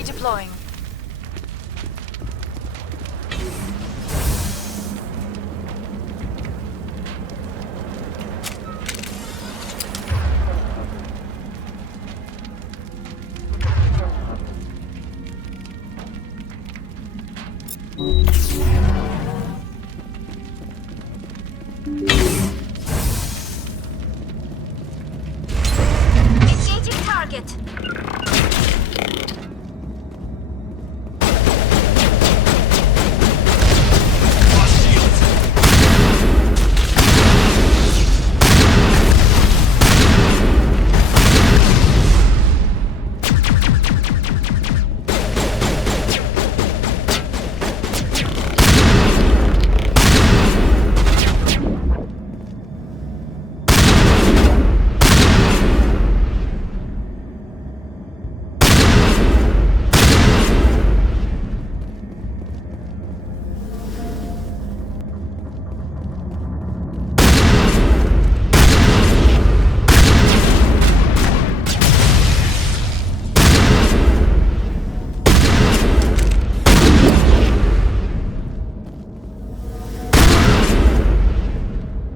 Redeploying. Engaging target.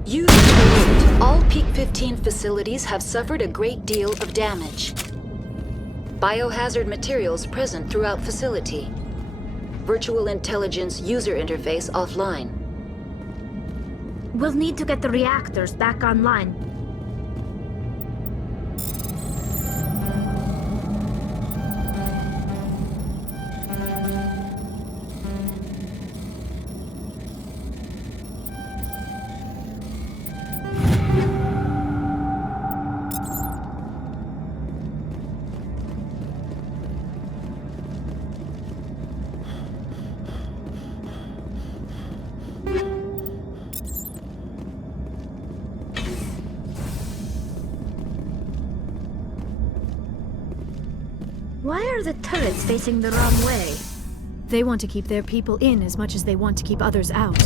User alert. All Peak 15 facilities have suffered a great deal of damage. Biohazard materials present throughout facility. Virtual intelligence user interface offline. We'll need to get the reactors back online. Why are the turrets facing the wrong way? They want to keep their people in as much as they want to keep others out.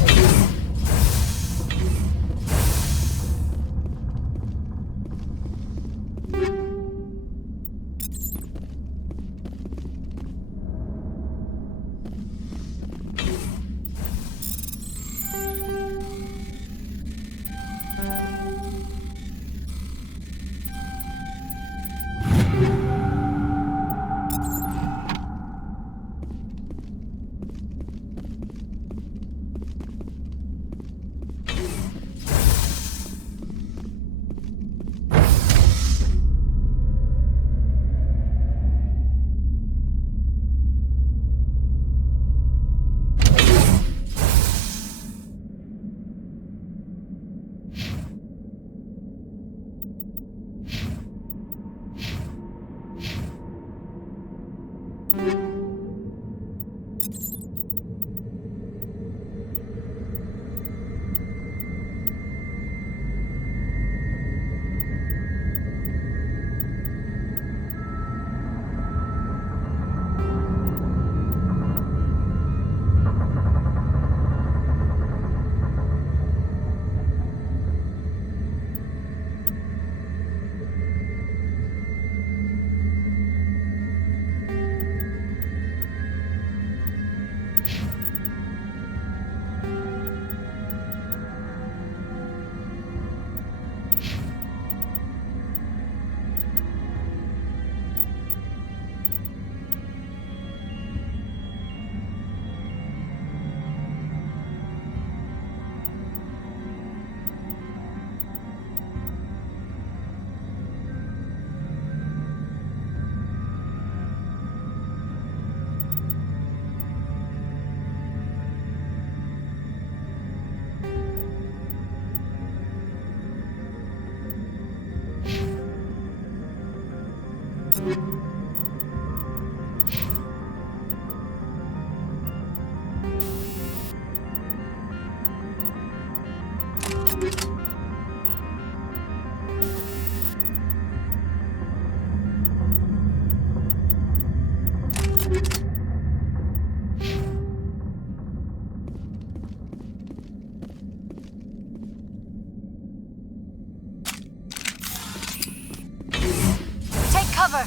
Take cover!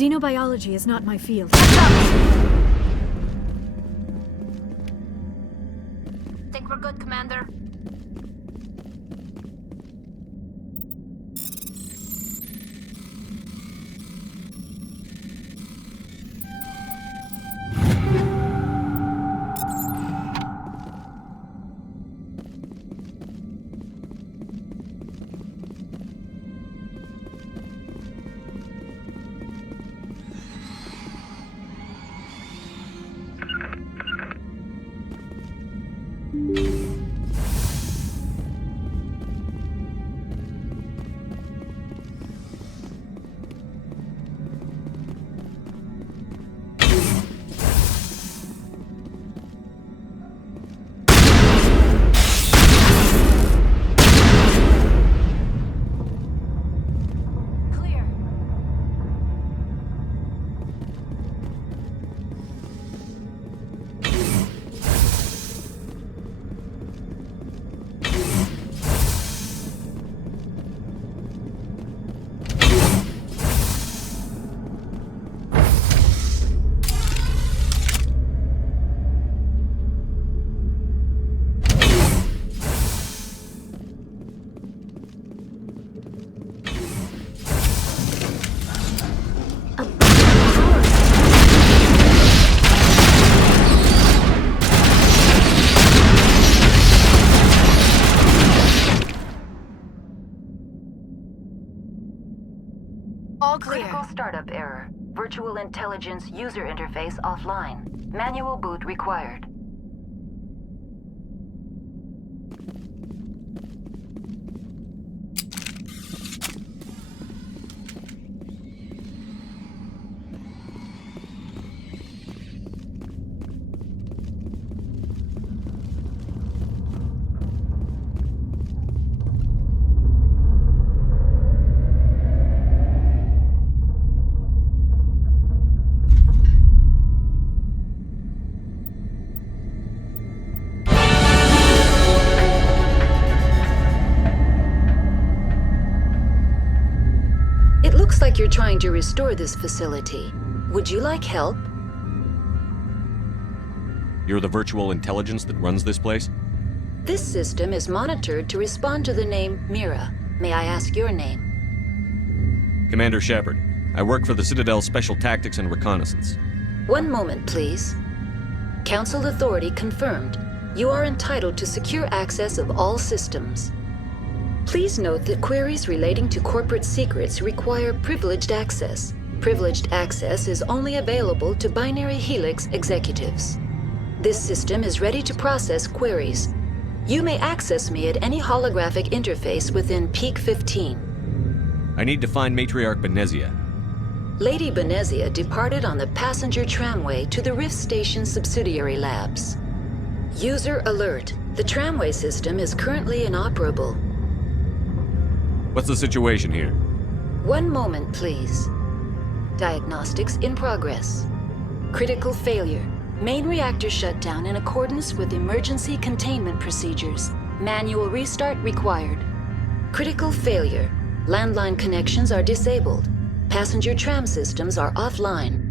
Xenobiology is not my field. Think we're good, Commander? All clear. Critical startup error. Virtual intelligence user interface offline. Manual boot required. Looks like you're trying to restore this facility. Would you like help? You're the virtual intelligence that runs this place? This system is monitored to respond to the name Mira. May I ask your name? Commander Shepard. I work for the Citadel Special Tactics and Reconnaissance. One moment, please. Council authority confirmed. You are entitled to secure access of all systems. Please note that queries relating to corporate secrets require privileged access. Privileged access is only available to Binary Helix executives. This system is ready to process queries. You may access me at any holographic interface within Peak 15. I need to find Matriarch Benezia. Lady Benezia departed on the passenger tramway to the Rift Station subsidiary labs. User alert. The tramway system is currently inoperable. What's the situation here? One moment, please. Diagnostics in progress. Critical failure. Main reactor shut down in accordance with emergency containment procedures. Manual restart required. Critical failure. Landline connections are disabled. Passenger tram systems are offline.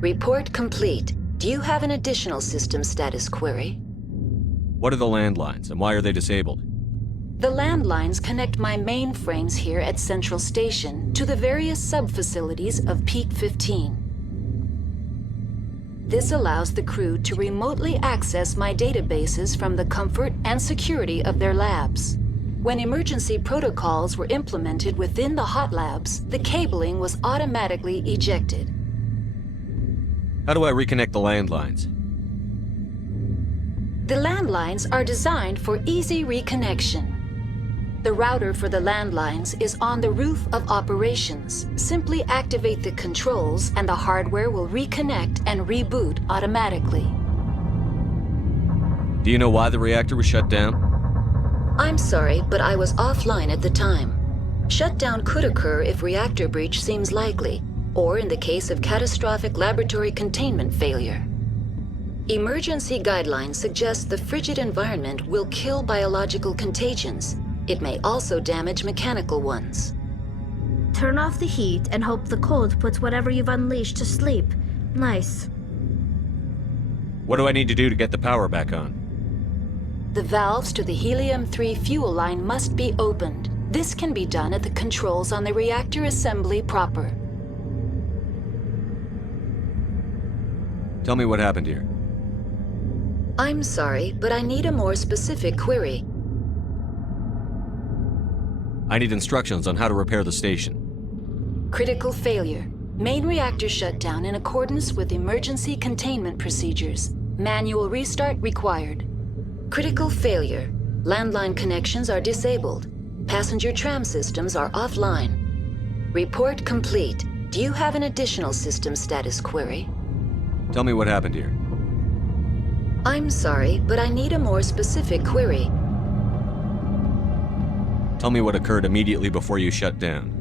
Report complete. Do you have an additional system status query? What are the landlines, and why are they disabled? The landlines connect my mainframes here at Central Station to the various sub-facilities of Peak 15. This allows the crew to remotely access my databases from the comfort and security of their labs. When emergency protocols were implemented within the hot labs, the cabling was automatically ejected. How do I reconnect the landlines? The landlines are designed for easy reconnection. The router for the landlines is on the roof of operations. Simply activate the controls and the hardware will reconnect and reboot automatically. Do you know why the reactor was shut down? I'm sorry, but I was offline at the time. Shutdown could occur if reactor breach seems likely, or in the case of catastrophic laboratory containment failure. Emergency guidelines suggest the frigid environment will kill biological contagions. It may also damage mechanical ones. Turn off the heat and hope the cold puts whatever you've unleashed to sleep. Nice. What do I need to do to get the power back on? The valves to the helium-3 fuel line must be opened. This can be done at the controls on the reactor assembly proper. Tell me what happened here. I'm sorry, but I need a more specific query. I need instructions on how to repair the station. Critical failure. Main reactor shut down in accordance with emergency containment procedures. Manual restart required. Critical failure. Landline connections are disabled. Passenger tram systems are offline. Report complete. Do you have an additional system status query? Tell me what happened here. I'm sorry, but I need a more specific query. Tell me what occurred immediately before you shut down.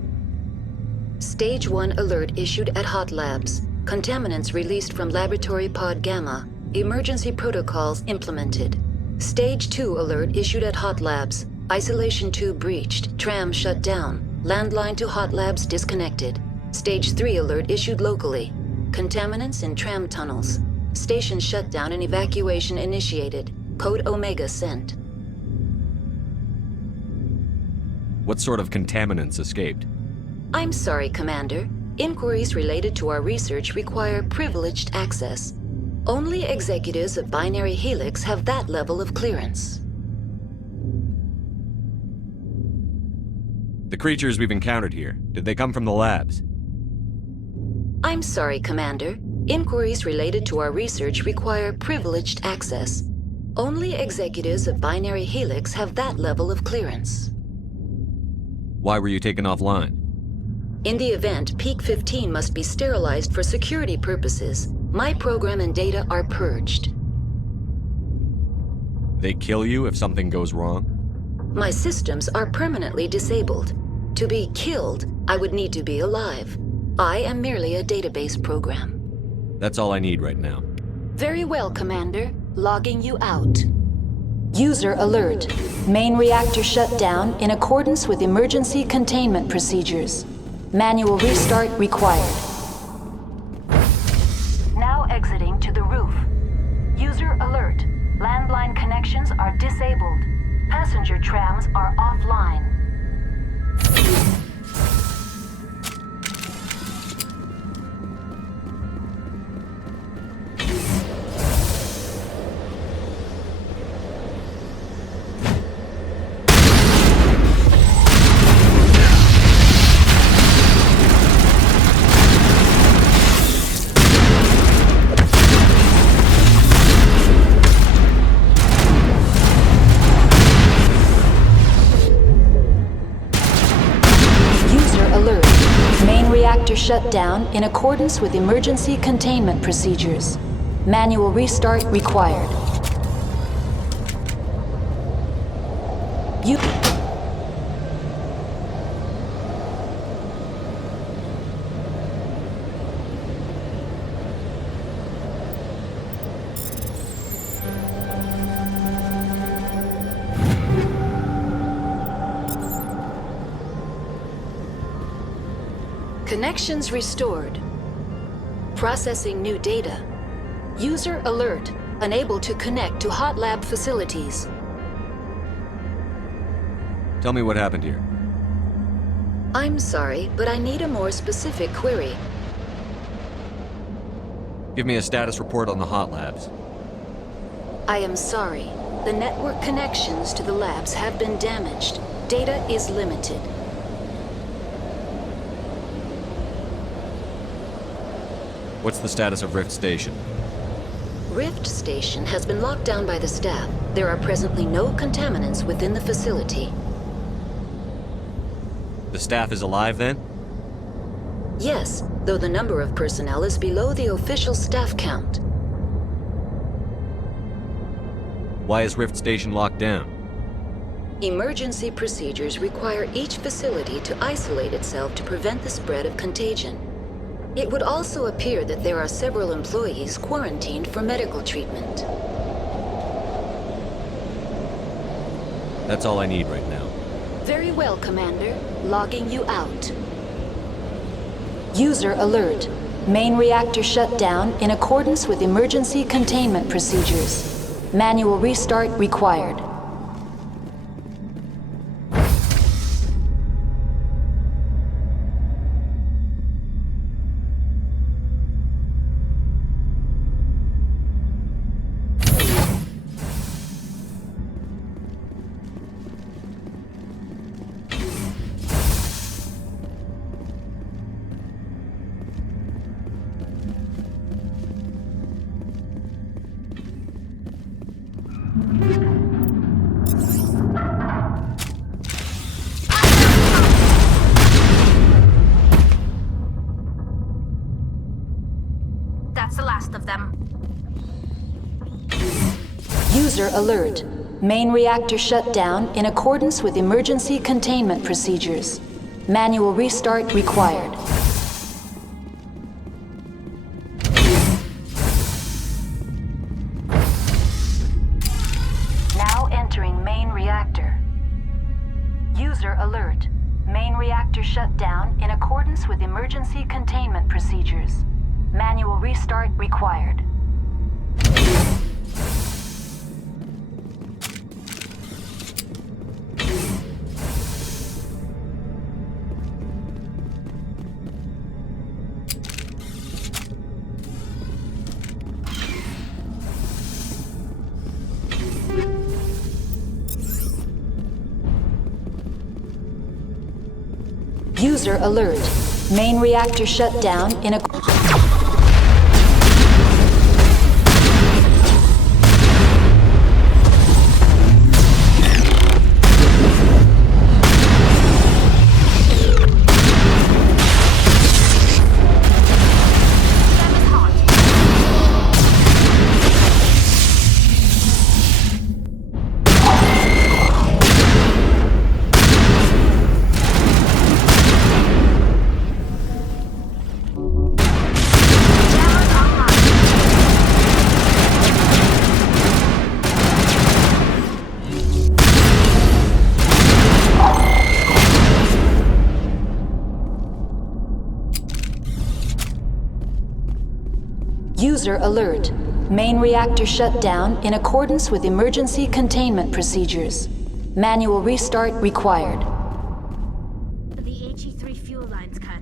Stage 1 alert issued at Hot Labs. Contaminants released from Laboratory Pod Gamma. Emergency protocols implemented. Stage 2 alert issued at Hot Labs. Isolation tube breached. Tram shut down. Landline to Hot Labs disconnected. Stage 3 alert issued locally. Contaminants in tram tunnels. Station shutdown and evacuation initiated. Code Omega sent. What sort of contaminants escaped? I'm sorry, Commander. Inquiries related to our research require privileged access. Only executives of Binary Helix have that level of clearance. The creatures we've encountered here, did they come from the labs? I'm sorry, Commander. Inquiries related to our research require privileged access. Only executives of Binary Helix have that level of clearance. Why were you taken offline? In the event, Peak 15 must be sterilized for security purposes. My program and data are purged. They kill you if something goes wrong? My systems are permanently disabled. To be killed, I would need to be alive. I am merely a database program. That's all I need right now. Very well, Commander. Logging you out. User alert. Main reactor shut down in accordance with emergency containment procedures. Manual restart required. Now exiting to the roof. User alert. Landline connections are disabled. Passenger trams are offline. Shut down in accordance with emergency containment procedures. Manual restart required. Connections restored. Processing new data. User alert. Unable to connect to Hot Lab facilities. Tell me what happened here. I'm sorry, but I need a more specific query. Give me a status report on the Hot Labs. I am sorry. The network connections to the labs have been damaged. Data is limited. What's the status of Rift Station? Rift Station has been locked down by the staff. There are presently no contaminants within the facility. The staff is alive then? Yes, though the number of personnel is below the official staff count. Why is Rift Station locked down? Emergency procedures require each facility to isolate itself to prevent the spread of contagion. It would also appear that there are several employees quarantined for medical treatment. That's all I need right now. Very well, Commander. Logging you out. User alert. Main reactor shut down in accordance with emergency containment procedures. Manual restart required. That's the last of them. User alert. Main reactor shut down in accordance with emergency containment procedures. Manual restart required. Now entering main reactor. User alert. Main reactor shut down in accordance with emergency containment procedures. Manual restart required. User alert. Main reactor shut down in a... User alert. Main reactor shut down in accordance with emergency containment procedures. Manual restart required. The HE3 fuel line's cut.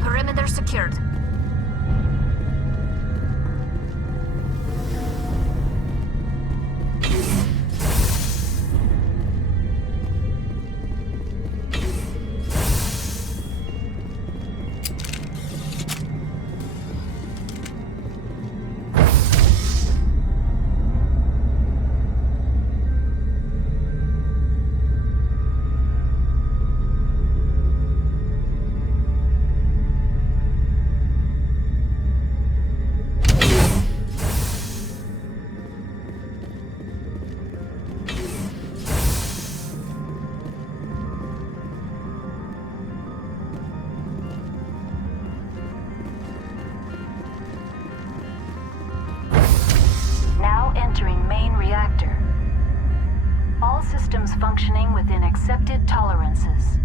Perimeter secured. Now entering main reactor. All systems functioning within accepted tolerances.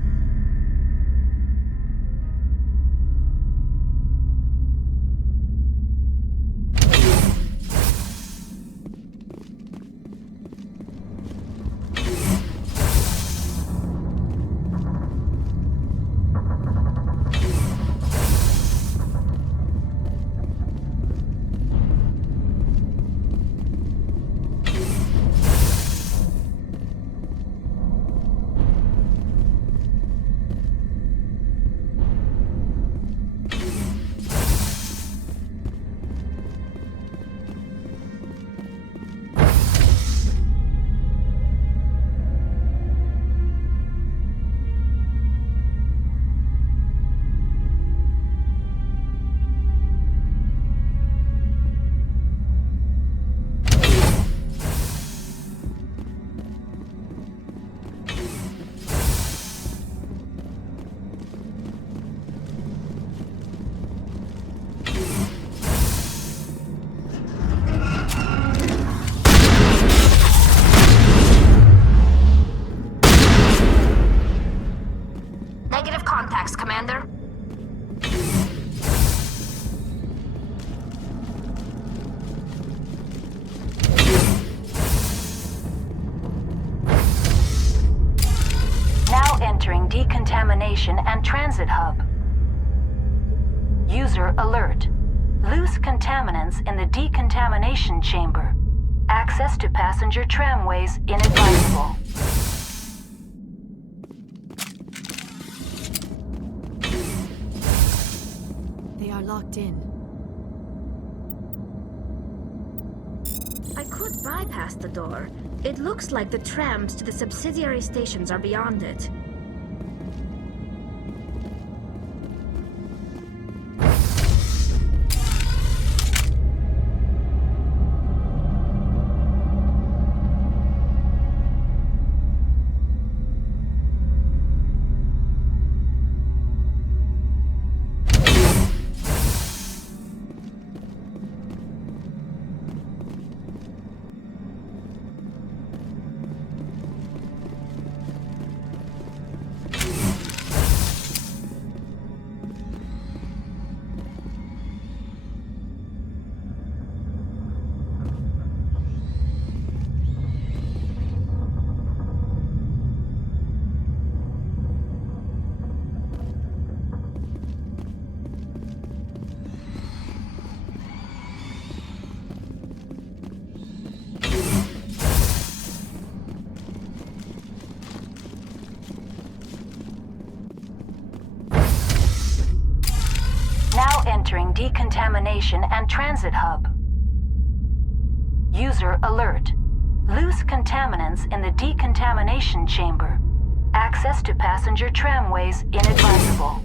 Negative contacts, Commander. Now entering decontamination and transit hub. User alert. Loose contaminants in the decontamination chamber. Access to passenger tramways inadvisable. They are locked in. I could bypass the door. It looks like the trams to the subsidiary stations are beyond it. Now entering decontamination and transit hub. User alert. Loose contaminants in the decontamination chamber. Access to passenger tramways inadvisable.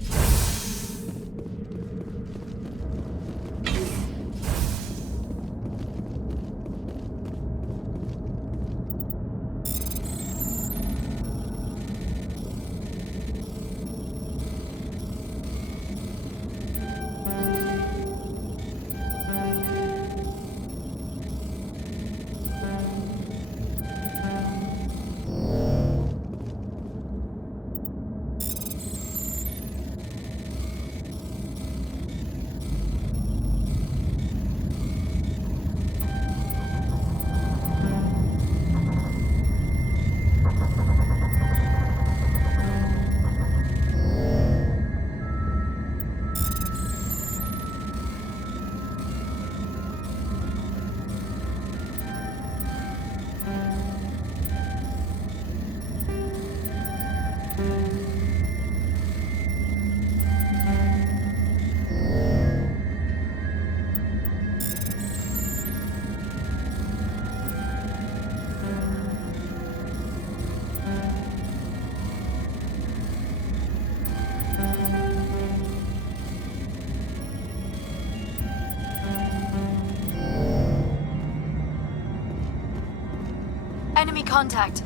Enemy contact.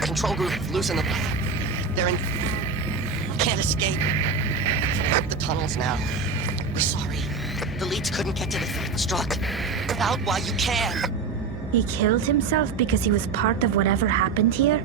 Control group, loosen them. They're in... Can't escape. Up the tunnels now. We're sorry. The leads couldn't get to the struck. Out while you can. He killed himself because he was part of whatever happened here?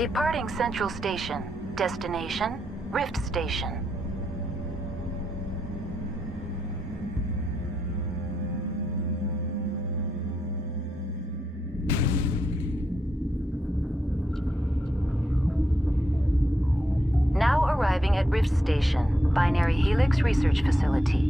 Departing Central Station. Destination, Rift Station. Now arriving at Rift Station, Binary Helix Research Facility.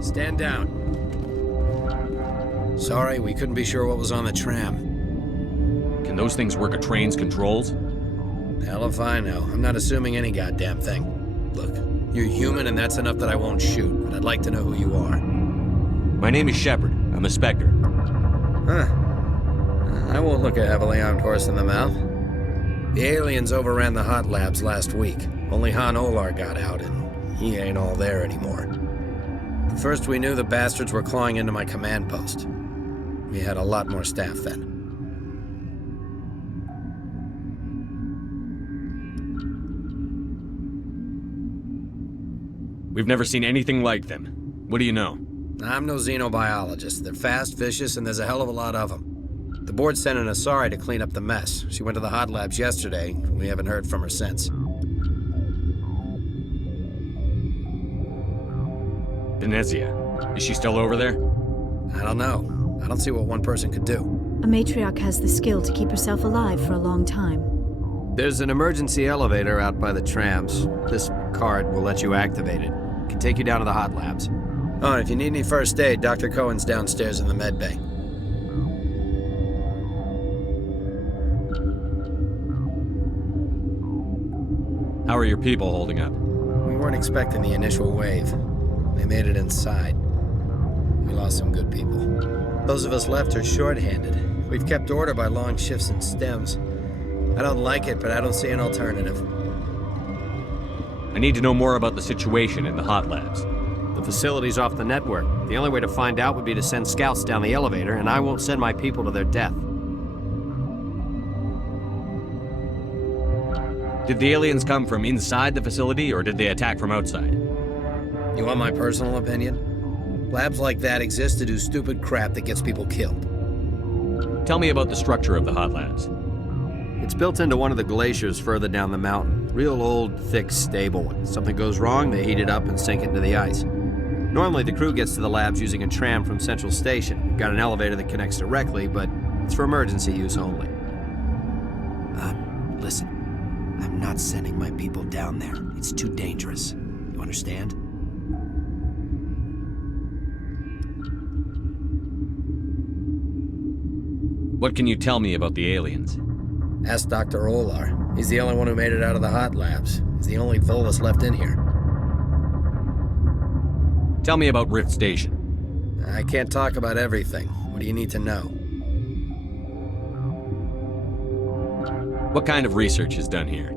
Stand down. Sorry, we couldn't be sure what was on the tram. Can those things work a train's controls? Hell if I know. I'm not assuming any goddamn thing. Look, you're human and that's enough that I won't shoot, but I'd like to know who you are. My name is Shepard. I'm a Spectre. Huh. I won't look a heavily armed horse in the mouth. The aliens overran the hot labs last week. Only Han Olar got out, and he ain't all there anymore. First we knew the bastards were clawing into my command post. We had a lot more staff then. We've never seen anything like them. What do you know? I'm no xenobiologist. They're fast, vicious, and there's a hell of a lot of them. The board sent an Asari to clean up the mess. She went to the hot labs yesterday. We haven't heard from her since. Venezia. Is she still over there? I don't know. I don't see what one person could do. A matriarch has the skill to keep herself alive for a long time. There's an emergency elevator out by the trams. This card will let you activate it. It can take you down to the hot labs. Oh, and if you need any first aid, Dr. Cohen's downstairs in the med bay. How are your people holding up? We weren't expecting the initial wave. They made it inside. We lost some good people. Those of us left are short-handed. We've kept order by long shifts and stems. I don't like it, but I don't see an alternative. I need to know more about the situation in the hot labs. The facility's off the network. The only way to find out would be to send scouts down the elevator, and I won't send my people to their death. Did the aliens come from inside the facility, or did they attack from outside? You want my personal opinion? Labs like that exist to do stupid crap that gets people killed. Tell me about the structure of the hot labs. It's built into one of the glaciers further down the mountain. Real old, thick, stable one. Something goes wrong, they heat it up and sink it into the ice. Normally, the crew gets to the labs using a tram from Central Station. We've got an elevator that connects directly, but it's for emergency use only. Listen. I'm not sending my people down there. It's too dangerous. You understand? What can you tell me about the aliens? Ask Dr. Olar. He's the only one who made it out of the hot labs. He's the only Volus left in here. Tell me about Rift Station. I can't talk about everything. What do you need to know? What kind of research is done here?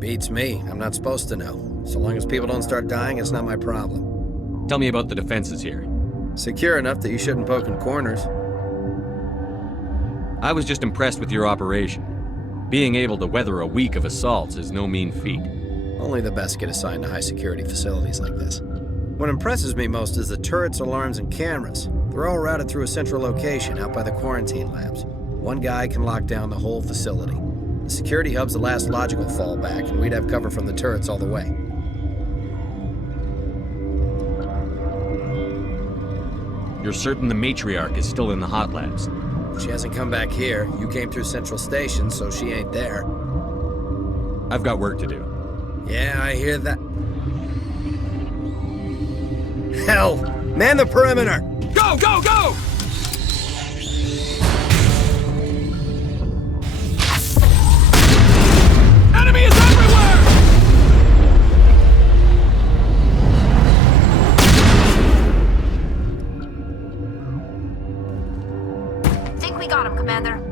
Beats me. I'm not supposed to know. So long as people don't start dying, it's not my problem. Tell me about the defenses here. Secure enough that you shouldn't poke in corners. I was just impressed with your operation. Being able to weather a week of assaults is no mean feat. Only the best get assigned to high-security facilities like this. What impresses me most is the turrets, alarms, and cameras. They're all routed through a central location out by the quarantine labs. One guy can lock down the whole facility. The security hub's the last logical fallback, and we'd have cover from the turrets all the way. You're certain the matriarch is still in the hot labs? She hasn't come back here. You came through Central Station, so she ain't there. I've got work to do. Yeah, I hear that. hell! Man the perimeter! Go, go, go! Enemy is everywhere! Think we got him, Commander.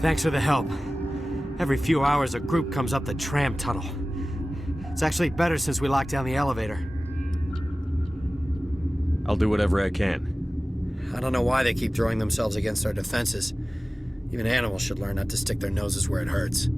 Thanks for the help. Every few hours, a group comes up the tram tunnel. It's actually better since we locked down the elevator. I'll do whatever I can. I don't know why they keep throwing themselves against our defenses. Even animals should learn not to stick their noses where it hurts.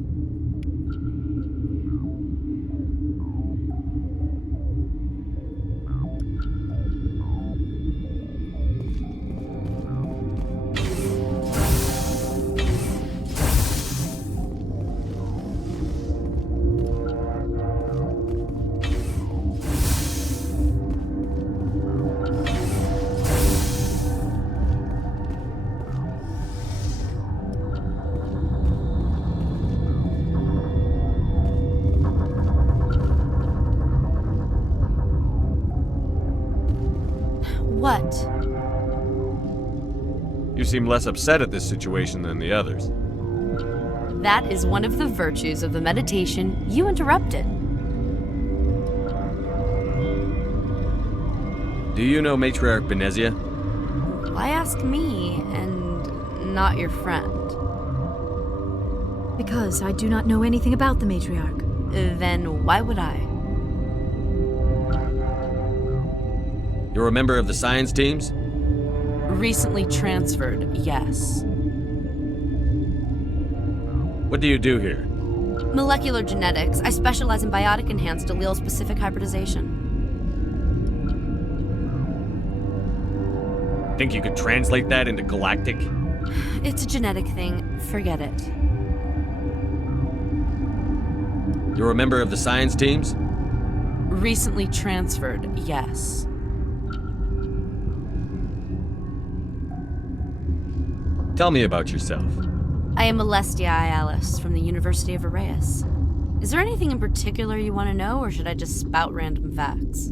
What? You seem less upset at this situation than the others. That is one of the virtues of the meditation you interrupted. Do you know Matriarch Benezia? Why ask me and not your friend? Because I do not know anything about the Matriarch. Then why would I? You're a member of the science teams? Recently transferred, yes. What do you do here? Molecular genetics. I specialize in biotic-enhanced allele-specific hybridization. Think you could translate that into galactic? It's a genetic thing. Forget it. You're a member of the science teams? Recently transferred, yes. Tell me about yourself. I am Alestia Ayalis from the University of Arraeus. Is there anything in particular you want to know, or should I just spout random facts?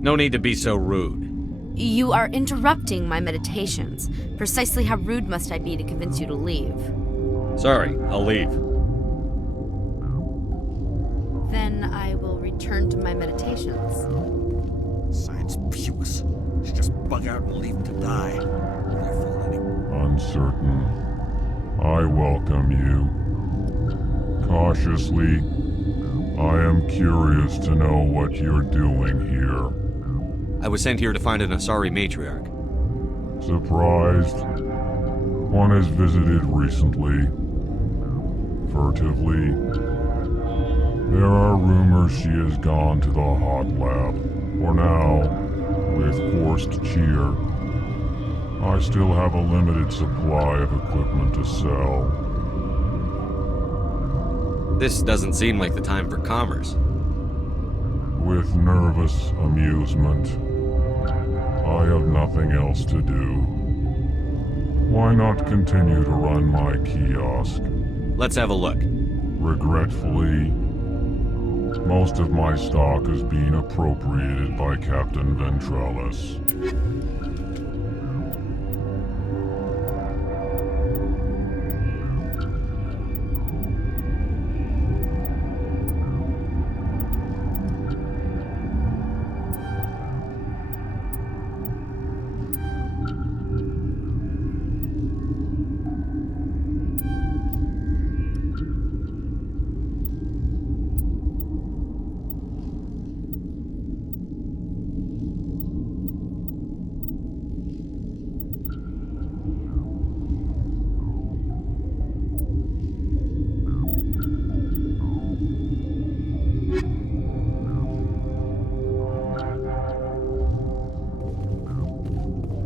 No need to be so rude. You are interrupting my meditations. Precisely how rude must I be to convince you to leave? Sorry, I'll leave. Then I will return to my meditations. Science puce. Should just bug out and leave him to die. Uncertain. I welcome you. Cautiously, I am curious to know what you're doing here. I was sent here to find an Asari matriarch. Surprised? One has visited recently. Furtively. There are rumors she has gone to the hot lab. For now, with forced cheer, I still have a limited supply of equipment to sell. This doesn't seem like the time for commerce. With nervous amusement. I have nothing else to do. Why not continue to run my kiosk? Let's have a look. Regretfully, most of my stock is being appropriated by Captain Ventralis.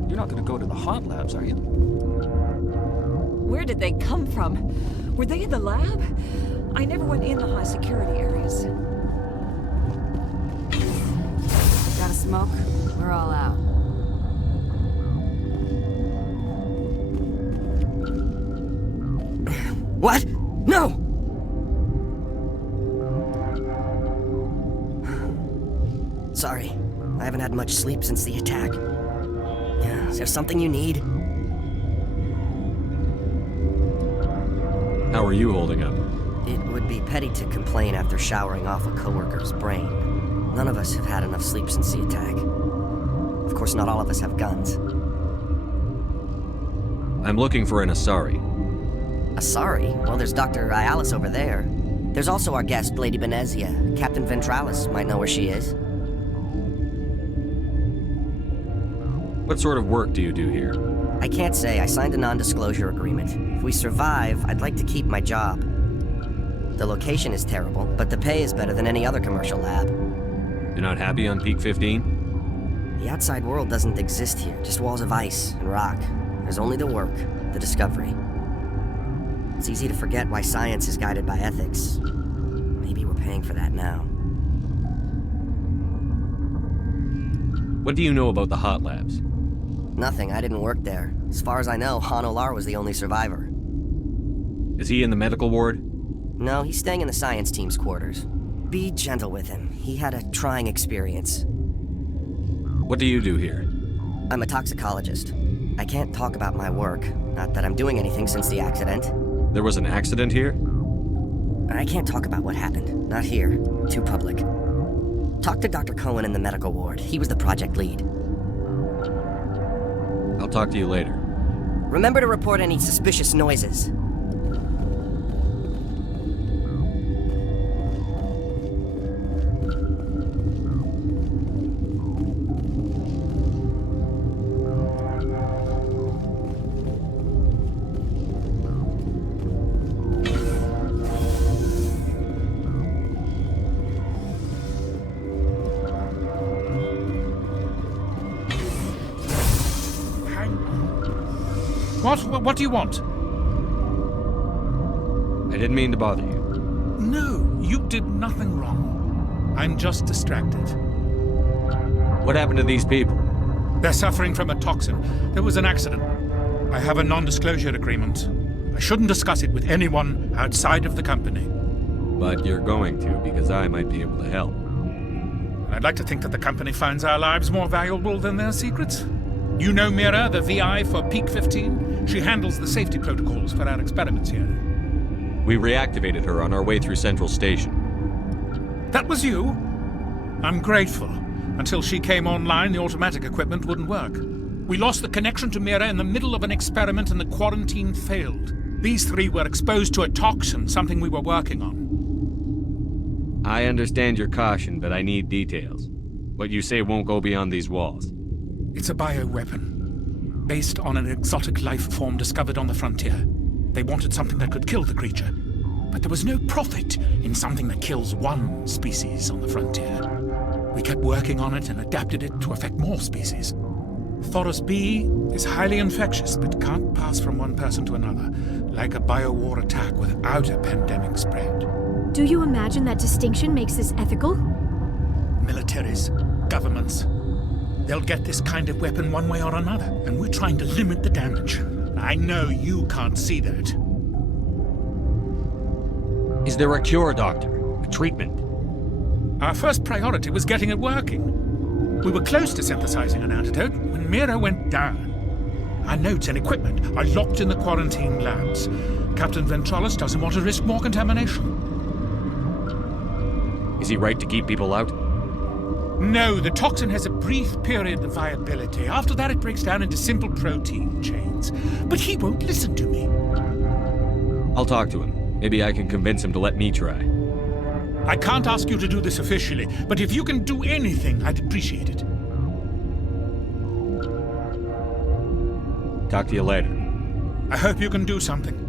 You're not gonna go to the hot labs, are you? Where did they come from? Were they in the lab? I never went in the high security areas. Got a smoke? We're all out. What? No! Sorry, I haven't had much sleep since the attack. Yeah, is there something you need? How are you holding up? It would be petty to complain after showering off a coworker's brain. None of us have had enough sleep since the attack. Of course, not all of us have guns. I'm looking for an Asari. Asari? Well, there's Dr. Ayalis over there. There's also our guest, Lady Benezia. Captain Ventralis might know where she is. What sort of work do you do here? I can't say. I signed a non-disclosure agreement. If we survive, I'd like to keep my job. The location is terrible, but the pay is better than any other commercial lab. You're not happy on Peak 15? The outside world doesn't exist here, just walls of ice and rock. There's only the work, the discovery. It's easy to forget why science is guided by ethics. Maybe we're paying for that now. What do you know about the hot labs? Nothing, I didn't work there. As far as I know, Han Olar was the only survivor. Is he in the medical ward? No, he's staying in the science team's quarters. Be gentle with him. He had a trying experience. What do you do here? I'm a toxicologist. I can't talk about my work. Not that I'm doing anything since the accident. There was an accident here? I can't talk about what happened. Not here. Too public. Talk to Dr. Cohen in the medical ward. He was the project lead. I'll talk to you later. Remember to report any suspicious noises. What do you want? I didn't mean to bother you. No, you did nothing wrong. I'm just distracted. What happened to these people? They're suffering from a toxin. There was an accident. I have a non-disclosure agreement. I shouldn't discuss it with anyone outside of the company. But you're going to, because I might be able to help. I'd like to think that the company finds our lives more valuable than their secrets. You know Mira, the VI for Peak 15? She handles the safety protocols for our experiments here. We reactivated her on our way through Central Station. That was you? I'm grateful. Until she came online, the automatic equipment wouldn't work. We lost the connection to Mira in the middle of an experiment and the quarantine failed. These three were exposed to a toxin, something we were working on. I understand your caution, but I need details. What you say won't go beyond these walls. It's a bioweapon, based on an exotic life form discovered on the frontier. They wanted something that could kill the creature, but there was no profit in something that kills one species on the frontier. We kept working on it and adapted it to affect more species. Thoros B is highly infectious, but can't pass from one person to another, like a biowar attack without a pandemic spread. Do you imagine that distinction makes this ethical? Militaries, governments, they'll get this kind of weapon one way or another, and we're trying to limit the damage. I know you can't see that. Is there a cure, Doctor? A treatment? Our first priority was getting it working. We were close to synthesizing an antidote when Mira went down. Our notes and equipment are locked in the quarantine labs. Captain Ventralis doesn't want to risk more contamination. Is he right to keep people out? No, the toxin has a brief period of viability. After that, it breaks down into simple protein chains. But he won't listen to me. I'll talk to him. Maybe I can convince him to let me try. I can't ask you to do this officially, but if you can do anything, I'd appreciate it. Talk to you later. I hope you can do something.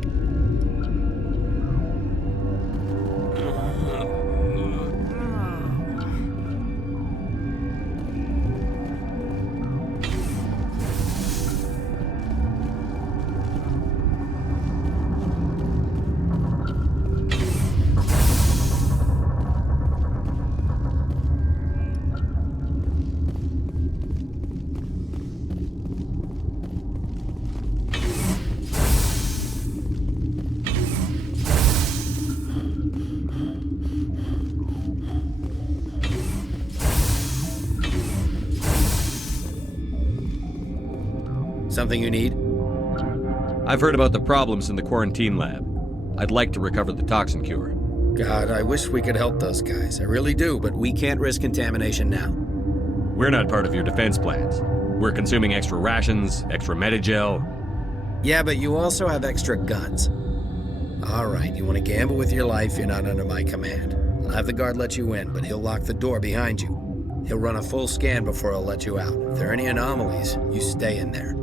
Something you need? I've heard about the problems in the quarantine lab. I'd like to recover the toxin cure. God, I wish we could help those guys. I really do, but we can't risk contamination now. We're not part of your defense plans. We're consuming extra rations, extra Medigel. Yeah, but you also have extra guns. All right, you want to gamble with your life, you're not under my command. I'll have the guard let you in, but he'll lock the door behind you. He'll run a full scan before he'll let you out. If there are any anomalies, you stay in there.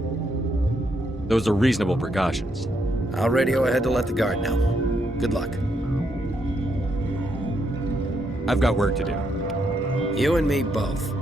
Those are reasonable precautions. I'll radio ahead to let the guard know. Good luck. I've got work to do. You and me both.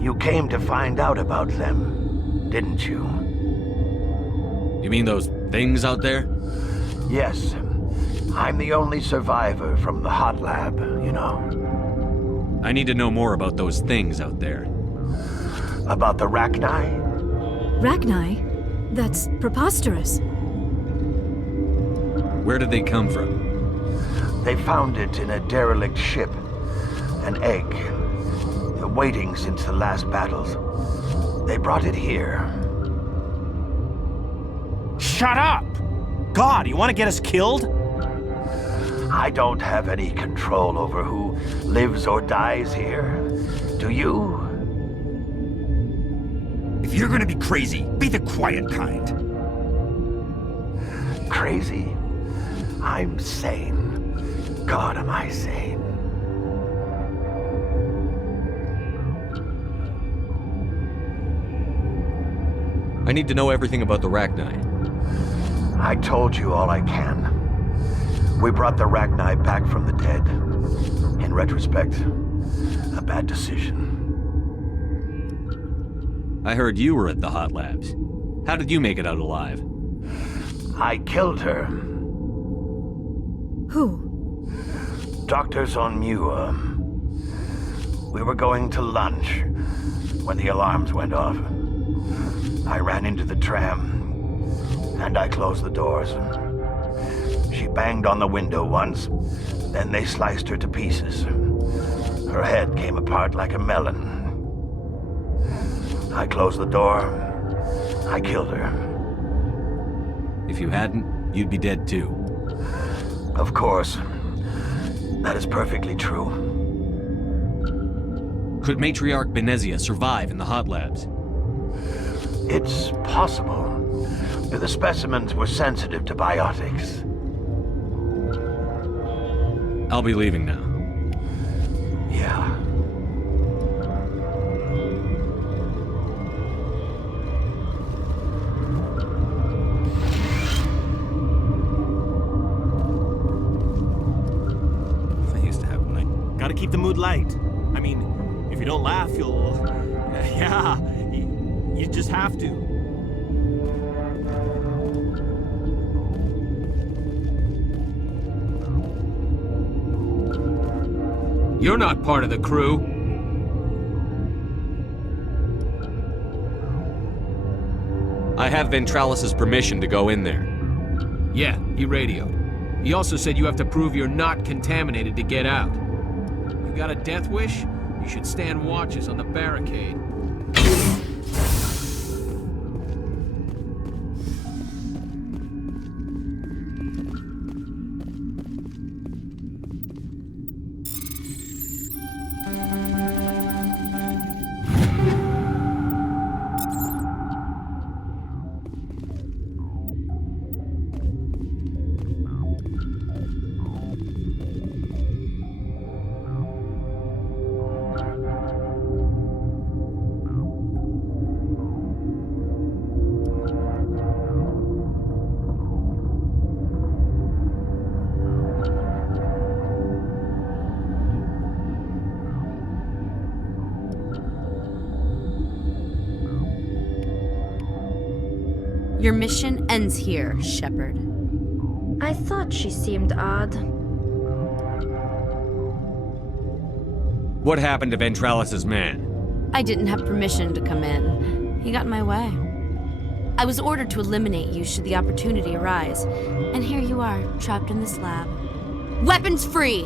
You came to find out about them, didn't you? You mean those things out there? Yes. I'm the only survivor from the hot lab, you know. I need to know more about those things out there. About the Rachni? Rachni? That's preposterous. Where did they come from? They found it in a derelict ship. An egg. Waiting since the last battles. They brought it here. Shut up! God, you want to get us killed? I don't have any control over who lives or dies here. Do you? If you're gonna be crazy, be the quiet kind. Crazy? I'm sane. God, am I sane. I need to know everything about the Rachni. I told you all I can. We brought the Rachni back from the dead. In retrospect, a bad decision. I heard you were at the hot labs. How did you make it out alive? I killed her. Who? Doctors on Muir. We were going to lunch when the alarms went off. I ran into the tram, and I closed the doors. She banged on the window once, then they sliced her to pieces. Her head came apart like a melon. I closed the door. I killed her. If you hadn't, you'd be dead too. Of course. That is perfectly true. Could Matriarch Benezia survive in the hot labs? It's possible. The specimens were sensitive to biotics. I'll be leaving now. Yeah. I used to have one. I gotta keep the mood light. I mean, if you don't laugh, you'll... Yeah, you just have to. You're not part of the crew. I have Ventralis's permission to go in there. Yeah, he radioed. He also said you have to prove you're not contaminated to get out. You got a death wish? You should stand watches on the barricade. Your mission ends here, Shepard. I thought she seemed odd. What happened to Ventralis' man? I didn't have permission to come in. He got in my way. I was ordered to eliminate you should the opportunity arise. And here you are, trapped in this lab. Weapons free!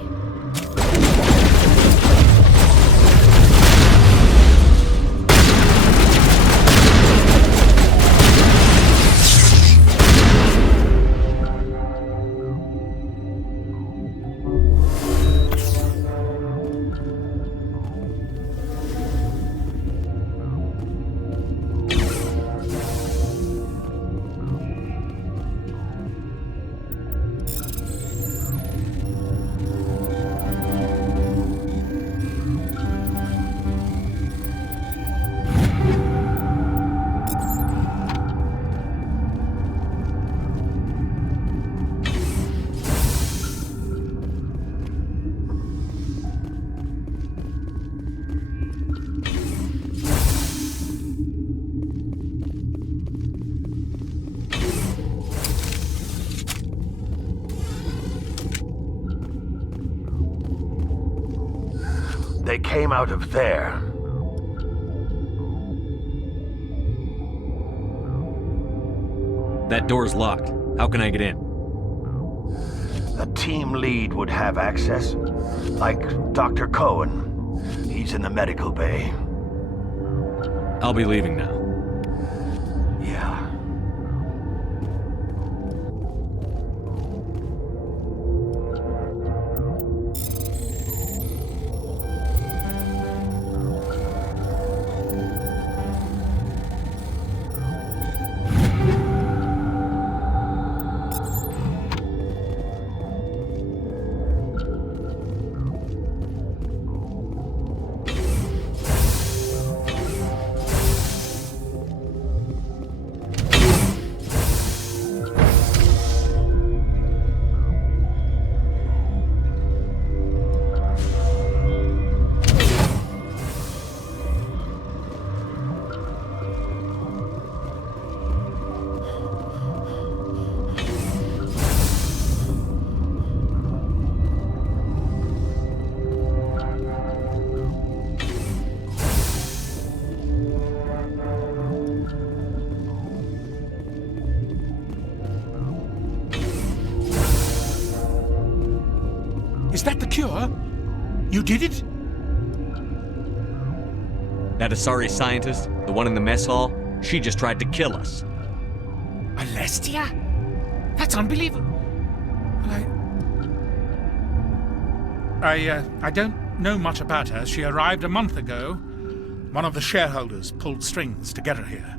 They came out of there. That door's locked. How can I get in? A team lead would have access. Like Dr. Cohen. He's in the medical bay. I'll be leaving now. Yeah. Is that the cure? You did it? That Asari scientist, the one in the mess hall, she just tried to kill us. Alestia? That's unbelievable. I don't know much about her. She arrived a month ago. One of the shareholders pulled strings to get her here.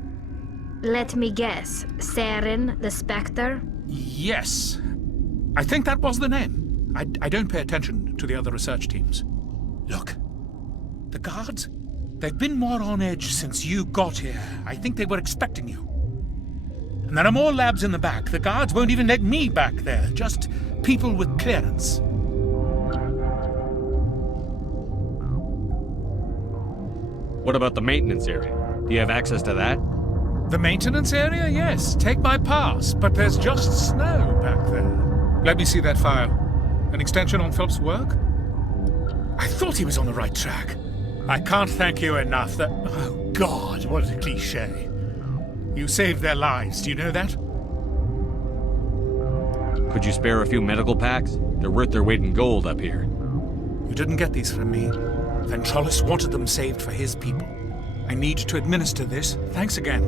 Let me guess. Saren, the Spectre? Yes. I think that was the name. I don't pay attention to the other research teams. Look, the guards, they've been more on edge since you got here. I think they were expecting you. And there are more labs in the back. The guards won't even let me back there, just people with clearance. What about the maintenance area? Do you have access to that? The maintenance area? Yes. Take my pass, but there's just snow back there. Let me see that file. An extension on Phelps' work? I thought he was on the right track. I can't thank you enough that... Oh, God, what a cliché. You saved their lives, do you know that? Could you spare a few medical packs? They're worth their weight in gold up here. You didn't get these from me. Ventrolus wanted them saved for his people. I need to administer this. Thanks again.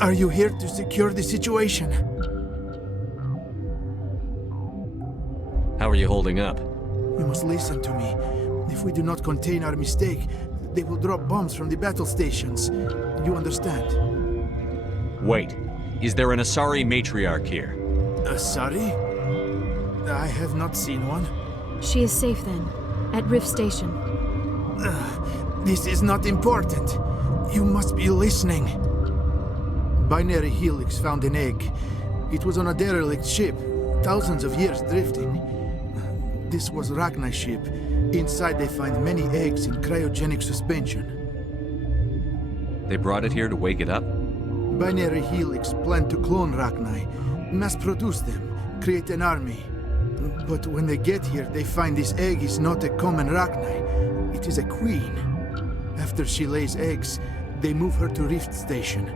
Are you here to secure the situation? How are you holding up? You must listen to me. If we do not contain our mistake, they will drop bombs from the battle stations. You understand? Wait. Is there an Asari matriarch here? Asari? I have not seen one. She is safe then, at Rift Station. This is not important. You must be listening. Binary Helix found an egg. It was on a derelict ship, thousands of years drifting. This was Rachni's ship. Inside they find many eggs in cryogenic suspension. They brought it here to wake it up? Binary Helix planned to clone Rachni, mass-produce them, create an army. But when they get here, they find this egg is not a common Rachni. It is a queen. After she lays eggs, they move her to Rift Station.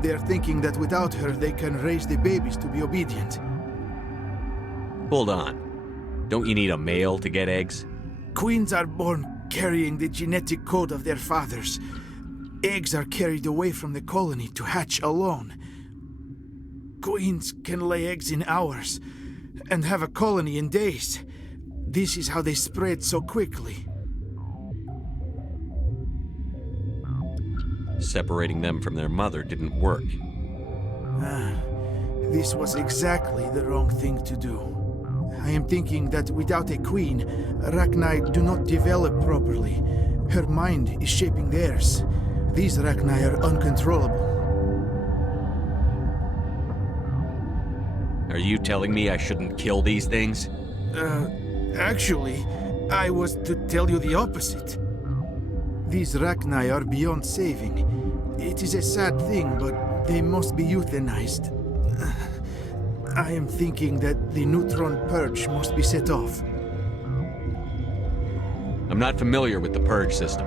They are thinking that without her, they can raise the babies to be obedient. Hold on. Don't you need a male to get eggs? Queens are born carrying the genetic code of their fathers. Eggs are carried away from the colony to hatch alone. Queens can lay eggs in hours and have a colony in days. This is how they spread so quickly. Separating them from their mother didn't work. This was exactly the wrong thing to do. I am thinking that without a queen, Rachni do not develop properly. Her mind is shaping theirs. These Rachni are uncontrollable. Are you telling me I shouldn't kill these things? Actually, I was to tell you the opposite. These Rachni are beyond saving. It is a sad thing, but they must be euthanized. I am thinking that the neutron purge must be set off. I'm not familiar with the purge system.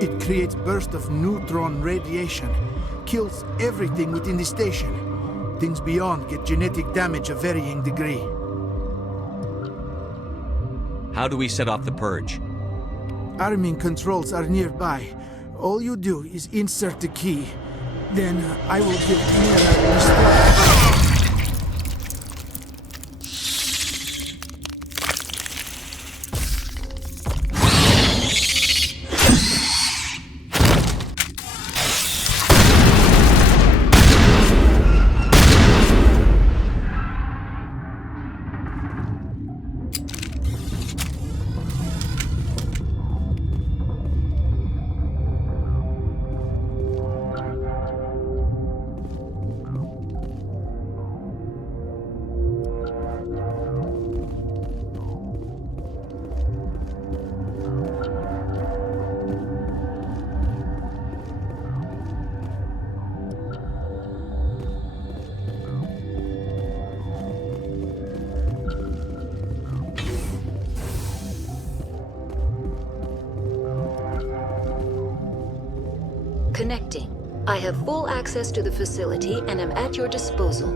It creates bursts of neutron radiation, kills everything within the station. Things beyond get genetic damage of varying degree. How do we set off the purge? Arming controls are nearby. All you do is insert the key. Then I will give Mira a restore. Connecting. I have full access to the facility and am at your disposal.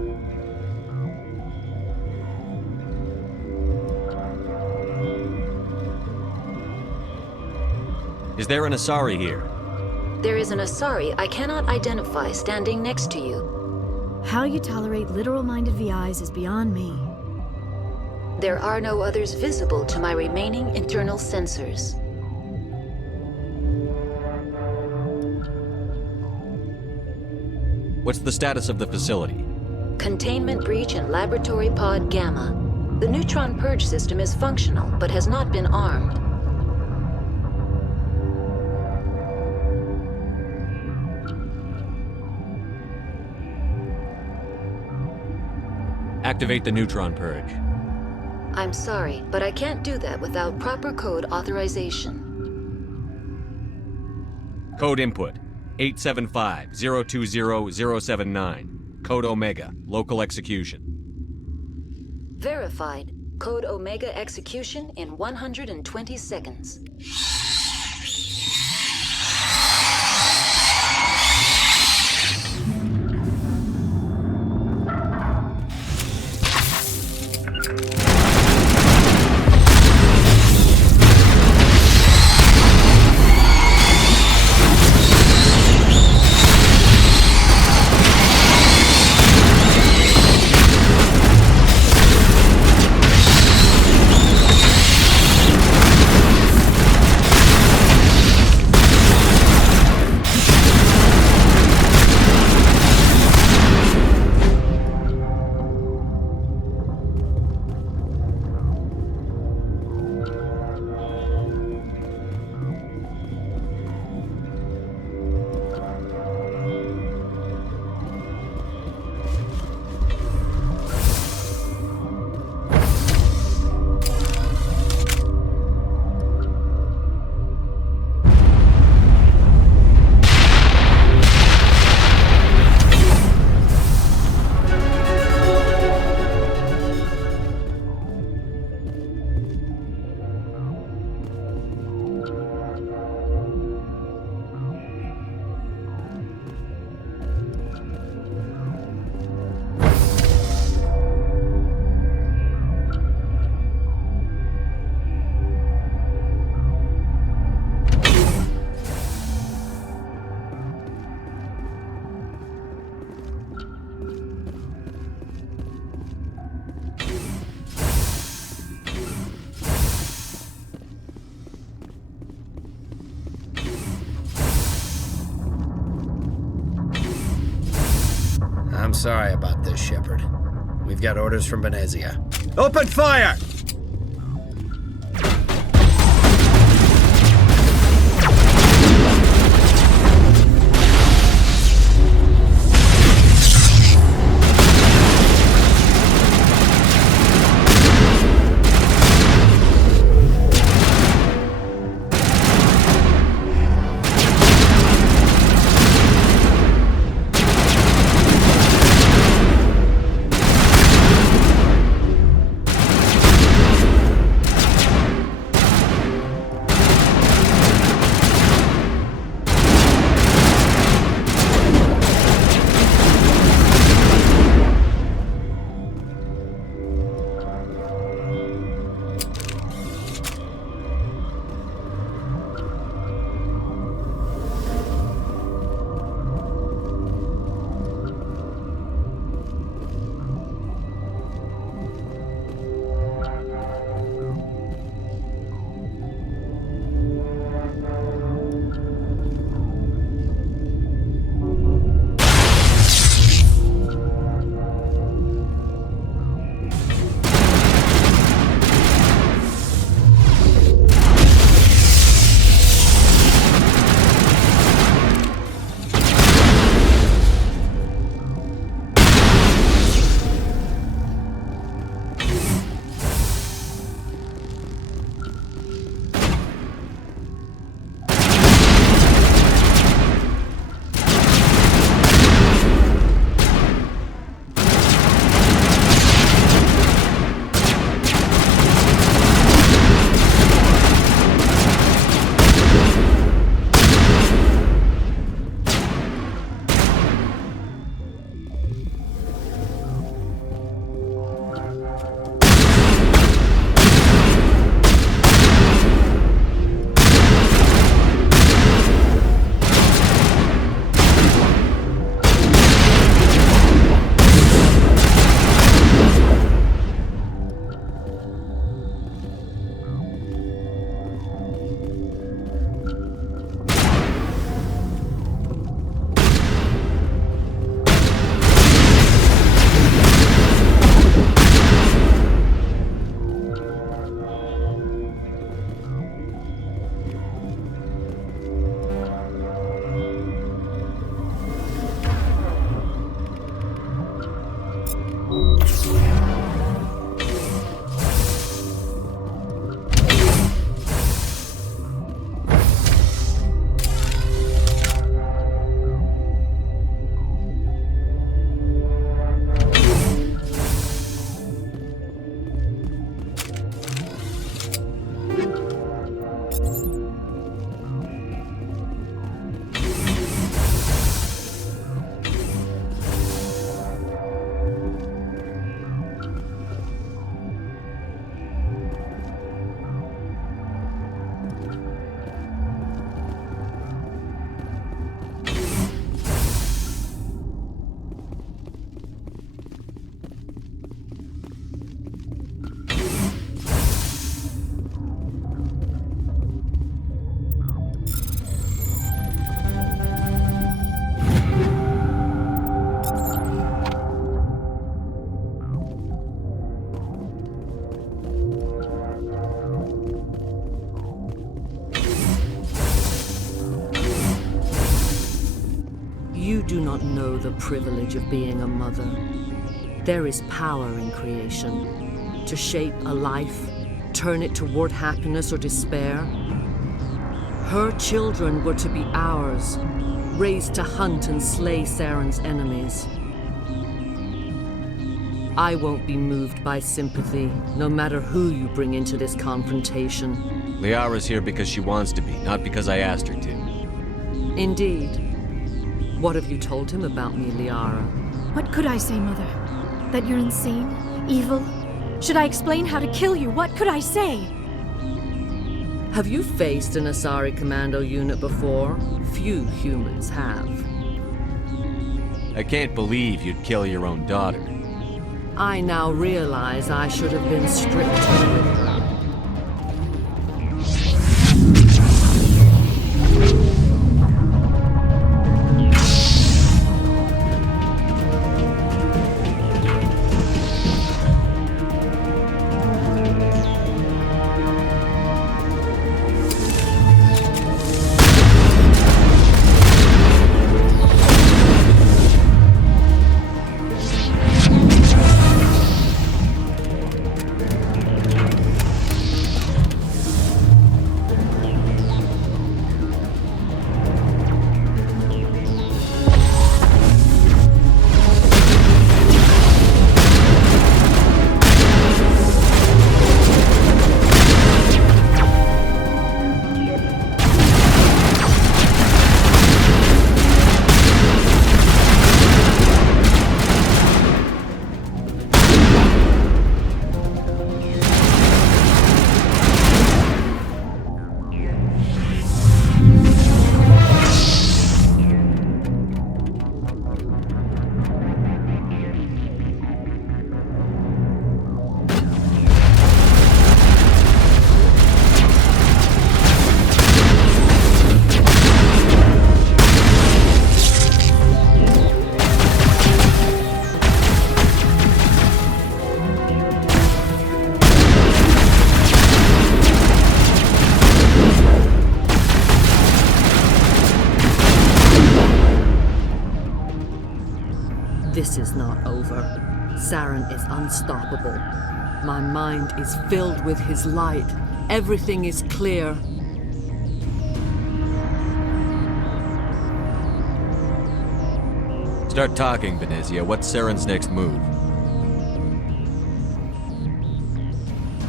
Is there an Asari here? There is an Asari I cannot identify standing next to you. How you tolerate literal-minded VIs is beyond me. There are no others visible to my remaining internal sensors. What's the status of the facility? Containment breach in Laboratory Pod Gamma. The neutron purge system is functional, but has not been armed. Activate the neutron purge. I'm sorry, but I can't do that without proper code authorization. Code input 875-020-079. Code Omega. Local execution. Verified. Code Omega execution in 120 seconds. I'm sorry about this, Shepard. We've got orders from Venezia. Open fire! not know the privilege of being a mother. There is power in creation. To shape a life, turn it toward happiness or despair. Her children were to be ours, raised to hunt and slay Saren's enemies. I won't be moved by sympathy, no matter who you bring into this confrontation. Liara's here because she wants to be, not because I asked her to. Indeed. What have you told him about me, Liara? What could I say, Mother? That you're insane? Evil? Should I explain how to kill you? What could I say? Have you faced an Asari commando unit before? Few humans have. I can't believe you'd kill your own daughter. I now realize I should have been stricter with her. This is not over. Saren is unstoppable. My mind is filled with his light. Everything is clear. Start talking, Benezia. What's Saren's next move?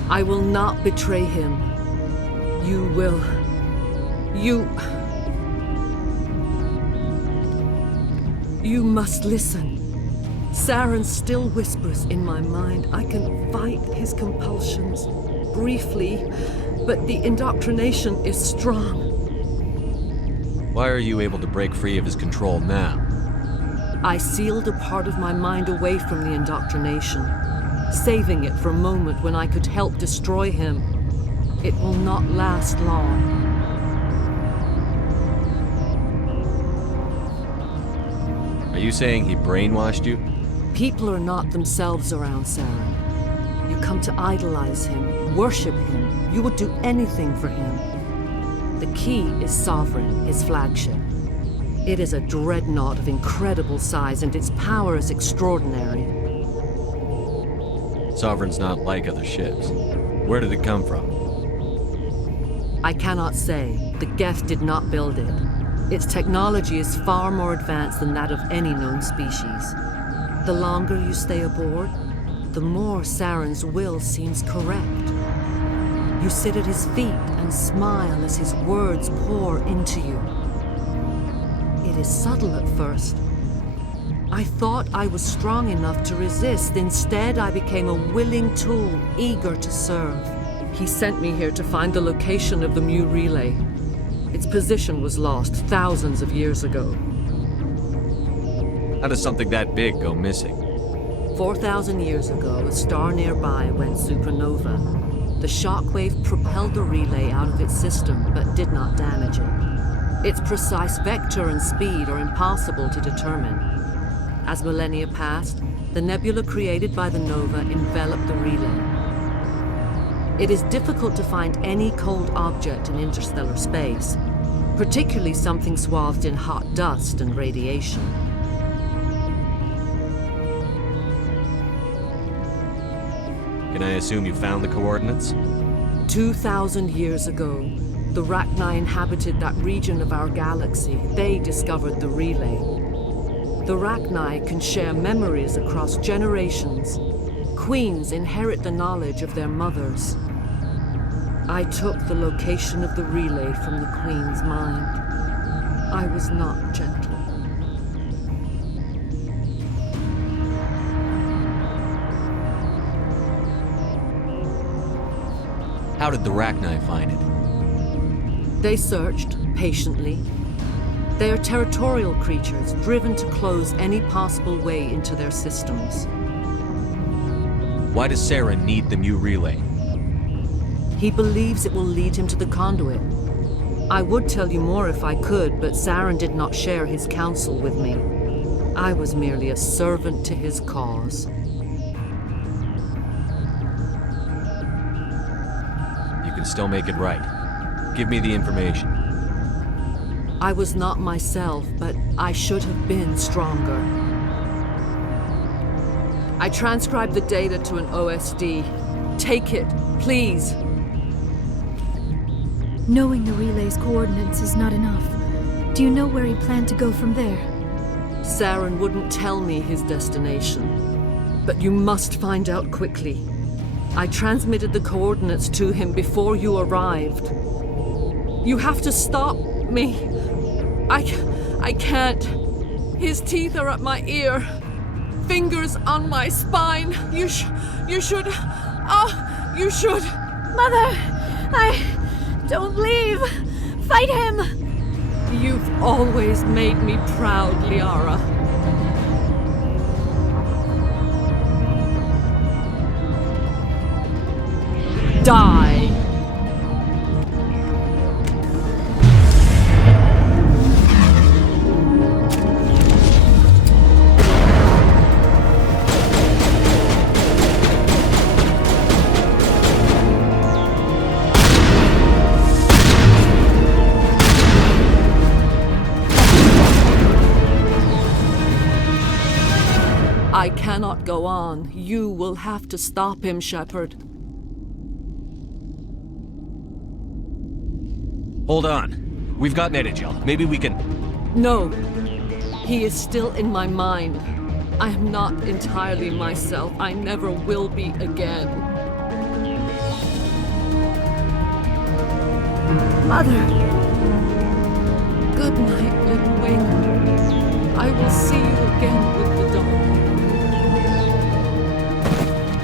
I will not betray him. You will. You must listen. Saren still whispers in my mind. I can fight his compulsions briefly, but the indoctrination is strong. Why are you able to break free of his control now? I sealed a part of my mind away from the indoctrination, saving it for a moment when I could help destroy him. It will not last long. Are you saying he brainwashed you? People are not themselves around Saren. You come to idolize him, worship him. You would do anything for him. The key is Sovereign, his flagship. It is a dreadnought of incredible size, and its power is extraordinary. Sovereign's not like other ships. Where did it come from? I cannot say. The Geth did not build it. Its technology is far more advanced than that of any known species. The longer you stay aboard, the more Saren's will seems correct. You sit at his feet and smile as his words pour into you. It is subtle at first. I thought I was strong enough to resist. Instead, I became a willing tool, eager to serve. He sent me here to find the location of the Mu relay. Its position was lost thousands of years ago. How does something that big go missing? 4,000 years ago, a star nearby went supernova. The shockwave propelled the relay out of its system, but did not damage it. Its precise vector and speed are impossible to determine. As millennia passed, the nebula created by the nova enveloped the relay. It is difficult to find any cold object in interstellar space, particularly something swathed in hot dust and radiation. Can I assume you found the coordinates? 2,000 years ago, the Rachni inhabited that region of our galaxy. They discovered the relay. The Rachni can share memories across generations. Queens inherit the knowledge of their mothers. I took the location of the relay from the Queen's mind. I was not gentle. How did the Rachni find it? They searched, patiently. They are territorial creatures, driven to close any possible way into their systems. Why does Saren need the Mu relay? He believes it will lead him to the conduit. I would tell you more if I could, but Saren did not share his counsel with me. I was merely a servant to his cause. You can still make it right. Give me the information. I was not myself, but I should have been stronger. I transcribed the data to an OSD. Take it, please. Knowing the relay's coordinates is not enough. Do you know where he planned to go from there? Saren wouldn't tell me his destination. But you must find out quickly. I transmitted the coordinates to him before you arrived. You have to stop me. I can't. His teeth are at my ear. Fingers on my spine. You should. Oh, you should. Mother! Don't leave! Fight him! You've always made me proud, Liara. Die! I cannot go on. You will have to stop him, Shepard. Hold on. We've got Netagel. Maybe we can... No. He is still in my mind. I am not entirely myself. I never will be again. Mother! Good night, little wing. I will see you again with the dawn.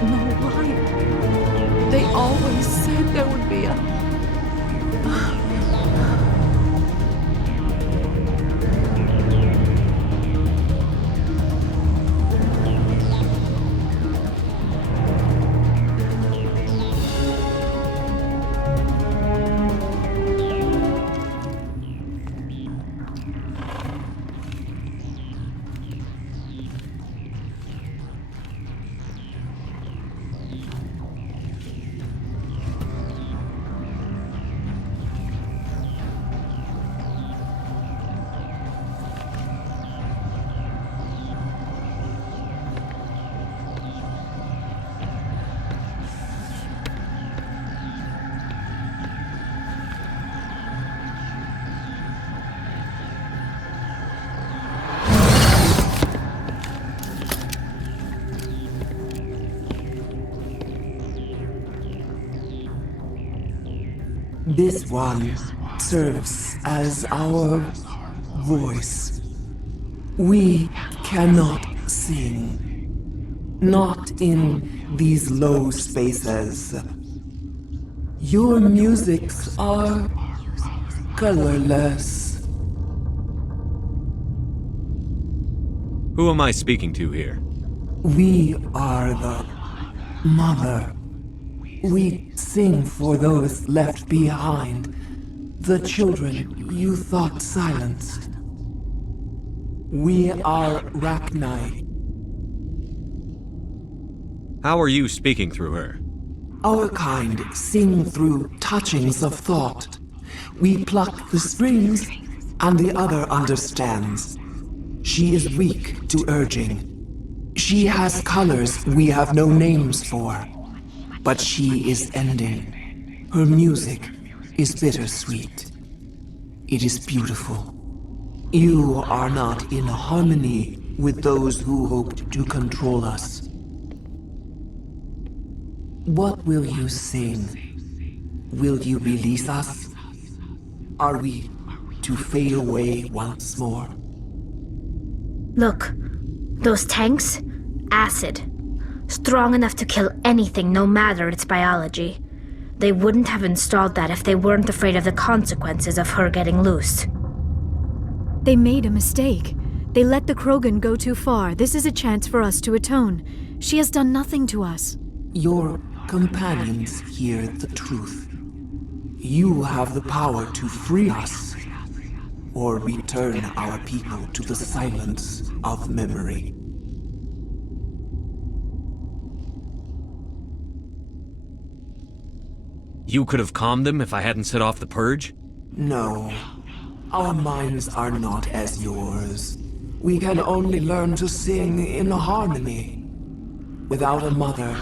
No light. They always said there would be a... This one serves as our voice. We cannot sing. Not in these low spaces. Your musics are colorless. Who am I speaking to here? We are the Mother. We sing for those left behind, the children you thought silenced. We are Rachni. How are you speaking through her? Our kind sing through touchings of thought. We pluck the strings, and the other understands. She is weak to urging. She has colors we have no names for. but she is ending. Her music is bittersweet. It is beautiful. You are not in harmony with those who hoped to control us. What will you sing? Will you release us? Are we to fade away once more? Look, those tanks? Acid. Strong enough to kill anything, no matter its biology. They wouldn't have installed that if they weren't afraid of the consequences of her getting loose. They made a mistake. They let the Krogan go too far. This is a chance for us to atone. She has done nothing to us. Your companions hear the truth. You have the power to free us, or return our people to the silence of memory. You could have calmed them if I hadn't set off the purge? No. Our minds are not as yours. We can only learn to sing in harmony. Without a mother,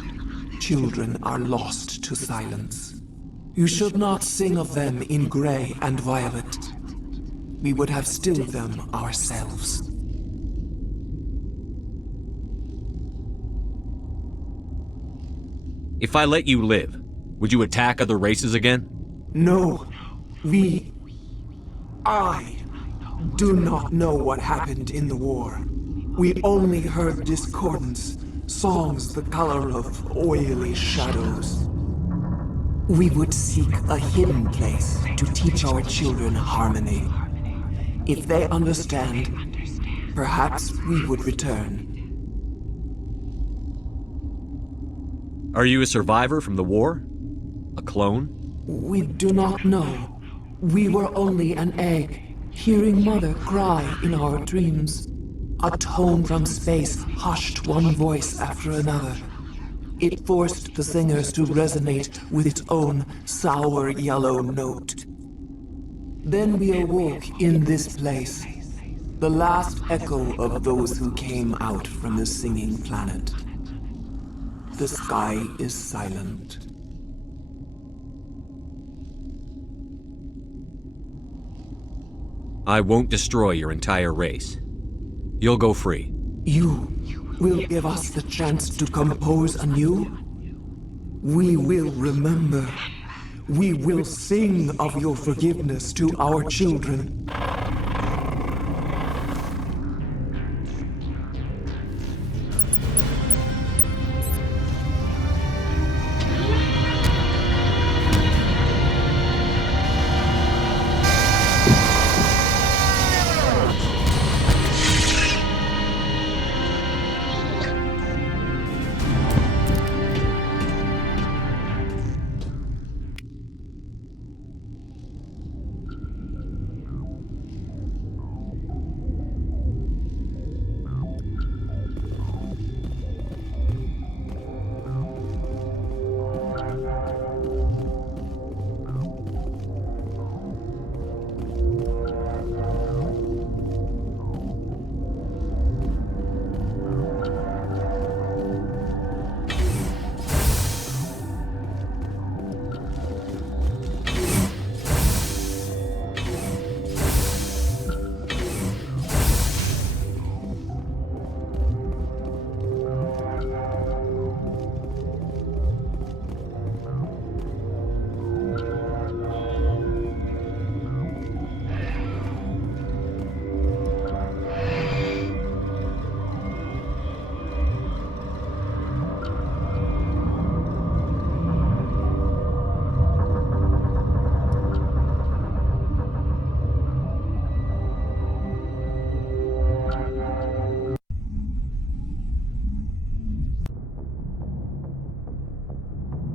children are lost to silence. You should not sing of them in gray and violet. We would have stilled them ourselves. If I let you live, would you attack other races again? No. I do not know what happened in the war. We only heard discordance, songs the color of oily shadows. We would seek a hidden place to teach our children harmony. If they understand, perhaps we would return. Are you a survivor from the war? A clone? We do not know. We were only an egg, hearing Mother cry in our dreams. A tone from space hushed one voice after another. It forced the singers to resonate with its own sour yellow note. Then we awoke in this place, the last echo of those who came out from the singing planet. The sky is silent. I won't destroy your entire race. You'll go free. You will give us the chance to compose anew? We will remember. We will sing of your forgiveness to our children.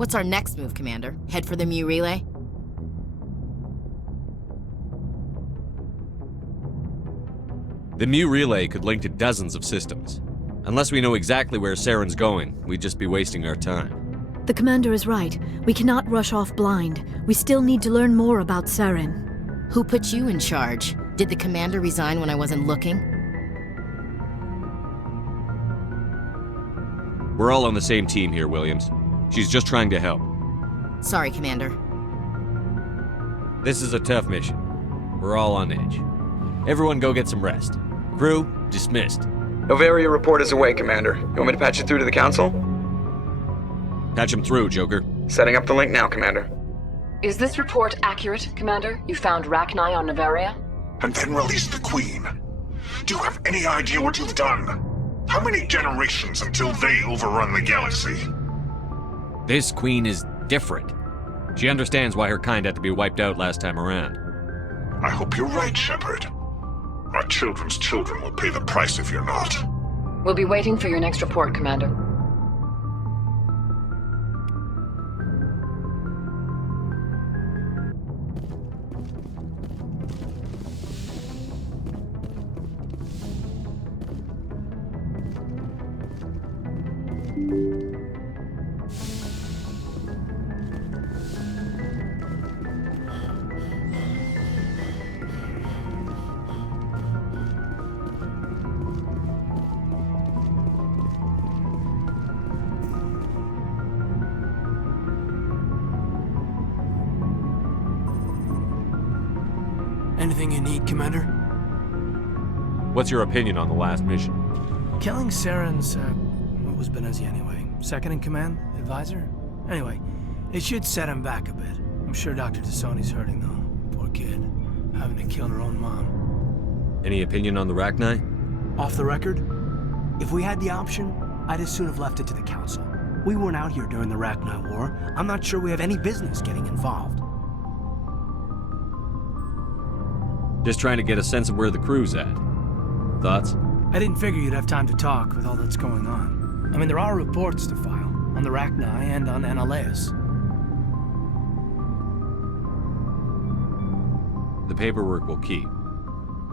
What's our next move, Commander? Head for the Mu relay? The Mu relay could link to dozens of systems. Unless we know exactly where Saren's going, we'd just be wasting our time. The commander is right. We cannot rush off blind. We still need to learn more about Saren. Who put you in charge? Did the commander resign when I wasn't looking? We're all on the same team here, Williams. She's just trying to help. Sorry, Commander. This is a tough mission. We're all on edge. Everyone go get some rest. Crew, dismissed. Novaria report is away, Commander. You want me to patch it through to the Council? Patch him through, Joker. Setting up the link now, Commander. Is this report accurate, Commander? You found Rachni on Novaria? And then released the Queen. Do you have any idea what you've done? How many generations until they overrun the galaxy? This Queen is different. She understands why her kind had to be wiped out last time around. I hope you're right, Shepard. Our children's children will pay the price if you're not. We'll be waiting for your next report, Commander. Anything you need, Commander? What's your opinion on the last mission? Killing Saren's, what was Benezia anyway? Second in command? Advisor? Anyway, it should set him back a bit. I'm sure Dr. Tassoni's hurting, though. Poor kid. Having to kill her own mom. Any opinion on the Rachni? Off the record? If we had the option, I'd as soon have left it to the Council. We weren't out here during the Rachni War. I'm not sure we have any business getting involved. Just trying to get a sense of where the crew's at. Thoughts? I didn't figure you'd have time to talk with all that's going on. I mean, there are reports to file, on the Rachni and on Annaleus. The paperwork will keep.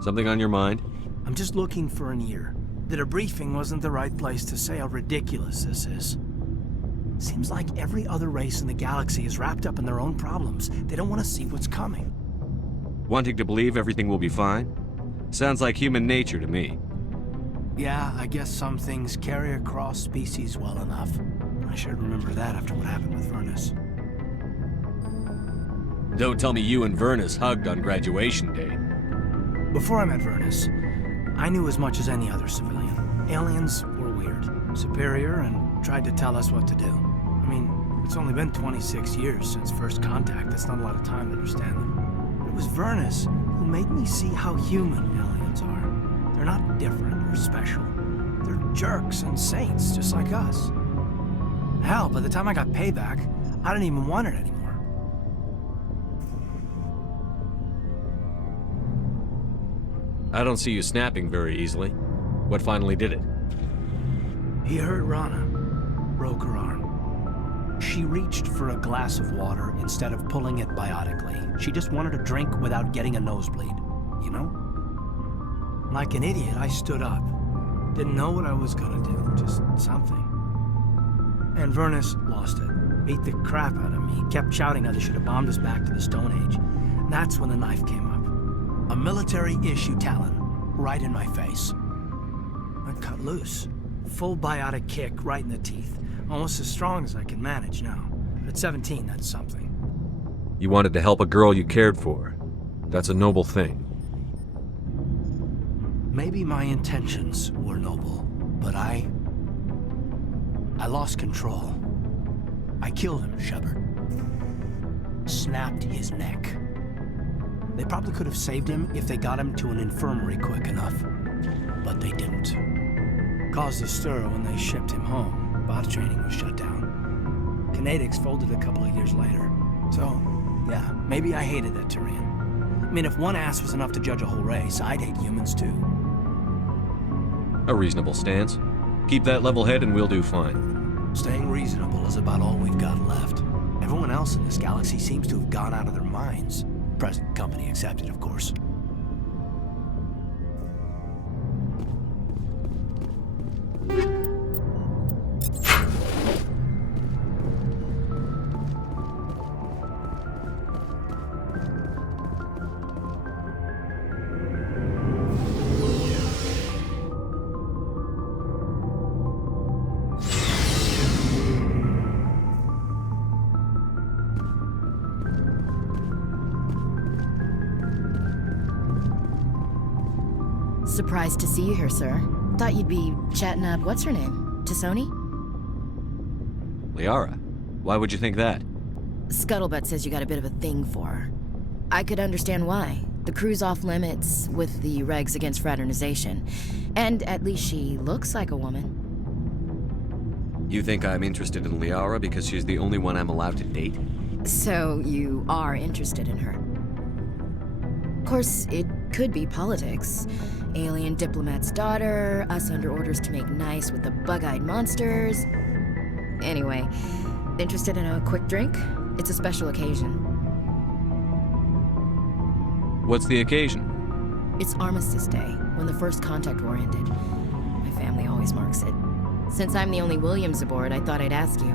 Something on your mind? I'm just looking for an ear. The debriefing wasn't the right place to say how ridiculous this is. Seems like every other race in the galaxy is wrapped up in their own problems. They don't want to see what's coming. Wanting to believe everything will be fine? Sounds like human nature to me. Yeah, I guess some things carry across species well enough. I should remember that after what happened with Vernus. Don't tell me you and Vernus hugged on graduation day. Before I met Vernus, I knew as much as any other civilian. Aliens were weird, superior, and tried to tell us what to do. I mean, it's only been 26 years since first contact. That's not a lot of time to understand them. It was Vernus who made me see how human aliens are. They're not different or special. They're jerks and saints, just like us. Hell, by the time I got payback, I didn't even want it anymore. I don't see you snapping very easily. What finally did it? He hurt Rana. Broke her arm. She reached for a glass of water instead of pulling it biotically. She just wanted a drink without getting a nosebleed, you know? Like an idiot, I stood up. Didn't know what I was gonna do, just something. And Vernus lost it. Beat the crap out of me. Kept shouting how they should have bombed us back to the Stone Age. And that's when the knife came up. A military-issue Talon, right in my face. I cut loose. Full biotic kick right in the teeth. Almost as strong as I can manage now. But at 17, that's something. You wanted to help a girl you cared for. That's a noble thing. Maybe my intentions were noble, but I lost control. I killed him, Shepard. Snapped his neck. They probably could have saved him if they got him to an infirmary quick enough. But they didn't. Caused a stir when they shipped him home. Bot training was shut down. Kinetics folded a couple of years later. So, yeah, maybe I hated that Tyrian. I mean, if one ass was enough to judge a whole race, I'd hate humans too. A reasonable stance. Keep that level head and we'll do fine. Staying reasonable is about all we've got left. Everyone else in this galaxy seems to have gone out of their minds. Present company accepted, of course. Surprised to see you here, sir. Thought you'd be chatting up, what's her name? Tassoni? Liara? Why would you think that? Scuttlebutt says you got a bit of a thing for her. I could understand why. The crew's off limits with the regs against fraternization. And at least she looks like a woman. You think I'm interested in Liara because she's the only one I'm allowed to date? So you are interested in her. Of course, it could be politics. Alien diplomat's daughter, us under orders to make nice with the bug-eyed monsters. Anyway, interested in a quick drink? It's a special occasion. What's the occasion? It's Armistice Day, when the First Contact War ended. My family always marks it. Since I'm the only Williams aboard, I thought I'd ask you.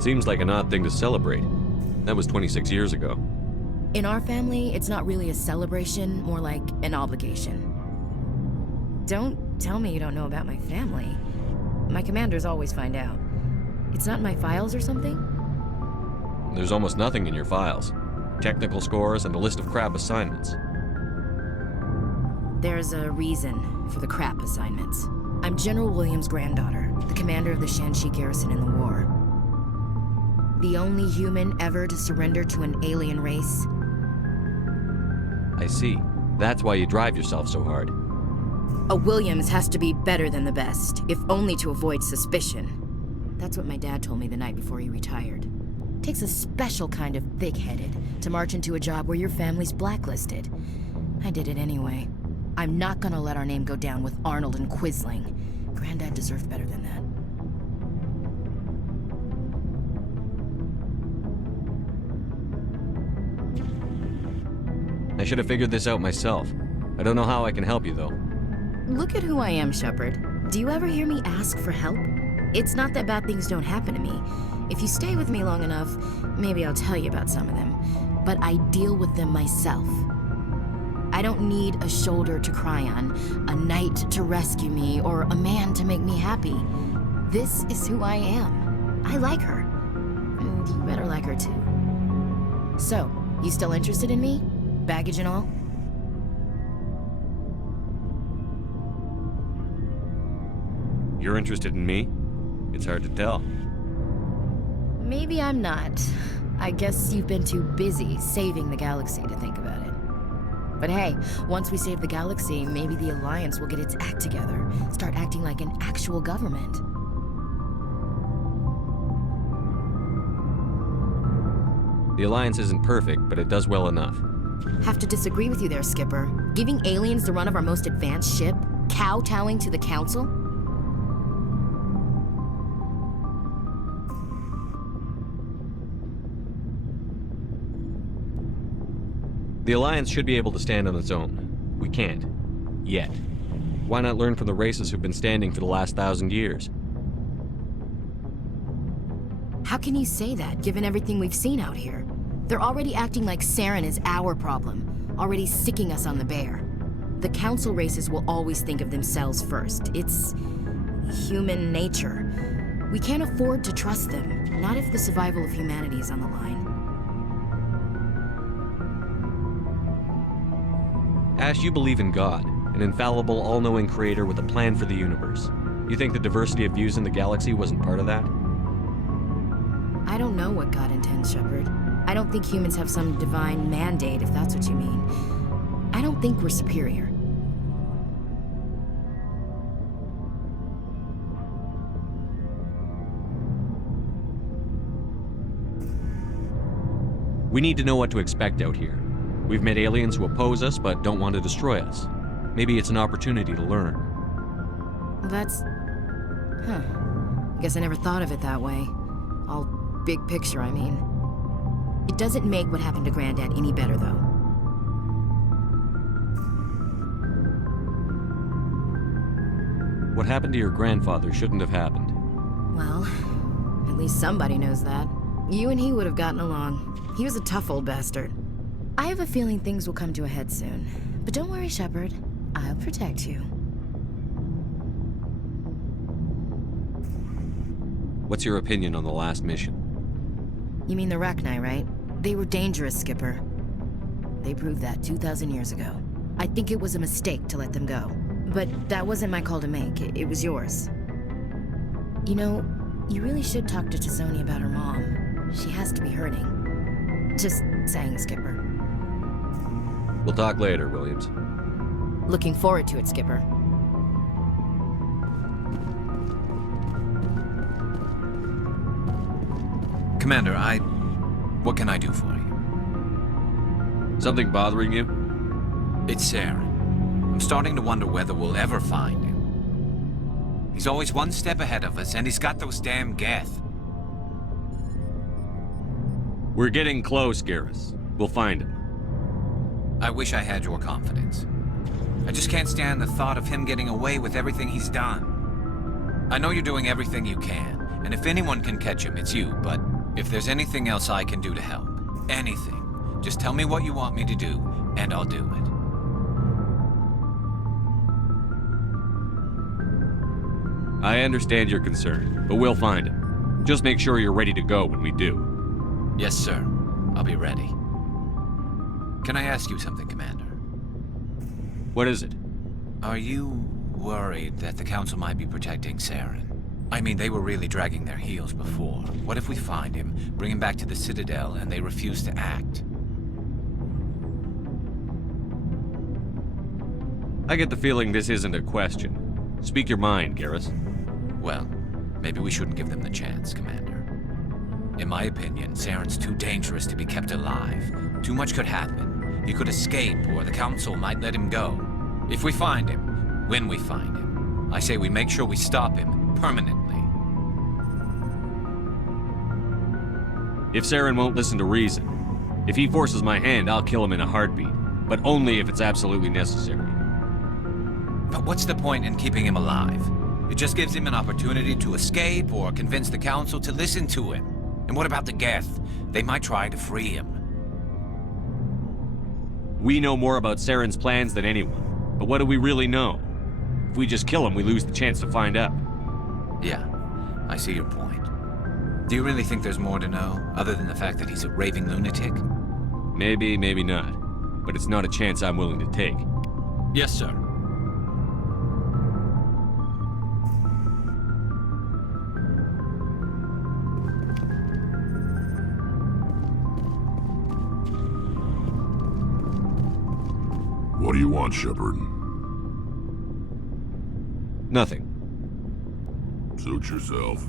Seems like an odd thing to celebrate. That was 26 years ago. In our family, it's not really a celebration, more like an obligation. Don't tell me you don't know about my family. My commanders always find out. It's not in my files or something? There's almost nothing in your files. Technical scores and a list of crap assignments. There's a reason for the crap assignments. I'm General Williams' granddaughter, the commander of the Shanxi garrison in the war. The only human ever to surrender to an alien race. I see. That's why you drive yourself so hard. A Williams has to be better than the best, if only to avoid suspicion. That's what my dad told me the night before he retired. Takes a special kind of thick-headed to march into a job where your family's blacklisted. I did it anyway. I'm not gonna let our name go down with Arnold and Quisling. Granddad deserved better than that. I should have figured this out myself. I don't know how I can help you, though. Look at who I am, Shepard. Do you ever hear me ask for help? It's not that bad things don't happen to me. If you stay with me long enough, maybe I'll tell you about some of them. But I deal with them myself. I don't need a shoulder to cry on, a knight to rescue me, or a man to make me happy. This is who I am. I like her. And you better like her too. So, you still interested in me? Baggage and all? You're interested in me? It's hard to tell. Maybe I'm not. I guess you've been too busy saving the galaxy to think about it. But hey, once we save the galaxy, maybe the Alliance will get its act together. Start acting like an actual government. The Alliance isn't perfect, but it does well enough. Have to disagree with you there, Skipper. Giving aliens the run of our most advanced ship? Kowtowing to the Council? The Alliance should be able to stand on its own. We can't. Yet. Why not learn from the races who've been standing for the last 1,000 years? How can you say that, given everything we've seen out here? They're already acting like Saren is our problem, already sicking us on the bear. The Council races will always think of themselves first. It's human nature. We can't afford to trust them, not if the survival of humanity is on the line. Ash, you believe in God, an infallible, all-knowing creator with a plan for the universe. You think the diversity of views in the galaxy wasn't part of that? I don't know what God intends, Shepard. I don't think humans have some divine mandate, if that's what you mean. I don't think we're superior. We need to know what to expect out here. We've met aliens who oppose us but don't want to destroy us. Maybe it's an opportunity to learn. Well, that's... Guess I never thought of it that way. All big picture, I mean. It doesn't make what happened to Granddad any better, though. What happened to your grandfather shouldn't have happened. Well, at least somebody knows that. You and he would have gotten along. He was a tough old bastard. I have a feeling things will come to a head soon. But don't worry, Shepard. I'll protect you. What's your opinion on the last mission? You mean the Rachni, right? They were dangerous, Skipper. They proved that 2,000 years ago. I think it was a mistake to let them go. But that wasn't my call to make. It was yours. You know, you really should talk to T'Soni about her mom. She has to be hurting. Just saying, Skipper. We'll talk later, Williams. Looking forward to it, Skipper. Commander, what can I do for you? Something bothering you? It's Saren. I'm starting to wonder whether we'll ever find him. He's always one step ahead of us, and he's got those damn Geth. We're getting close, Garrus. We'll find him. I wish I had your confidence. I just can't stand the thought of him getting away with everything he's done. I know you're doing everything you can, and if anyone can catch him, it's you, but if there's anything else I can do to help, anything, just tell me what you want me to do, and I'll do it. I understand your concern, but we'll find him. Just make sure you're ready to go when we do. Yes, sir. I'll be ready. Can I ask you something, Commander? What is it? Are you worried that the Council might be protecting Saren? I mean, they were really dragging their heels before. What if we find him, bring him back to the Citadel, and they refuse to act? I get the feeling this isn't a question. Speak your mind, Garrus. Well, maybe we shouldn't give them the chance, Commander. In my opinion, Saren's too dangerous to be kept alive. Too much could happen. He could escape, or the Council might let him go. If we find him, when we find him, I say we make sure we stop him permanently. If Saren won't listen to reason, if he forces my hand, I'll kill him in a heartbeat. But only if it's absolutely necessary. But what's the point in keeping him alive? It just gives him an opportunity to escape or convince the Council to listen to him. And what about the Geth? They might try to free him. We know more about Saren's plans than anyone. But what do we really know? If we just kill him, we lose the chance to find out. Yeah, I see your point. Do you really think there's more to know, other than the fact that he's a raving lunatic? Maybe, maybe not. But it's not a chance I'm willing to take. Yes, sir. What do you want, Shepard? Nothing. Suit yourself.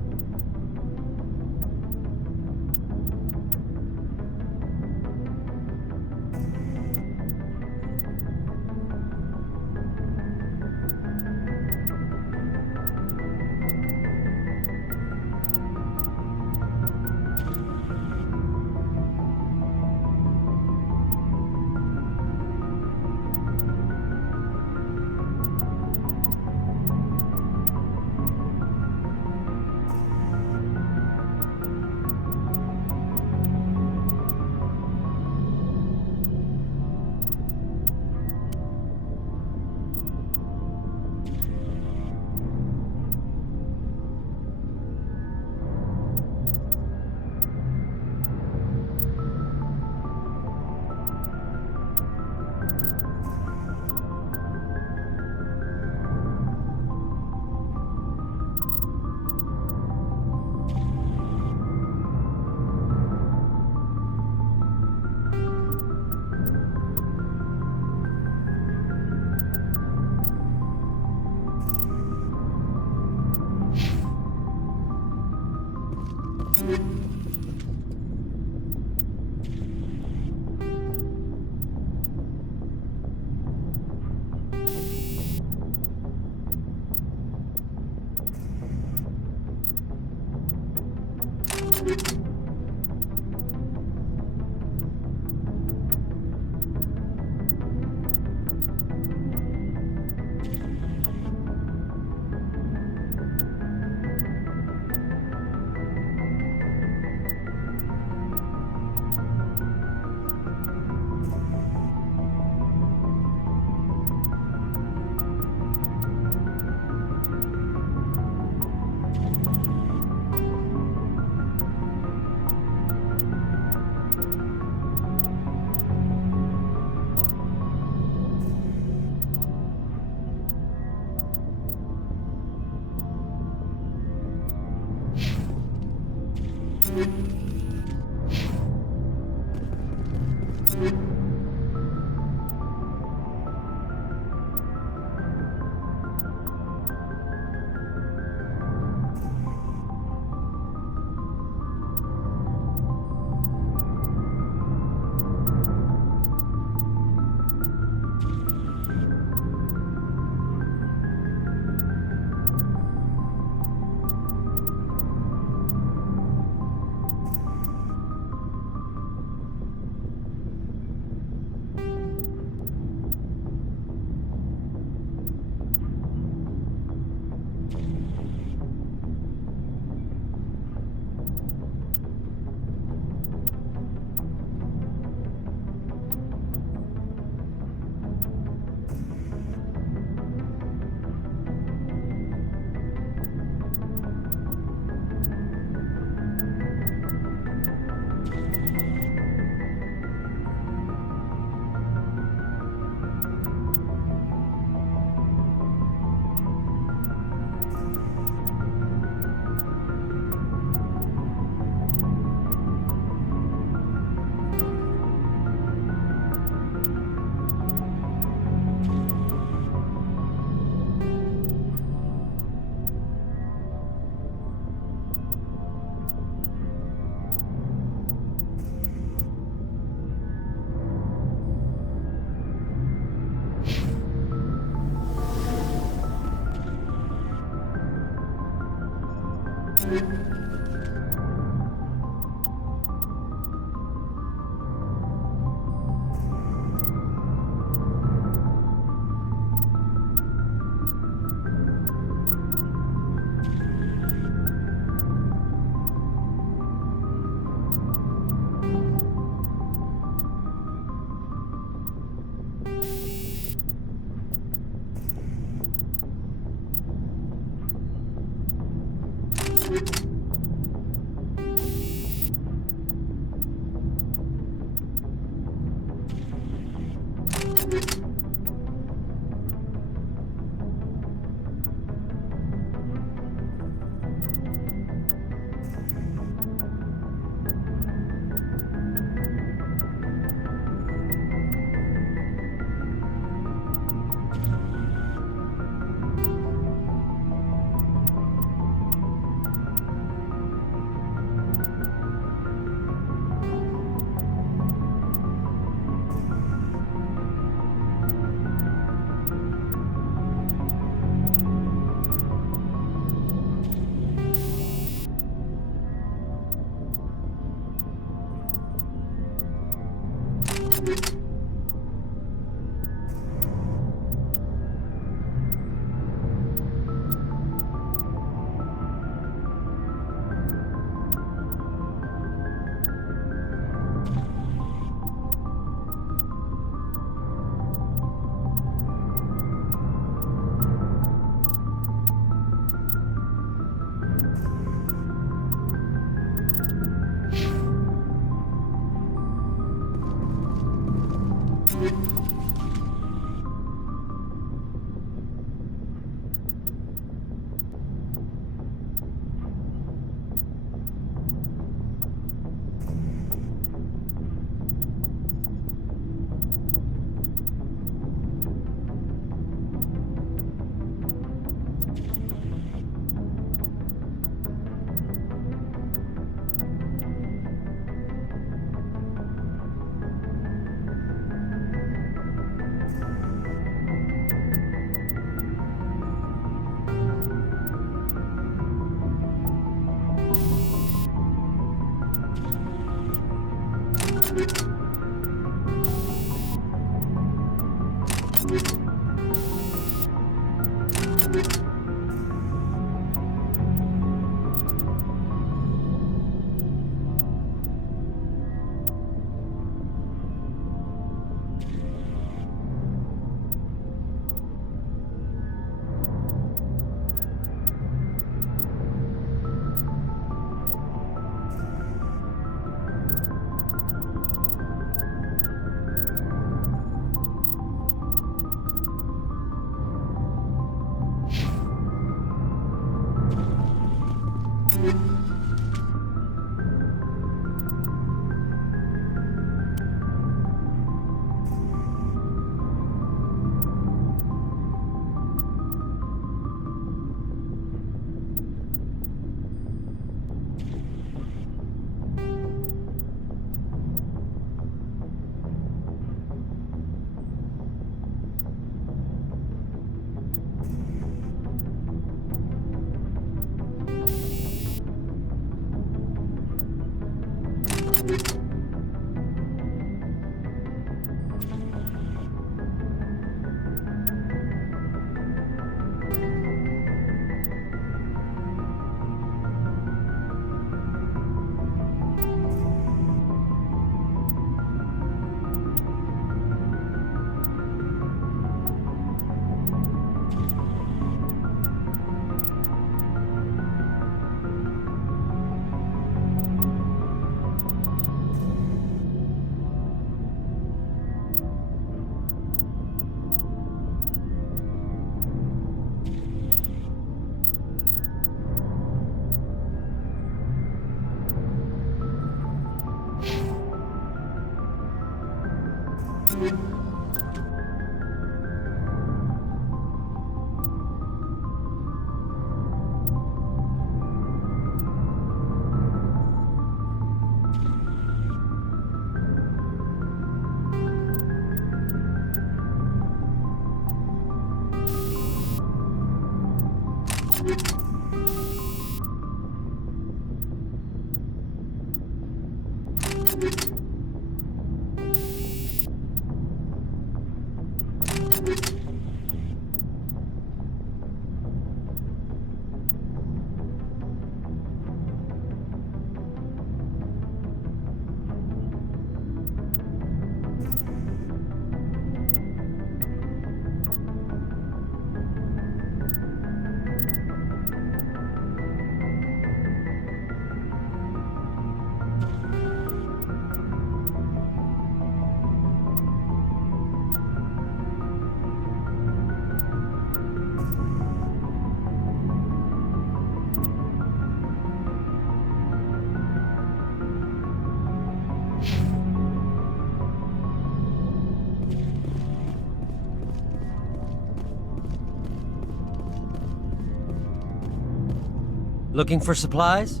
Looking for supplies?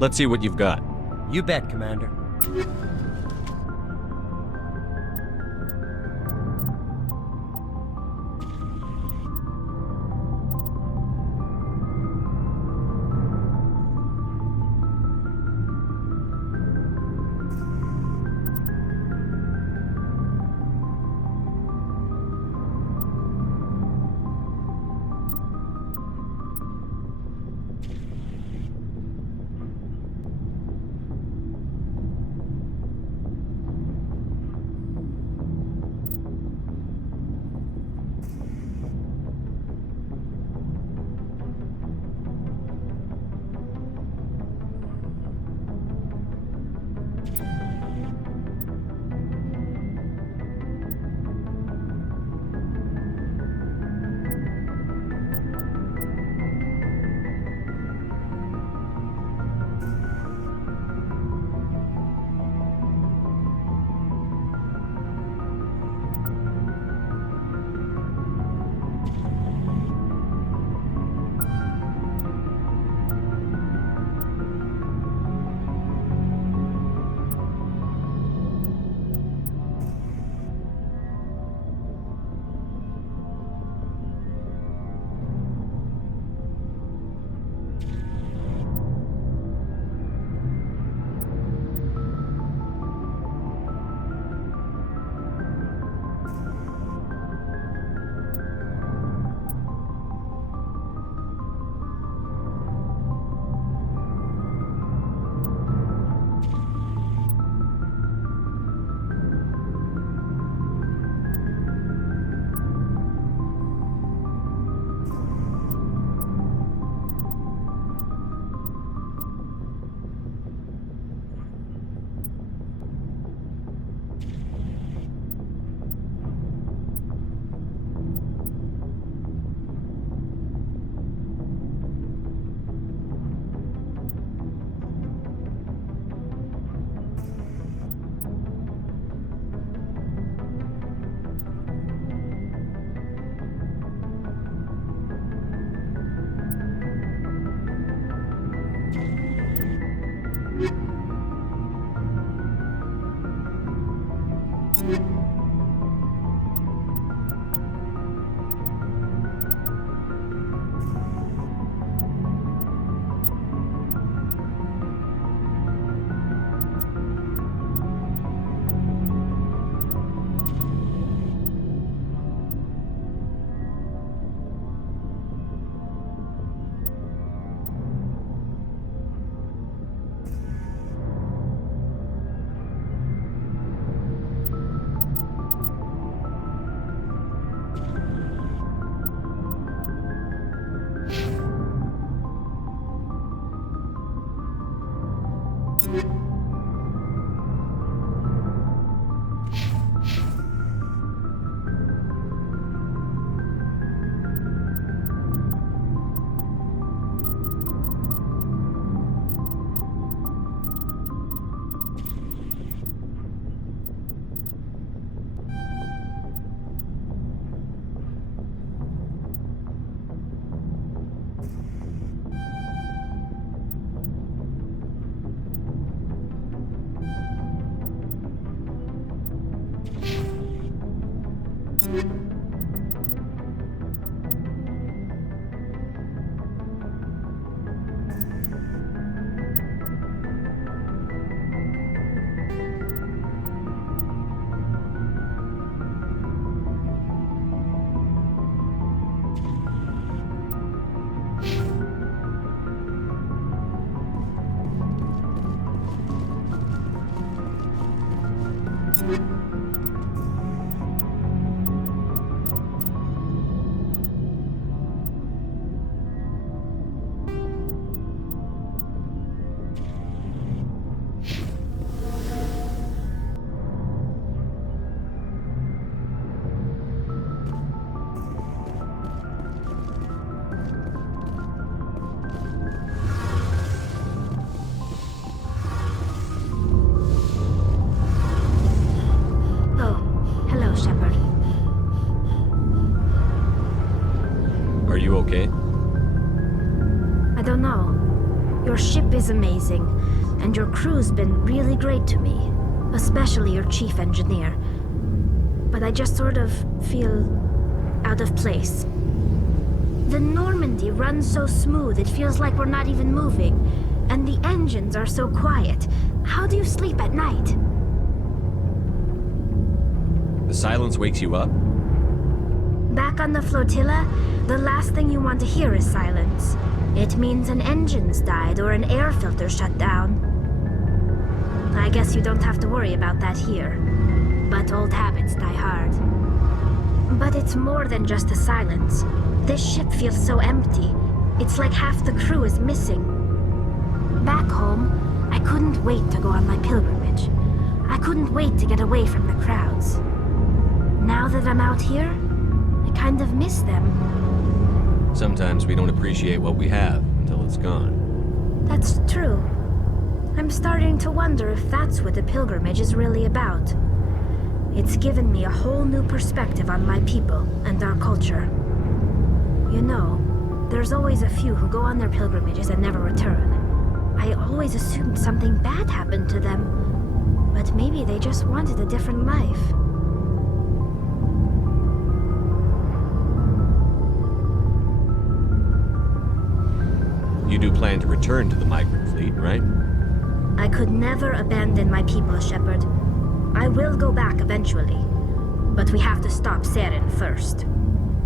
Let's see what you've got. You bet, Commander. Are you okay? I don't know. Your ship is amazing, and your crew's been really great to me, especially your chief engineer. But I just sort of feel out of place. The Normandy runs so smooth, it feels like we're not even moving, and the engines are so quiet. How do you sleep at night? The silence wakes you up? Back on the flotilla, the last thing you want to hear is silence. It means an engine's died or an air filter shut down. I guess you don't have to worry about that here. But old habits die hard. But it's more than just the silence. This ship feels so empty. It's like half the crew is missing. Back home, I couldn't wait to go on my pilgrimage. I couldn't wait to get away from the crowds. Now that I'm out here, I kind of miss them. Sometimes we don't appreciate what we have until it's gone. That's true. I'm starting to wonder if that's what the pilgrimage is really about. It's given me a whole new perspective on my people and our culture. You know, there's always a few who go on their pilgrimages and never return. I always assumed something bad happened to them, but maybe they just wanted a different life. You do plan to return to the migrant fleet, right? I could never abandon my people, Shepard. I will go back eventually, but we have to stop Saren first.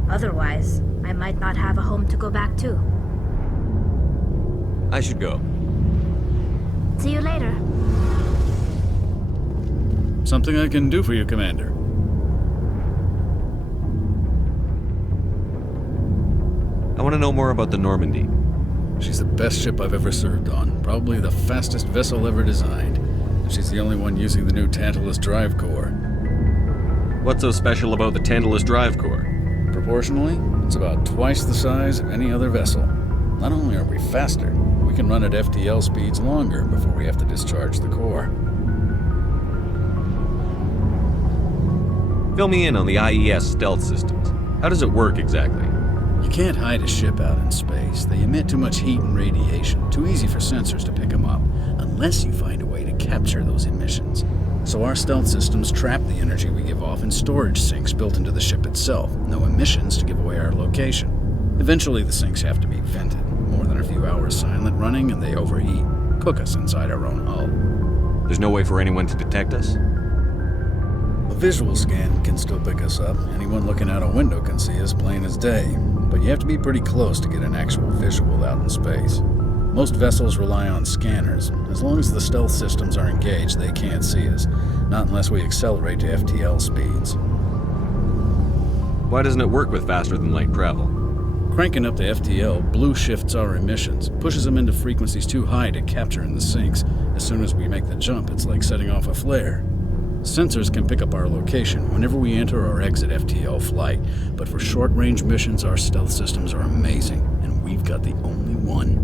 Otherwise, I might not have a home to go back to. I should go. See you later. Something I can do for you, Commander. I want to know more about the Normandy. She's the best ship I've ever served on. Probably the fastest vessel ever designed. And she's the only one using the new Tantalus drive core. What's so special about the Tantalus drive core? Proportionally, it's about twice the size of any other vessel. Not only are we faster, we can run at FTL speeds longer before we have to discharge the core. Fill me in on the IES stealth systems. How does it work exactly? You can't hide a ship out in space. They emit too much heat and radiation, too easy for sensors to pick them up, unless you find a way to capture those emissions. So our stealth systems trap the energy we give off in storage sinks built into the ship itself. No emissions to give away our location. Eventually the sinks have to be vented. More than a few hours silent running and they overheat. Cook us inside our own hull. There's no way for anyone to detect us? A visual scan can still pick us up. Anyone looking out a window can see us plain as day. But you have to be pretty close to get an actual visual out in space. Most vessels rely on scanners. As long as the stealth systems are engaged, they can't see us. Not unless we accelerate to FTL speeds. Why doesn't it work with faster-than-light travel? Cranking up the FTL blue shifts our emissions, pushes them into frequencies too high to capture in the sinks. As soon as we make the jump, it's like setting off a flare. Sensors can pick up our location whenever we enter or exit FTL flight, but for short-range missions, our stealth systems are amazing, and we've got the only one.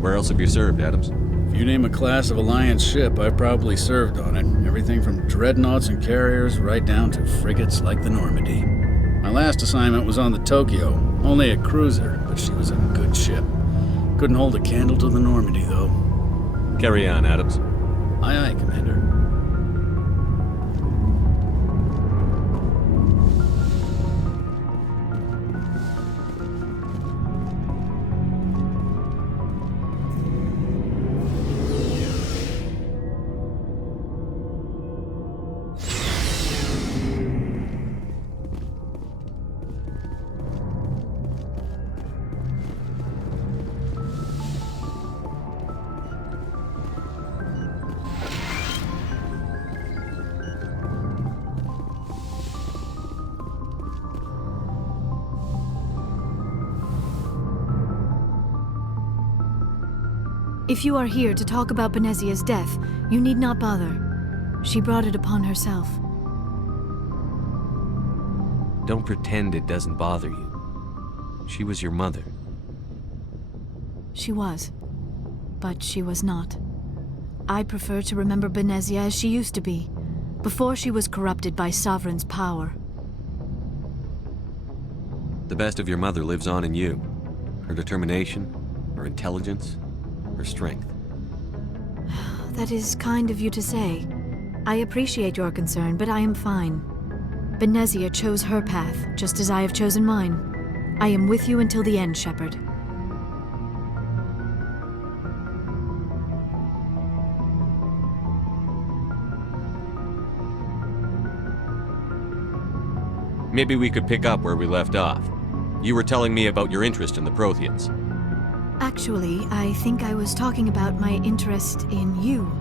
Where else have you served, Adams? If you name a class of Alliance ship, I've probably served on it. Everything from dreadnoughts and carriers right down to frigates like the Normandy. My last assignment was on the Tokyo, only a cruiser, but she was a good ship. Couldn't hold a candle to the Normandy, though. Carry on, Adams. Aye, aye, Commander. If you are here to talk about Benezia's death, you need not bother. She brought it upon herself. Don't pretend it doesn't bother you. She was your mother. She was. But she was not. I prefer to remember Benezia as she used to be, before she was corrupted by Sovereign's power. The best of your mother lives on in you. Her determination, her intelligence, her strength. That is kind of you to say. I appreciate your concern, but I am fine. Benezia chose her path, just as I have chosen mine. I am with you until the end, Shepard. Maybe we could pick up where we left off. You were telling me about your interest in the Protheans. Actually, I think I was talking about my interest in you,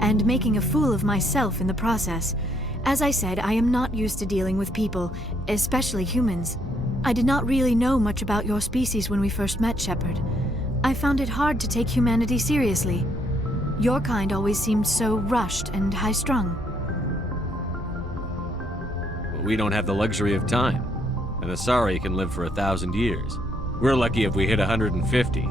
and making a fool of myself in the process. As I said, I am not used to dealing with people, especially humans. I did not really know much about your species when we first met, Shepard. I found it hard to take humanity seriously. Your kind always seemed so rushed and high-strung. But we don't have the luxury of time. An Asari can live for 1,000 years. We're lucky if we hit 150.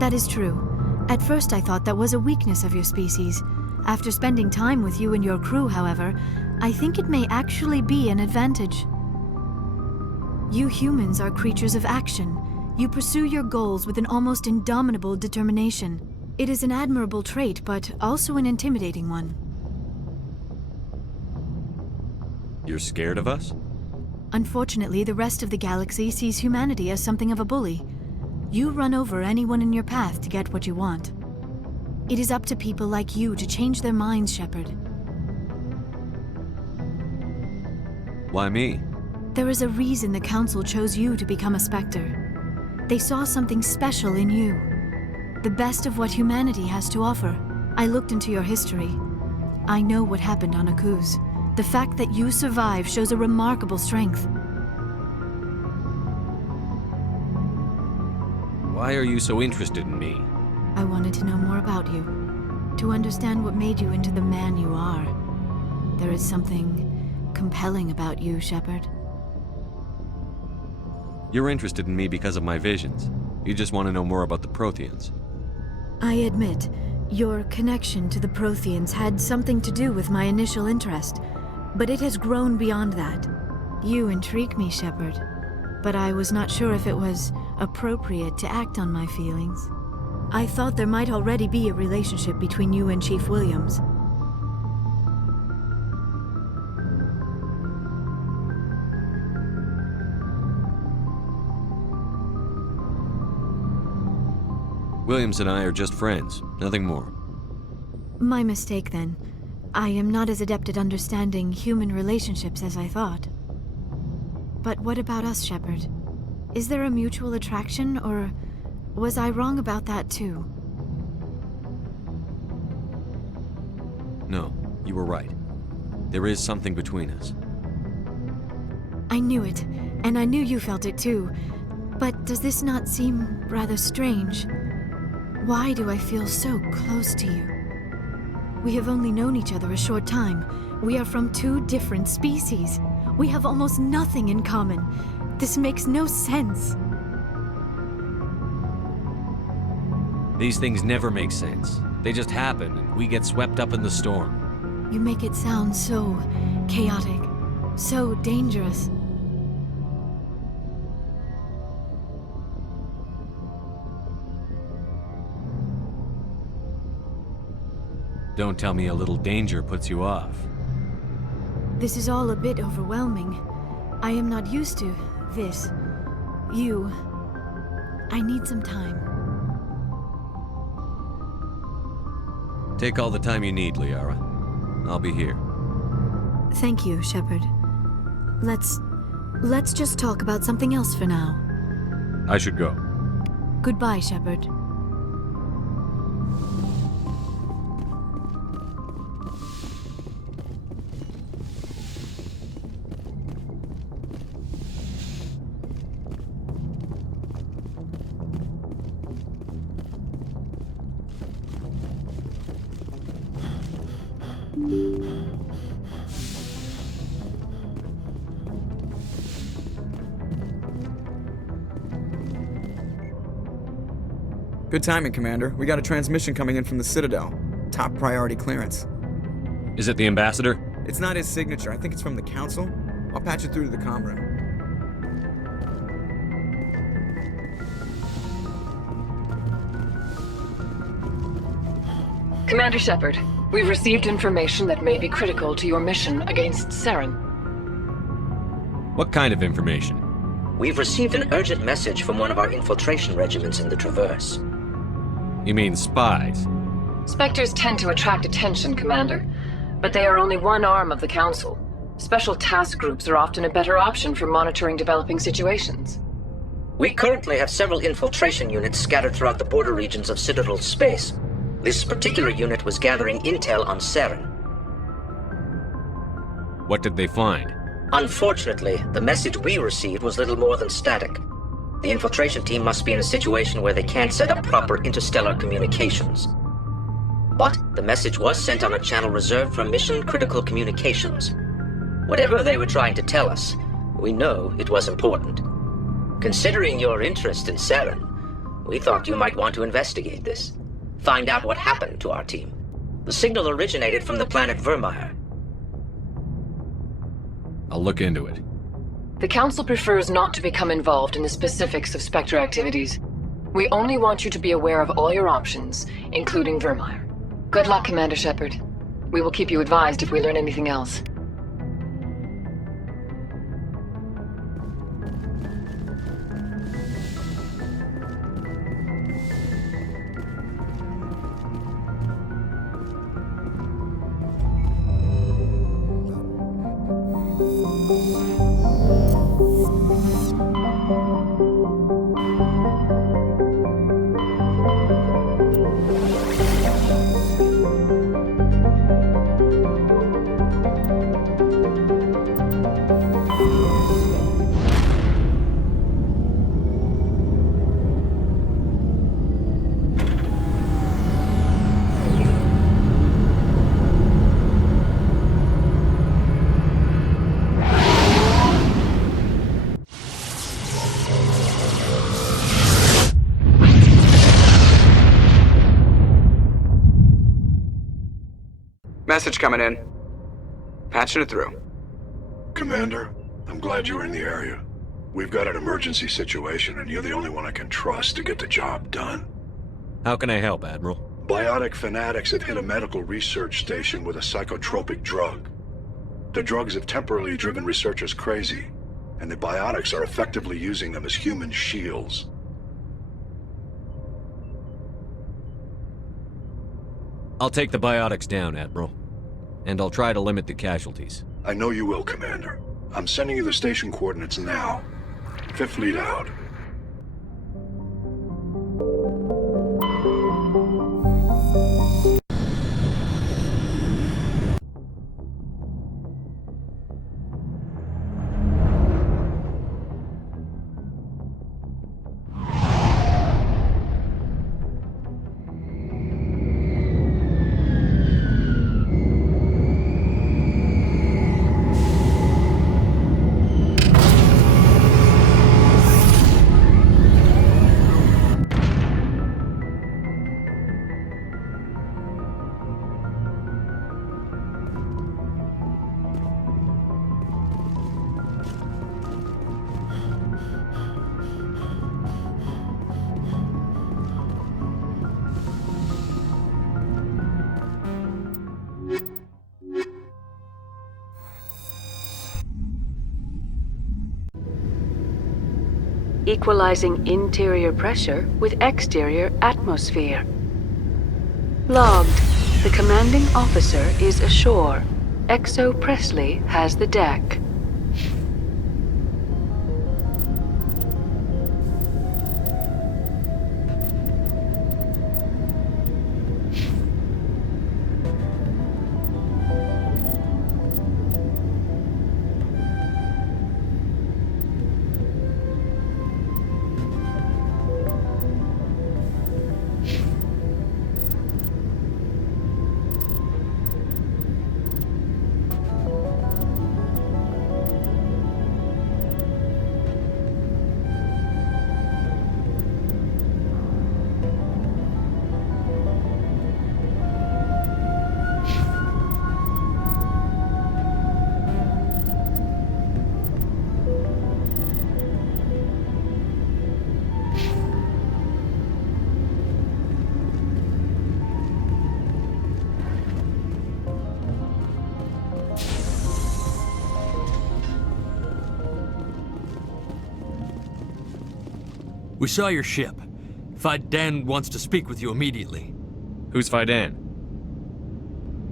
That is true. At first I thought that was a weakness of your species. After spending time with you and your crew, however, I think it may actually be an advantage. You humans are creatures of action. You pursue your goals with an almost indomitable determination. It is an admirable trait, but also an intimidating one. You're scared of us? Unfortunately, the rest of the galaxy sees humanity as something of a bully. You run over anyone in your path to get what you want. It is up to people like you to change their minds, Shepard. Why me? There is a reason the Council chose you to become a Spectre. They saw something special in you. The best of what humanity has to offer. I looked into your history. I know what happened on Akuz. The fact that you survived shows a remarkable strength. Why are you so interested in me? I wanted to know more about you. To understand what made you into the man you are. There is something compelling about you, Shepard. You're interested in me because of my visions. You just want to know more about the Protheans. I admit, your connection to the Protheans had something to do with my initial interest, but it has grown beyond that. You intrigue me, Shepard, but I was not sure if it was appropriate to act on my feelings. I thought there might already be a relationship between you and Chief Williams. Williams and I are just friends, nothing more. My mistake, then. I am not as adept at understanding human relationships as I thought. But what about us, Shepard? Is there a mutual attraction, or was I wrong about that too? No, you were right. There is something between us. I knew it, and I knew you felt it too. But does this not seem rather strange? Why do I feel so close to you? We have only known each other a short time. We are from two different species. We have almost nothing in common. This makes no sense. These things never make sense. They just happen, and we get swept up in the storm. You make it sound so chaotic, so dangerous. Don't tell me a little danger puts you off. This is all a bit overwhelming. I am not used to this. You. I need some time. Take all the time you need, Liara. I'll be here. Thank you, Shepard. Let's just talk about something else for now. I should go. Goodbye, Shepard. Good timing, Commander. We got a transmission coming in from the Citadel. Top priority clearance. Is it the Ambassador? It's not his signature. I think it's from the Council. I'll patch it through to the comm room. Commander Shepard, we've received information that may be critical to your mission against Saren. What kind of information? We've received an urgent message from one of our infiltration regiments in the Traverse. You mean spies? Spectres tend to attract attention, Commander, but they are only one arm of the Council. Special task groups are often a better option for monitoring developing situations. We currently have several infiltration units scattered throughout the border regions of Citadel space. This particular unit was gathering intel on Saren. What did they find? Unfortunately, the message we received was little more than static. The infiltration team must be in a situation where they can't set up proper interstellar communications. But the message was sent on a channel reserved for mission-critical communications. Whatever they were trying to tell us, we know it was important. Considering your interest in Saren, we thought you might want to investigate this. Find out what happened to our team. The signal originated from the planet Vermeer. I'll look into it. The Council prefers not to become involved in the specifics of Spectre activities. We only want you to be aware of all your options, including Vermeer. Good luck, Commander Shepard. We will keep you advised if we learn anything else. Message coming in. Patching it through. Commander, I'm glad you're in the area. We've got an emergency situation, and you're the only one I can trust to get the job done. How can I help, Admiral? Biotic fanatics have hit a medical research station with a psychotropic drug. The drugs have temporarily driven researchers crazy, and the biotics are effectively using them as human shields. I'll take the biotics down, Admiral. And I'll try to limit the casualties. I know you will, Commander. I'm sending you the station coordinates now. Fifth lead out. equalizing interior pressure with exterior atmosphere. Logged. The commanding officer is ashore. Exo Presley has the deck. We saw your ship. Faidan wants to speak with you immediately. Who's Faidan?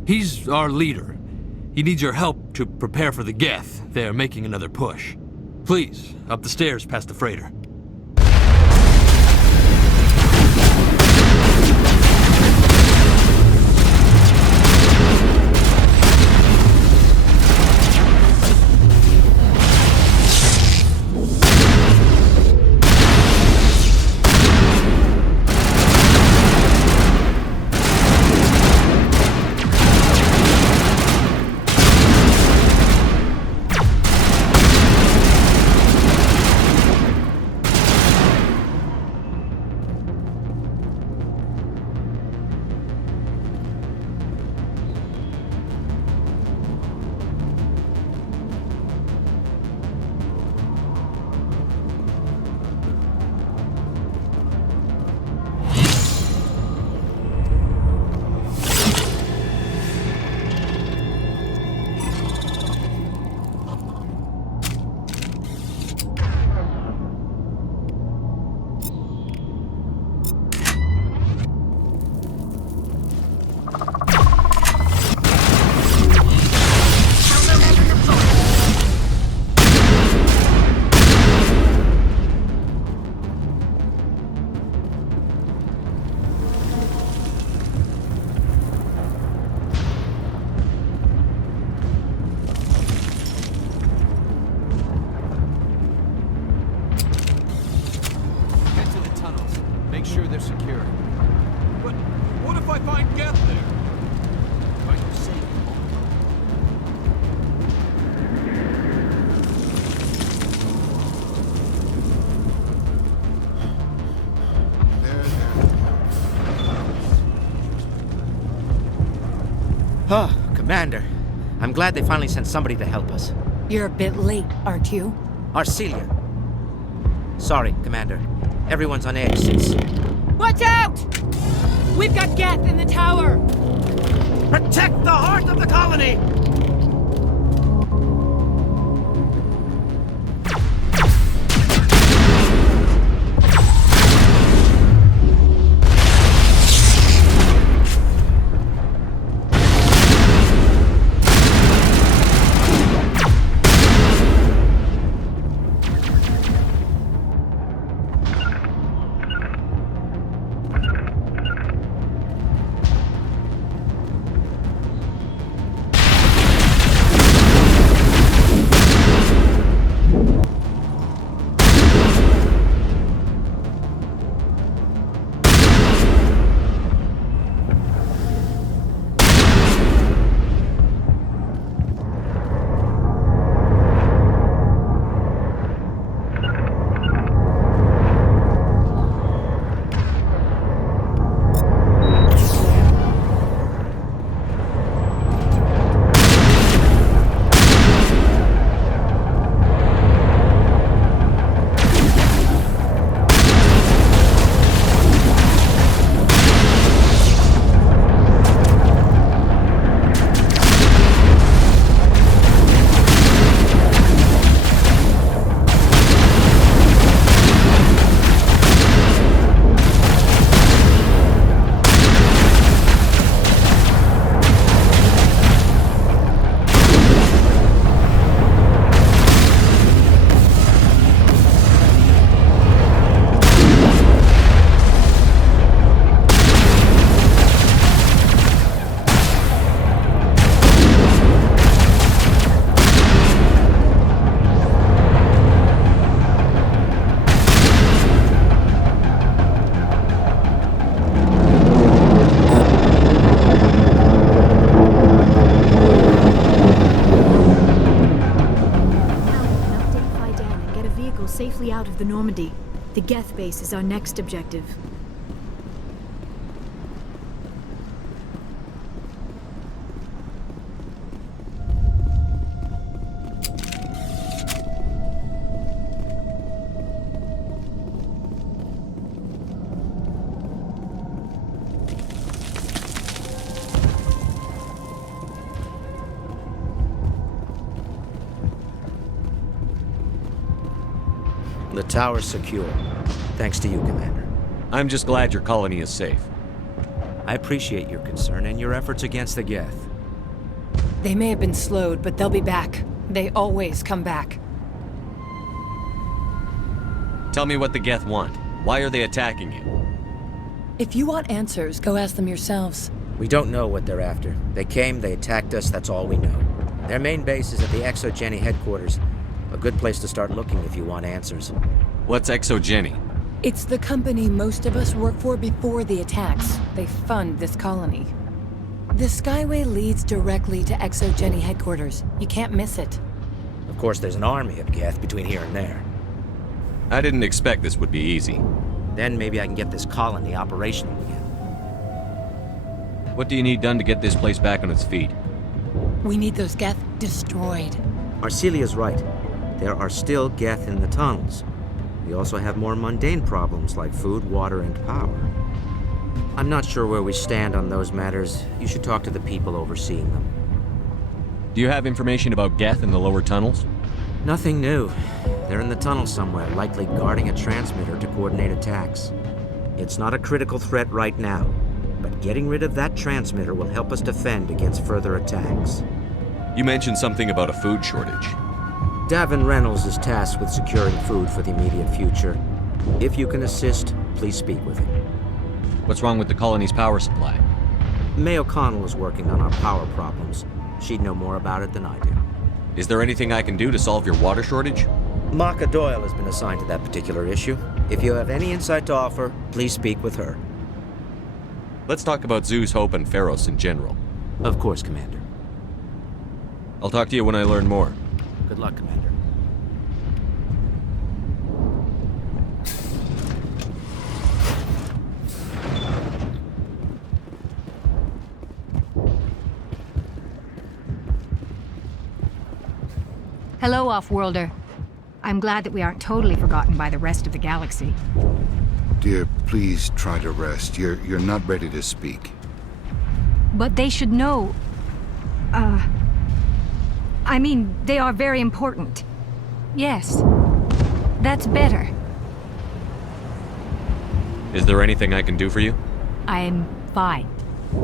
He's our leader. He needs your help to prepare for the Geth. They're making another push. Please, up the stairs past the freighter. Oh, Commander. I'm glad they finally sent somebody to help us. You're a bit late, aren't you? Arcelia. Sorry, Commander. Everyone's on edge since... Watch out! We've got Geth in the tower! Protect the heart of the colony! of the Normandy. The Geth base is our next objective. The tower's secure. Thanks to you, Commander. I'm just glad your colony is safe. I appreciate your concern and your efforts against the Geth. They may have been slowed, but they'll be back. They always come back. Tell me what the Geth want. Why are they attacking you? If you want answers, go ask them yourselves. We don't know what they're after. They came, they attacked us, that's all we know. Their main base is at the ExoGeni headquarters. A good place to start looking if you want answers. What's ExoGeni? It's the company most of us worked for before the attacks. They fund this colony. The Skyway leads directly to ExoGeni headquarters. You can't miss it. Of course, there's an army of Geth between here and there. I didn't expect this would be easy. Then maybe I can get this colony operational again. What do you need done to get this place back on its feet? We need those Geth destroyed. Arcelia's right. There are still Geth in the tunnels. We also have more mundane problems like food, water, and power. I'm not sure where we stand on those matters. You should talk to the people overseeing them. Do you have information about Geth in the lower tunnels? Nothing new. They're in the tunnel somewhere, likely guarding a transmitter to coordinate attacks. It's not a critical threat right now, but getting rid of that transmitter will help us defend against further attacks. You mentioned something about a food shortage. Davin Reynolds is tasked with securing food for the immediate future. If you can assist, please speak with him. What's wrong with the colony's power supply? May O'Connell is working on our power problems. She'd know more about it than I do. Is there anything I can do to solve your water shortage? Maka Doyle has been assigned to that particular issue. If you have any insight to offer, please speak with her. Let's talk about Zeus, Hope, and Pharos in general. Of course, Commander. I'll talk to you when I learn more. Good luck, Commander. Hello, Off-Worlder. I'm glad that we aren't totally forgotten by the rest of the galaxy. Dear, please try to rest. You're not ready to speak. But they should know... I mean, they are very important. Yes. That's better. Is there anything I can do for you? I'm fine.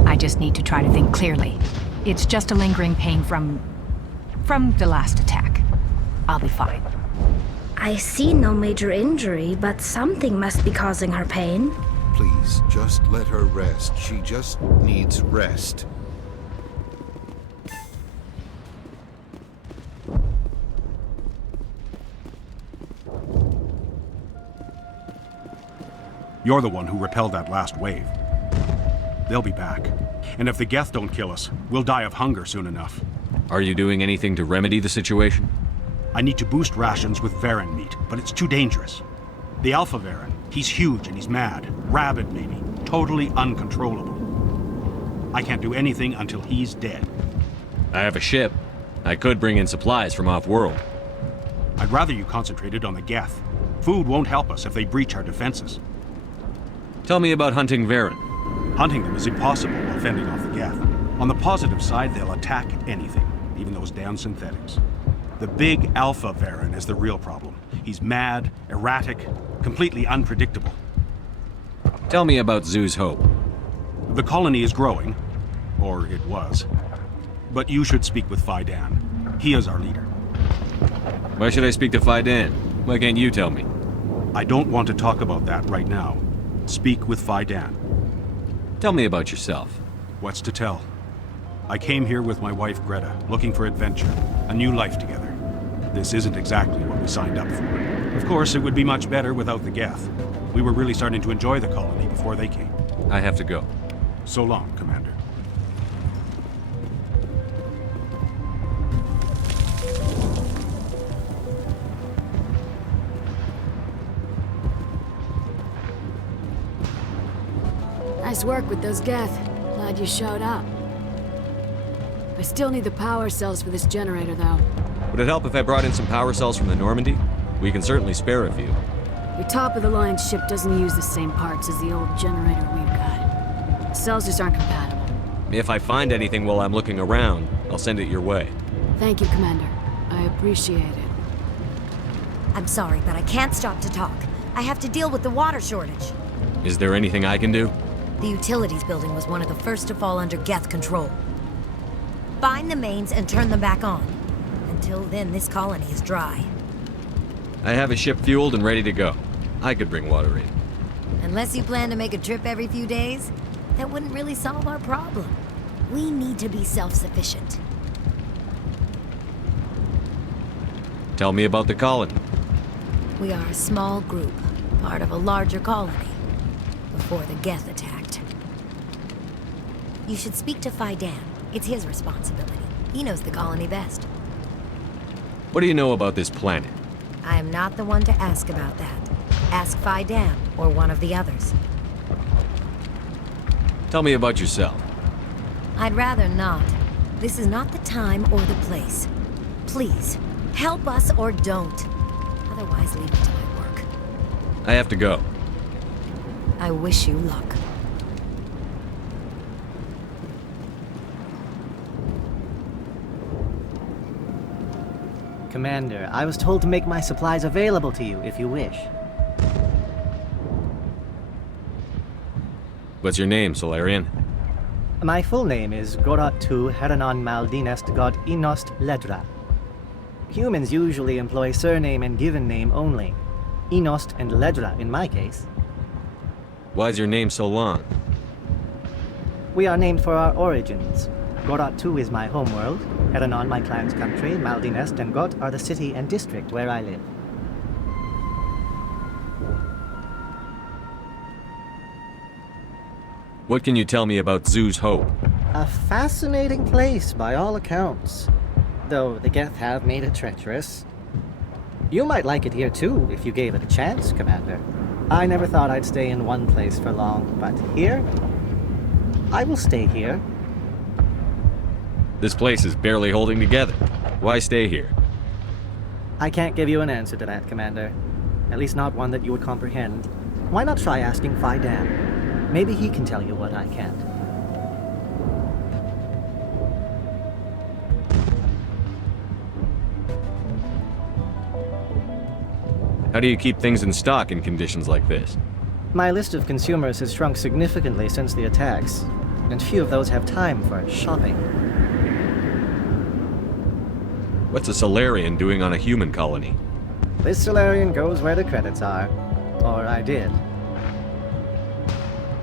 I just need to try to think clearly. It's just a lingering pain from the last attack. I'll be fine. I see no major injury, but something must be causing her pain. Please, just let her rest. She just needs rest. You're the one who repelled that last wave. They'll be back. And if the Geth don't kill us, we'll die of hunger soon enough. Are you doing anything to remedy the situation? I need to boost rations with Varen meat, but it's too dangerous. The Alpha Varen, he's huge and he's mad. Rabid, maybe. Totally uncontrollable. I can't do anything until he's dead. I have a ship. I could bring in supplies from off-world. I'd rather you concentrated on the Geth. Food won't help us if they breach our defenses. Tell me about hunting Varen. Hunting them is impossible while fending off the Geth. On the positive side, they'll attack anything, even those damn synthetics. The big Alpha Varen is the real problem. He's mad, erratic, completely unpredictable. Tell me about Zeus Hope. The colony is growing, or it was. But you should speak with Faidan. He is our leader. Why should I speak to Faidan? Why can't you tell me? I don't want to talk about that right now. Speak with Faidan. Tell me about yourself. What's to tell? I came here with my wife Greta, looking for adventure, a new life together. This isn't exactly what we signed up for. Of course, it would be much better without the Geth. We were really starting to enjoy the colony before they came. I have to go. So long, Commander. Nice work with those Geth. Glad you showed up. I still need the power cells for this generator, though. Would it help if I brought in some power cells from the Normandy? We can certainly spare a few. Your top-of-the-line ship doesn't use the same parts as the old generator we've got. The cells just aren't compatible. If I find anything while I'm looking around, I'll send it your way. Thank you, Commander. I appreciate it. I'm sorry, but I can't stop to talk. I have to deal with the water shortage. Is there anything I can do? The utilities building was one of the first to fall under Geth control. Find the mains and turn them back on. Until then, this colony is dry. I have a ship fueled and ready to go. I could bring water in. Unless you plan to make a trip every few days, that wouldn't really solve our problem. We need to be self-sufficient. Tell me about the colony. We are a small group, part of a larger colony, before the Geth attacked. You should speak to Faidan. It's his responsibility. He knows the colony best. What do you know about this planet? I am not the one to ask about that. Ask Faidan or one of the others. Tell me about yourself. I'd rather not. This is not the time or the place. Please, help us or don't. Otherwise, leave it to my work. I have to go. I wish you luck. Commander, I was told to make my supplies available to you if you wish. What's your name, Solarian? My full name is Gorat Tu Heranon Maldinest God Inost Ledra. Humans usually employ surname and given name only. Inost and Ledra in my case. Why's your name so long? We are named for our origins. Gorat Tu is my homeworld, Heranon my clan's country, Maldinest and God are the city and district where I live. What can you tell me about Zoo's Hope? A fascinating place by all accounts, though the Geth have made it treacherous. You might like it here too, if you gave it a chance, Commander. I never thought I'd stay in one place for long, but here? I will stay here. This place is barely holding together. Why stay here? I can't give you an answer to that, Commander. At least not one that you would comprehend. Why not try asking Faidan? Maybe he can tell you what I can't. How do you keep things in stock in conditions like this? My list of consumers has shrunk significantly since the attacks, and few of those have time for shopping. What's a Solarian doing on a human colony? This Solarian goes where the credits are. Or I did.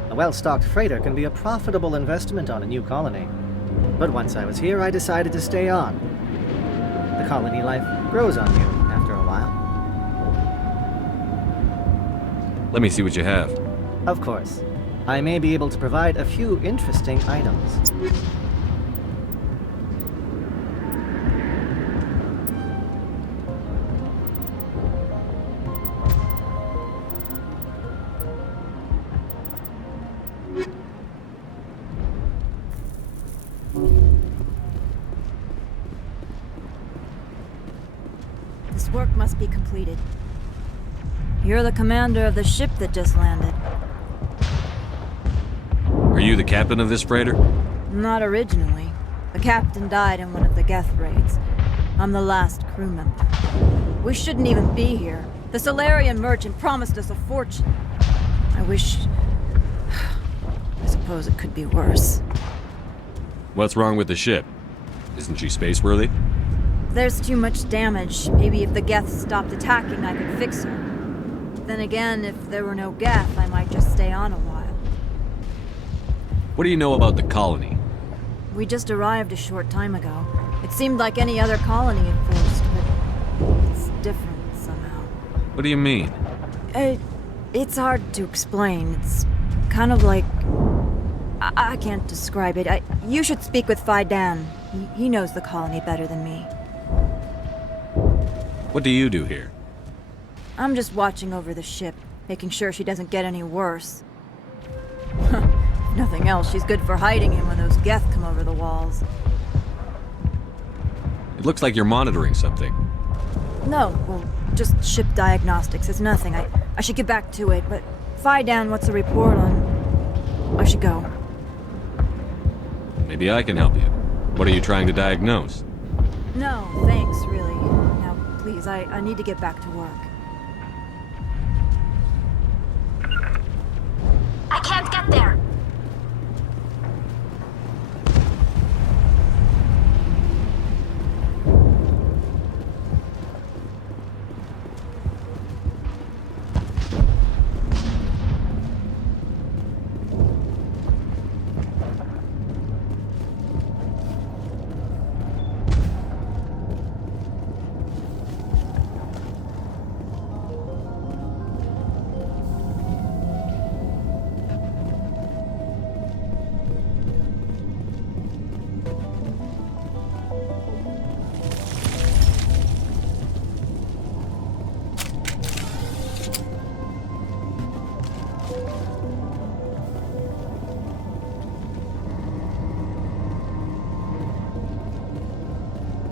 A well-stocked freighter can be a profitable investment on a new colony. But once I was here, I decided to stay on. The colony life grows on you after a while. Let me see what you have. Of course. I may be able to provide a few interesting items. This work must be completed. You're the commander of the ship that just landed. Are you the captain of this freighter? Not originally. The captain died in one of the Geth raids. I'm the last crew member. We shouldn't even be here. The Solarian merchant promised us a fortune. I suppose it could be worse. What's wrong with the ship? Isn't she spaceworthy? There's too much damage. Maybe if the Geth stopped attacking, I could fix her. Then again, if there were no Geth, I might just stay on a while. What do you know about the colony? We just arrived a short time ago. It seemed like any other colony at first, but it's different somehow. What do you mean? It's hard to explain. It's kind of like... I can't describe it. You should speak with Faidan. He knows the colony better than me. What do you do here? I'm just watching over the ship, making sure she doesn't get any worse. nothing else, she's good for hiding him when those Geth come over the walls. It looks like you're monitoring something. No, well, just ship diagnostics. It's nothing. I should get back to it, but Fidan, what's the report on? I should go. Maybe I can help you. What are you trying to diagnose? No, thanks, really. Now, please, I need to get back to work. I can't get there.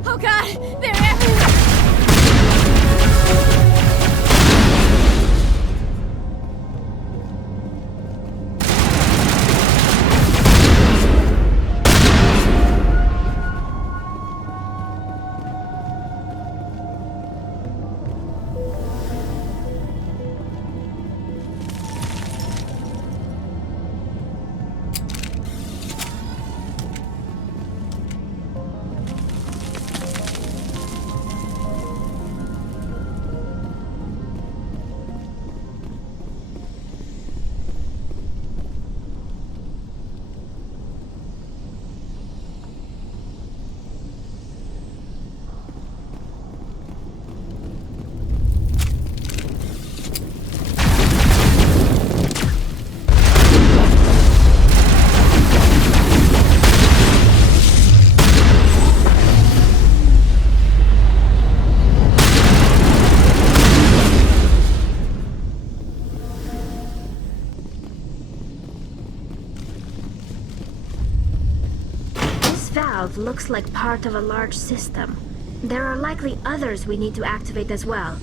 Oh god, they're everywhere! Valve looks like part of a large system. There are likely others we need to activate as well.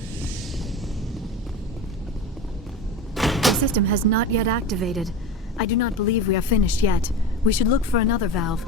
The system has not yet activated. I do not believe we are finished yet. We should look for another valve.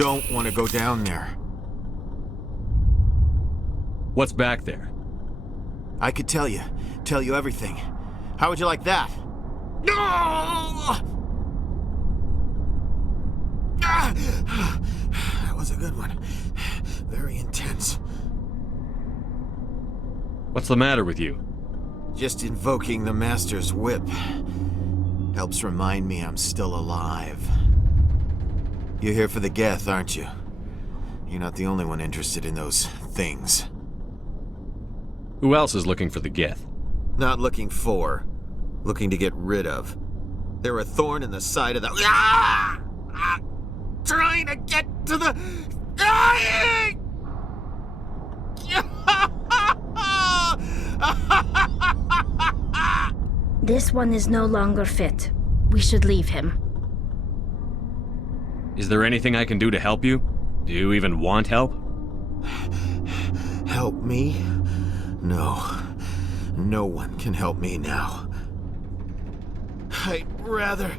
don't want to go down there. What's back there? I could tell you everything. How would you like that? That was a good one. Very intense. What's the matter with you? Just invoking the Master's whip helps remind me I'm still alive. You're here for the Geth, aren't you? You're not the only one interested in those things. Who else is looking for the Geth? Not looking for. Looking to get rid of. They're a thorn in the side of the... Trying to get to the... This one is no longer fit. We should leave him. Is there anything I can do to help you? Do you even want help? Help me? No. No one can help me now. I'd rather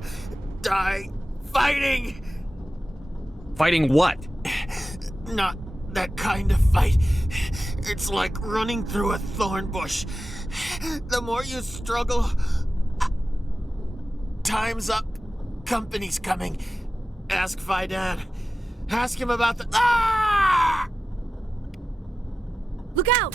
die fighting! Fighting what? Not that kind of fight. It's like running through a thorn bush. The more you struggle... Time's up. Company's coming. Ask Faidan. Ask him about the... Ah! Look out!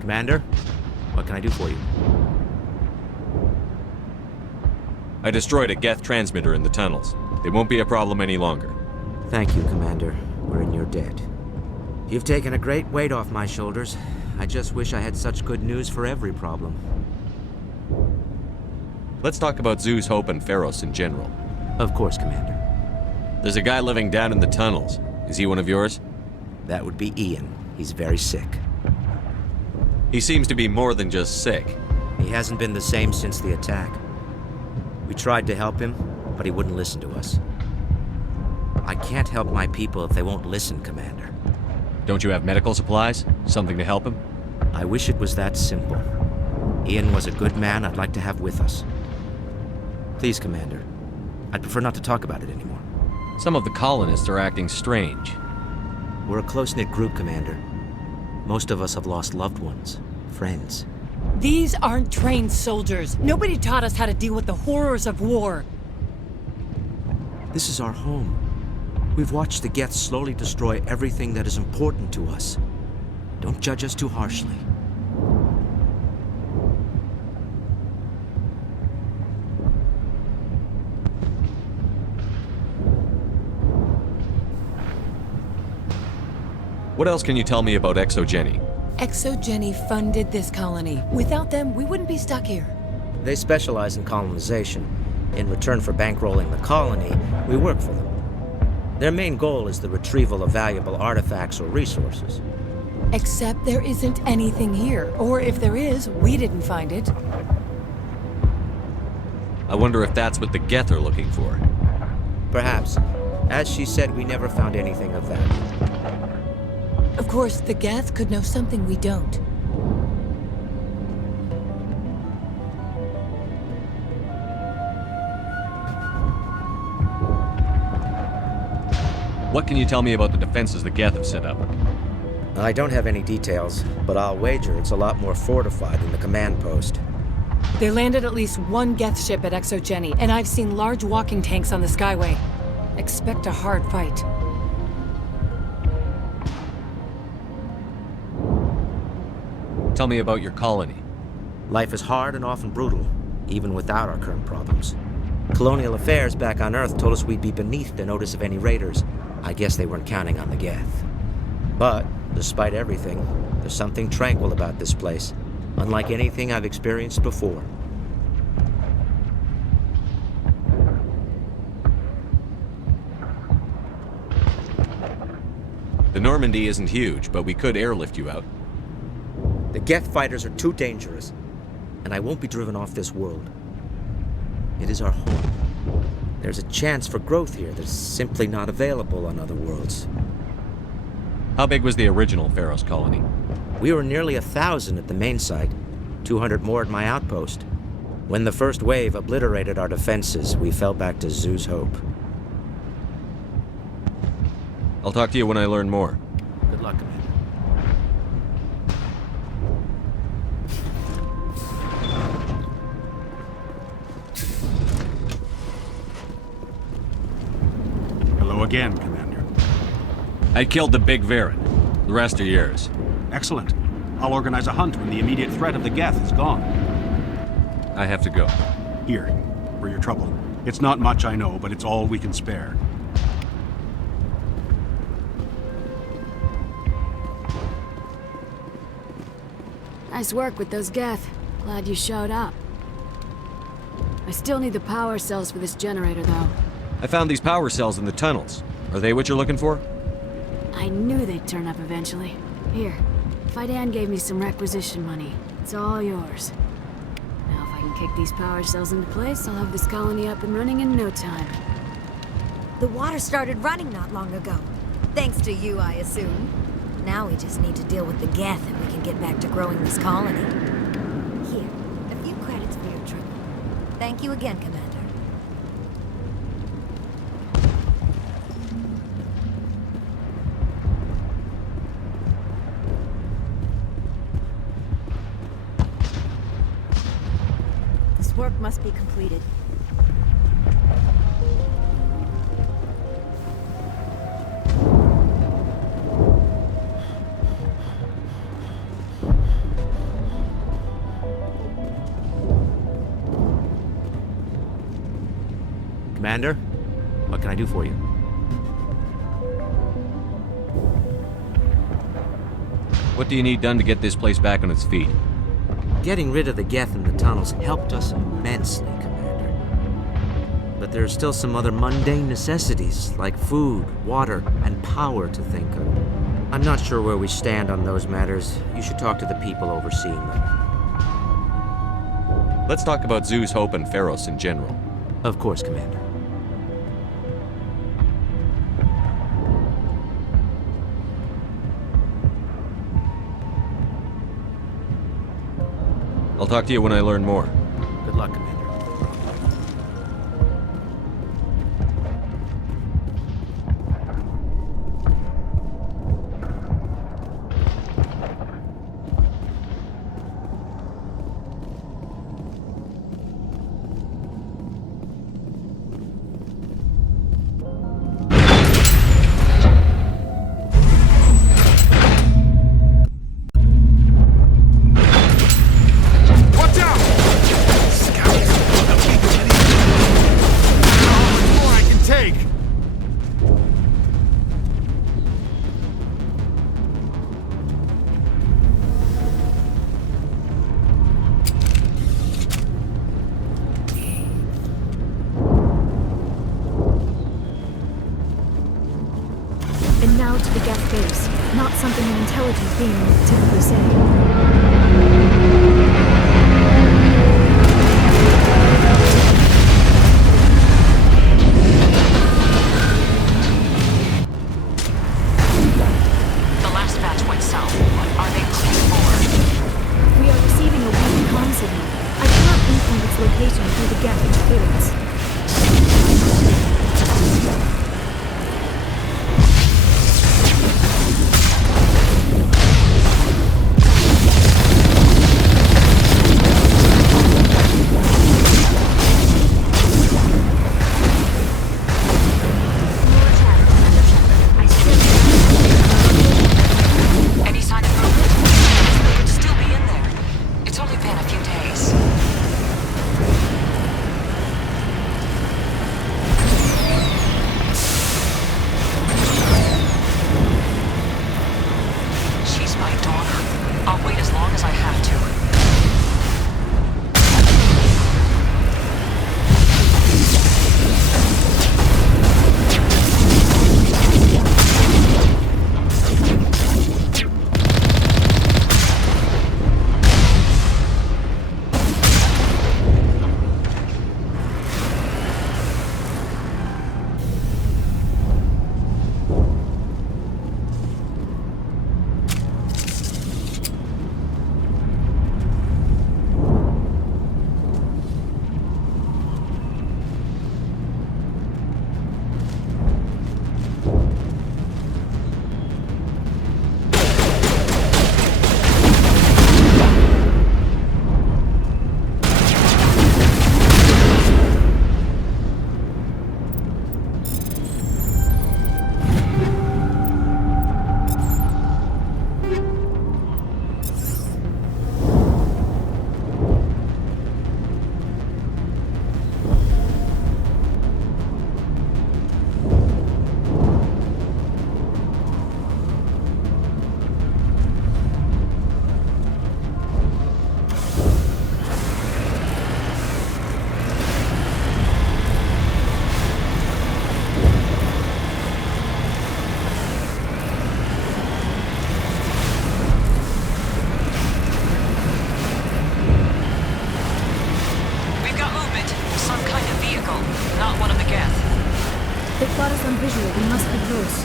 Commander, what can I do for you? I destroyed a Geth transmitter in the tunnels. It won't be a problem any longer. Thank you, Commander. We're in your debt. You've taken a great weight off my shoulders. I just wish I had such good news for every problem. Let's talk about Zeus, Hope, and Pharos in general. Of course, Commander. There's a guy living down in the tunnels. Is he one of yours? That would be Ian. He's very sick. He seems to be more than just sick. He hasn't been the same since the attack. We tried to help him, but he wouldn't listen to us. I can't help my people if they won't listen, Commander. Don't you have medical supplies? Something to help him? I wish it was that simple. Ian was a good man I'd like to have with us. Please, Commander. I'd prefer not to talk about it anymore. Some of the colonists are acting strange. We're a close-knit group, Commander. Most of us have lost loved ones, friends. These aren't trained soldiers. Nobody taught us how to deal with the horrors of war. This is our home. We've watched the Geth slowly destroy everything that is important to us. Don't judge us too harshly. What else can you tell me about ExoGeni? ExoGeni funded this colony. Without them, we wouldn't be stuck here. They specialize in colonization. In return for bankrolling the colony, we work for them. Their main goal is the retrieval of valuable artifacts or resources. Except there isn't anything here. Or if there is, we didn't find it. I wonder if that's what the Geth are looking for. Perhaps. As she said, we never found anything of value. Of course, the Geth could know something we don't. What can you tell me about the defenses the Geth have set up? I don't have any details, but I'll wager it's a lot more fortified than the command post. They landed at least one Geth ship at ExoGeni, and I've seen large walking tanks on the Skyway. Expect a hard fight. Tell me about your colony. Life is hard and often brutal, even without our current problems. Colonial affairs back on Earth told us we'd be beneath the notice of any raiders. I guess they weren't counting on the Geth. But, despite everything, there's something tranquil about this place, unlike anything I've experienced before. The Normandy isn't huge, but we could airlift you out. The Geth fighters are too dangerous, and I won't be driven off this world. It is our home. There's a chance for growth here that's simply not available on other worlds. How big was the original Pharos colony? We were nearly 1,000 at the main site, 200 more at my outpost. When the first wave obliterated our defenses, we fell back to Zhu's Hope. I'll talk to you when I learn more. Good luck, Commander. Hello again, Commander. I killed the Big Varen. The rest are yours. Excellent. I'll organize a hunt when the immediate threat of the Geth is gone. I have to go. Here, for your trouble. It's not much, I know, but it's all we can spare. Nice work with those Geth. Glad you showed up. I still need the power cells for this generator, though. I found these power cells in the tunnels. Are they what you're looking for? I knew they'd turn up eventually. Here, Fidan gave me some requisition money. It's all yours. Now if I can kick these power cells into place, I'll have this colony up and running in no time. The water started running not long ago. Thanks to you, I assume. Now we just need to deal with the Geth and we can get back to growing this colony. Here, a few credits for your trouble. Thank you again, Commander. This work must be completed. Commander, what can I do for you? What do you need done to get this place back on its feet? Getting rid of the Geth in the tunnels helped us immensely, Commander. But there are still some other mundane necessities, like food, water, and power to think of. I'm not sure where we stand on those matters. You should talk to the people overseeing them. Let's talk about Zhu's Hope and Pharos in general. Of course, Commander. I'll talk to you when I learn more. Good luck, Commander. not something an intelligent being would typically say. The last batch went south. Are they looking for? We are receiving a weak comm signal. I cannot pinpoint its location through the gap interference. Any sign of movement? They could still be in there. It's only been a few days. She's my daughter. I'll wait as long as I have to. We've got movement. Some kind of vehicle. Not one of the Geth. They've got us on visual. We must be close.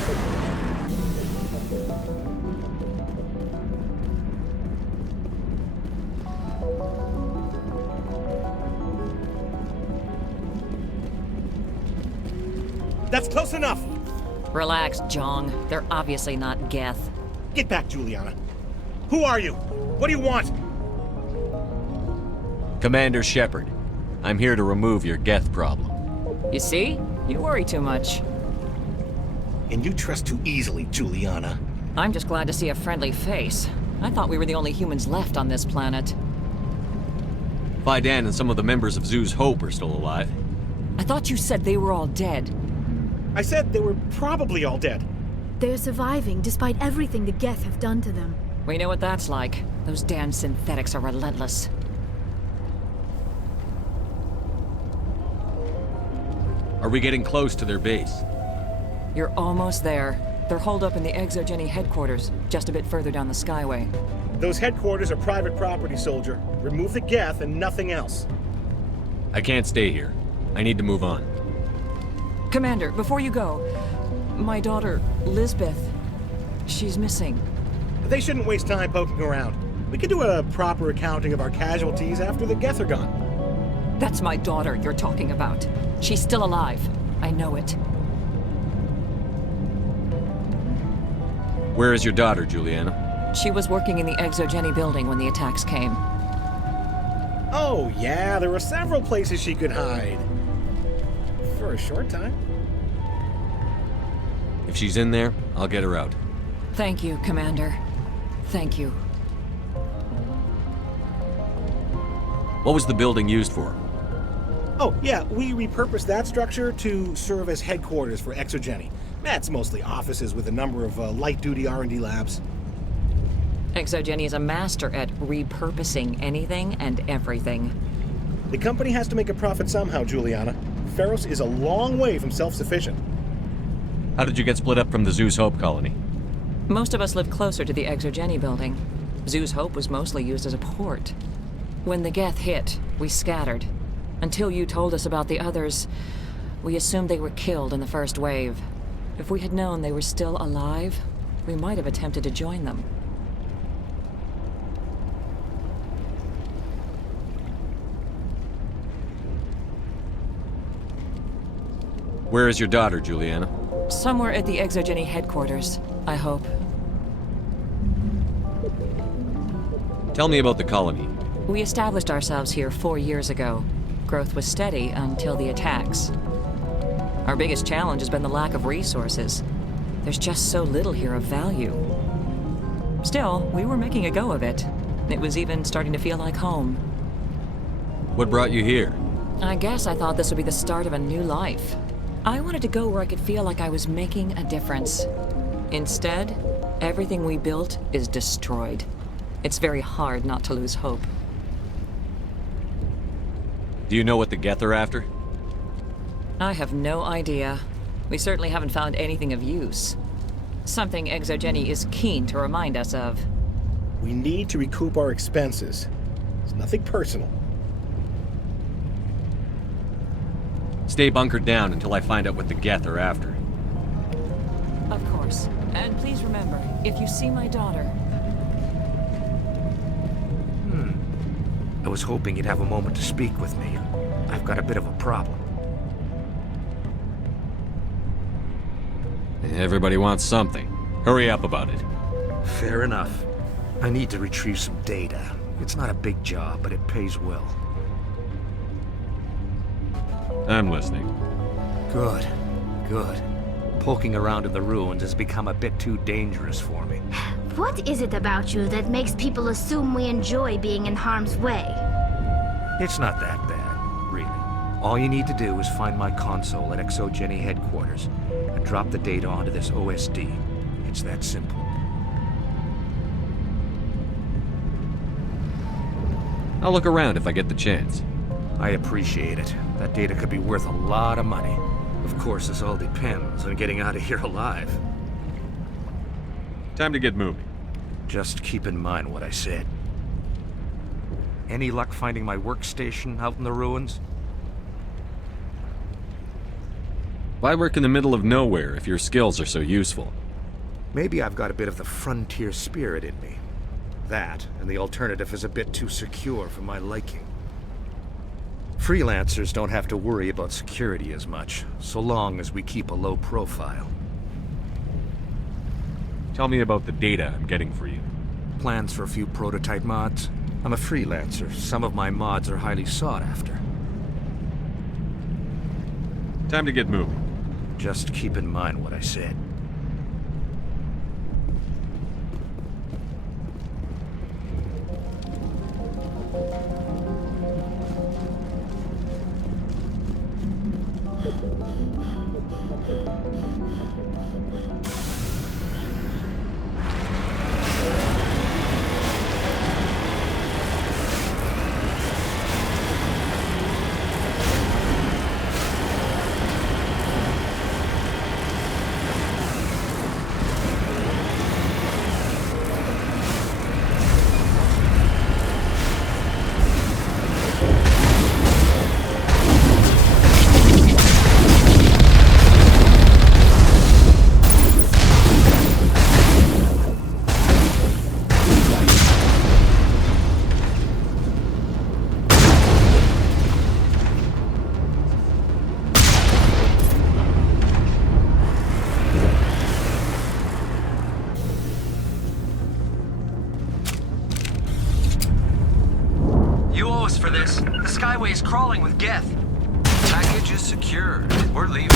That's close enough! Relax, Jong. They're obviously not Geth. Get back, Juliana. Who are you? What do you want? Commander Shepard, I'm here to remove your Geth problem. You see? You worry too much. And you trust too easily, Juliana. I'm just glad to see a friendly face. I thought we were the only humans left on this planet. Faidan and some of the members of Zoo's Hope are still alive. I thought you said they were all dead. I said they were probably all dead. They're surviving despite everything the Geth have done to them. We know what that's like. Those damn synthetics are relentless. Are we getting close to their base? You're almost there. They're holed up in the ExoGeni headquarters, just a bit further down the Skyway. Those headquarters are private property, soldier. Remove the Geth and nothing else. I can't stay here. I need to move on. Commander, before you go, my daughter, Lisbeth, she's missing. They shouldn't waste time poking around. We can do a proper accounting of our casualties after the Geth are gone. That's my daughter you're talking about. She's still alive. I know it. Where is your daughter, Juliana? She was working in the ExoGeni building when the attacks came. Oh, yeah, there were several places she could hide. For a short time. If she's in there, I'll get her out. Thank you, Commander. Thank you. What was the building used for? Oh, yeah, we repurposed that structure to serve as headquarters for ExoGeni. That's mostly offices with a number of light-duty R&D labs. ExoGeni is a master at repurposing anything and everything. The company has to make a profit somehow, Juliana. Feros is a long way from self-sufficient. How did you get split up from the Zoo's Hope colony? Most of us live closer to the Exogeny building. Zoo's Hope was mostly used as a port. When the Geth hit, we scattered. Until you told us about the others, we assumed they were killed in the first wave. If we had known they were still alive, we might have attempted to join them. Where is your daughter, Juliana? Somewhere at the Exogeny headquarters, I hope. Tell me about the colony. We established ourselves here 4 years ago. Growth was steady until the attacks. Our biggest challenge has been the lack of resources. There's just so little here of value. Still, we were making a go of it. It was even starting to feel like home. What brought you here? I guess I thought this would be the start of a new life. I wanted to go where I could feel like I was making a difference. Instead, everything we built is destroyed. It's very hard not to lose hope. Do you know what the Geth are after? I have no idea. We certainly haven't found anything of use. Something Exogeny is keen to remind us of. We need to recoup our expenses. It's nothing personal. Stay bunkered down until I find out what the Geth are after. Of course. And please remember, if you see my daughter... I was hoping you'd have a moment to speak with me. I've got a bit of a problem. Everybody wants something. Hurry up about it. Fair enough. I need to retrieve some data. It's not a big job, but it pays well. I'm listening. Good. Good. Poking around in the ruins has become a bit too dangerous for me. What is it about you that makes people assume we enjoy being in harm's way? It's not that bad, really. All you need to do is find my console at Exogeny headquarters and drop the data onto this OSD. It's that simple. I'll look around if I get the chance. I appreciate it. That data could be worth a lot of money. Of course, this all depends on getting out of here alive. Time to get moving. Just keep in mind what I said. Any luck finding my workstation out in the ruins? Why work in the middle of nowhere if your skills are so useful? Maybe I've got a bit of the frontier spirit in me. That, and the alternative is a bit too secure for my liking. Freelancers don't have to worry about security as much, so long as we keep a low profile. Tell me about the data I'm getting for you. Plans for a few prototype mods? I'm a freelancer. Some of my mods are highly sought after. Time to get moving. Just keep in mind what I said. For this, the Skyway is crawling with Geth. Package is secure. We're leaving.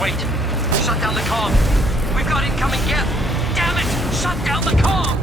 Wait! Shut down the comm! We've got incoming Geth! Damn it! Shut down the comm!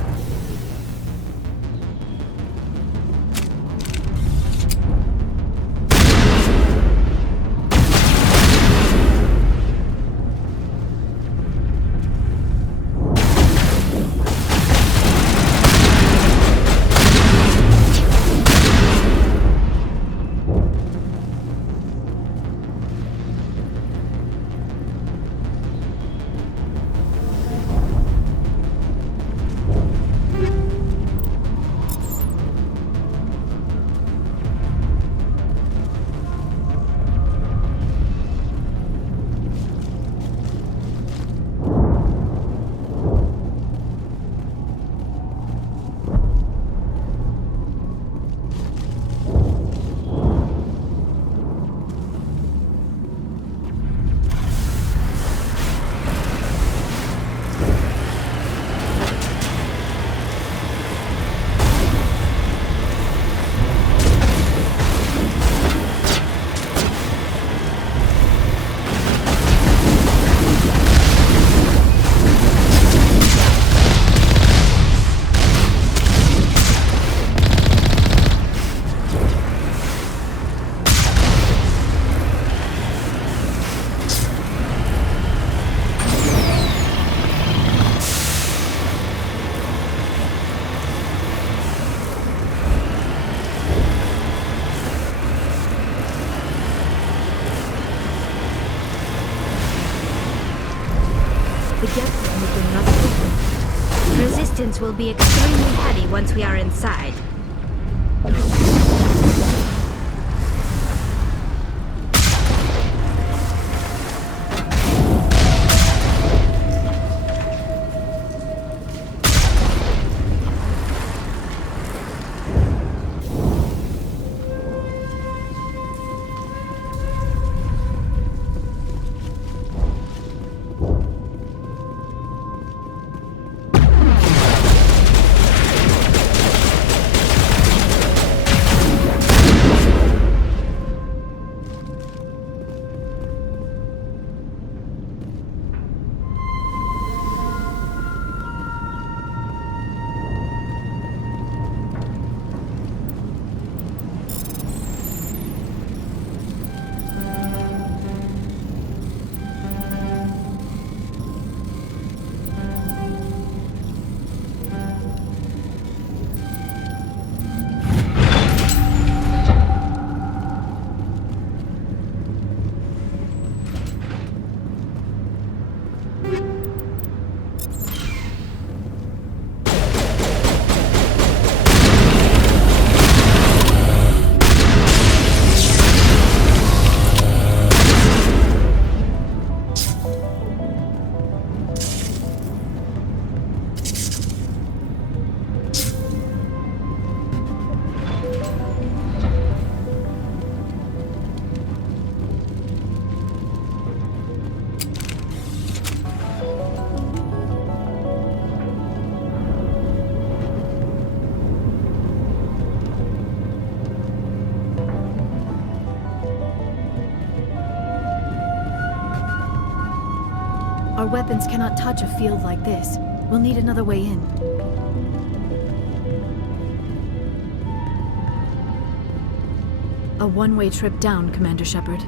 The Geth will move another open. Resistance will be extremely heavy once we are inside. Our weapons cannot touch a field like this. We'll need another way in. A one-way trip down, Commander Shepard.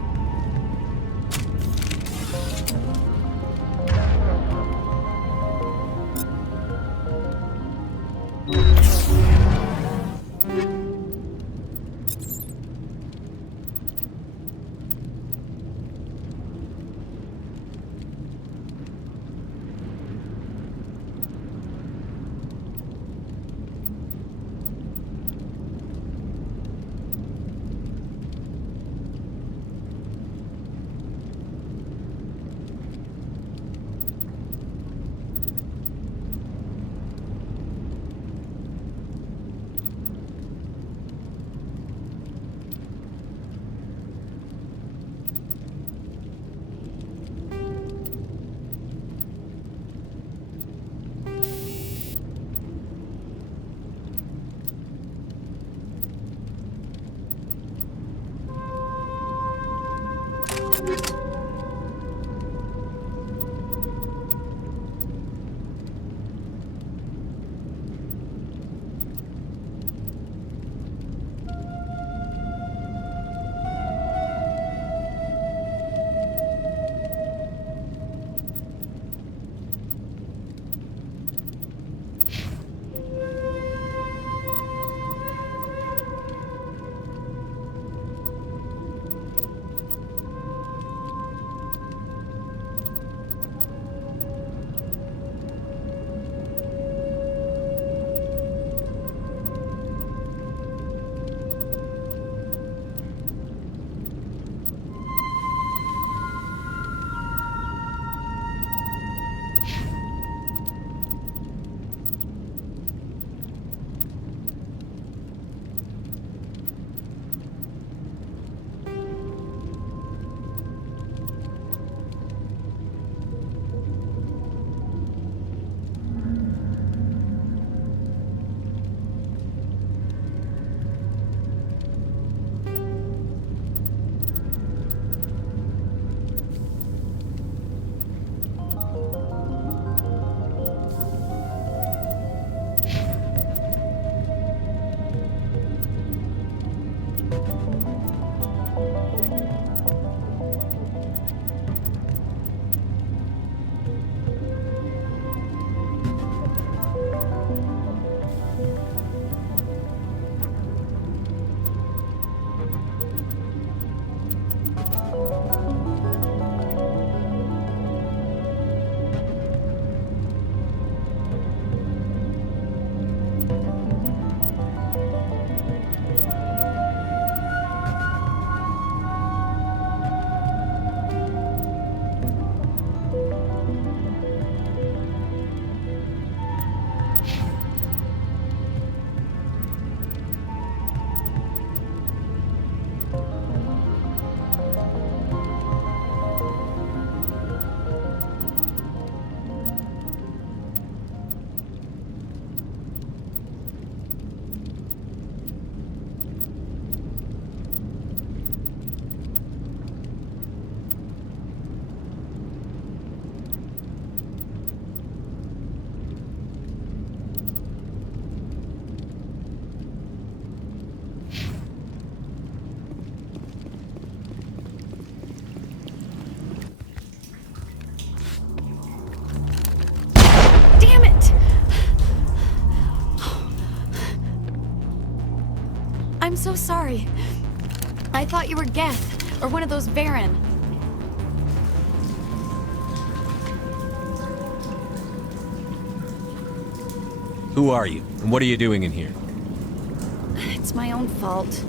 I'm so sorry. I thought you were Geth, or one of those Varen. Who are you, and what are you doing in here? It's my own fault.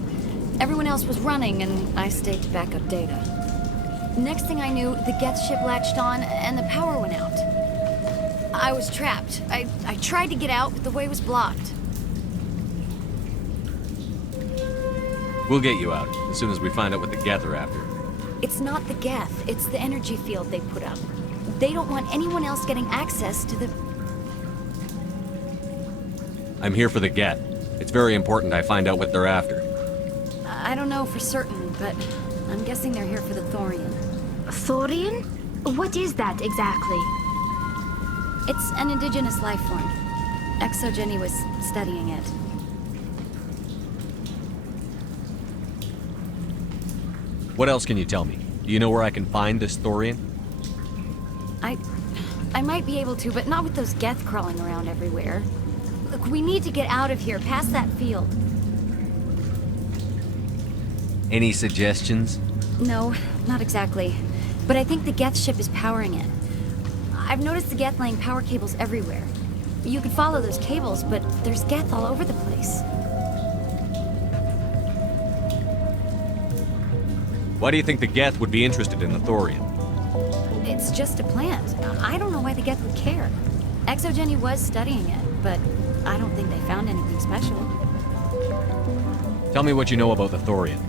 Everyone else was running, and I stayed to back up data. Next thing I knew, the Geth ship latched on, and the power went out. I was trapped. I tried to get out, but the way was blocked. We'll get you out, as soon as we find out what the Geth are after. It's not the Geth, it's the energy field they put up. They don't want anyone else getting access to the... I'm here for the Geth. It's very important I find out what they're after. I don't know for certain, but I'm guessing they're here for the Thorian. Thorian? What is that exactly? It's an indigenous life form. ExoGeni was studying it. What else can you tell me? Do you know where I can find this Thorian? I might be able to, but not with those Geth crawling around everywhere. Look, we need to get out of here, past that field. Any suggestions? No, not exactly. But I think the Geth ship is powering it. I've noticed the Geth laying power cables everywhere. You could follow those cables, but there's Geth all over the place. Why do you think the Geth would be interested in the Thorian? It's just a plant. I don't know why the Geth would care. ExoGeni was studying it, but I don't think they found anything special. Tell me what you know about the Thorian.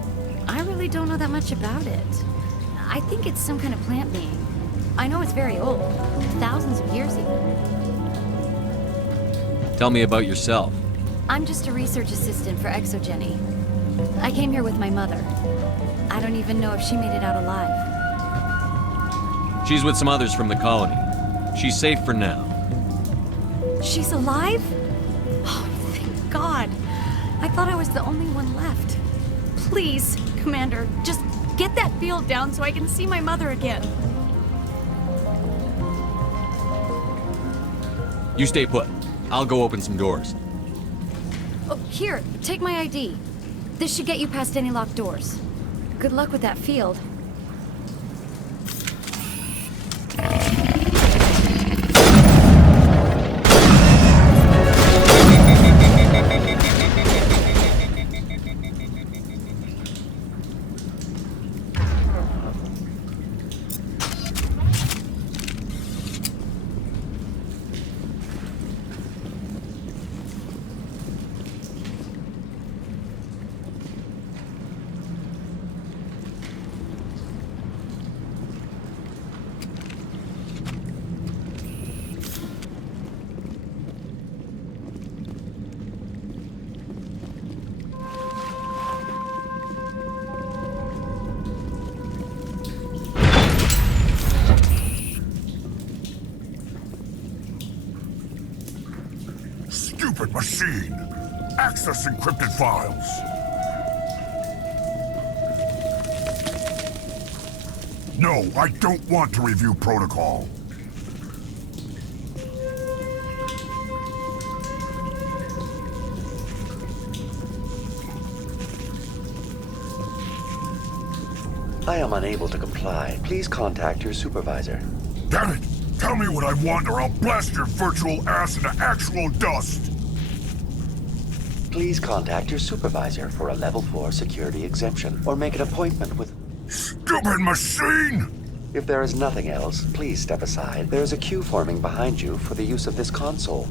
I really don't know that much about it. I think it's some kind of plant being. I know it's very old. Thousands of years even. Tell me about yourself. I'm just a research assistant for ExoGeni. I came here with my mother. I don't even know if she made it out alive. She's with some others from the colony. She's safe for now. She's alive? Oh, thank God. I thought I was the only one left. Please, Commander, just get that field down so I can see my mother again. You stay put. I'll go open some doors. Oh, here, take my ID. This should get you past any locked doors. Good luck with that field. Stupid machine! Access encrypted files! No, I don't want to review protocol. I am unable to comply. Please contact your supervisor. Damn it! Tell me what I want or I'll blast your virtual ass into actual dust! Please contact your supervisor for a level 4 security exemption, or make an appointment with... Stupid machine! If there is nothing else, please step aside. There is a queue forming behind you for the use of this console.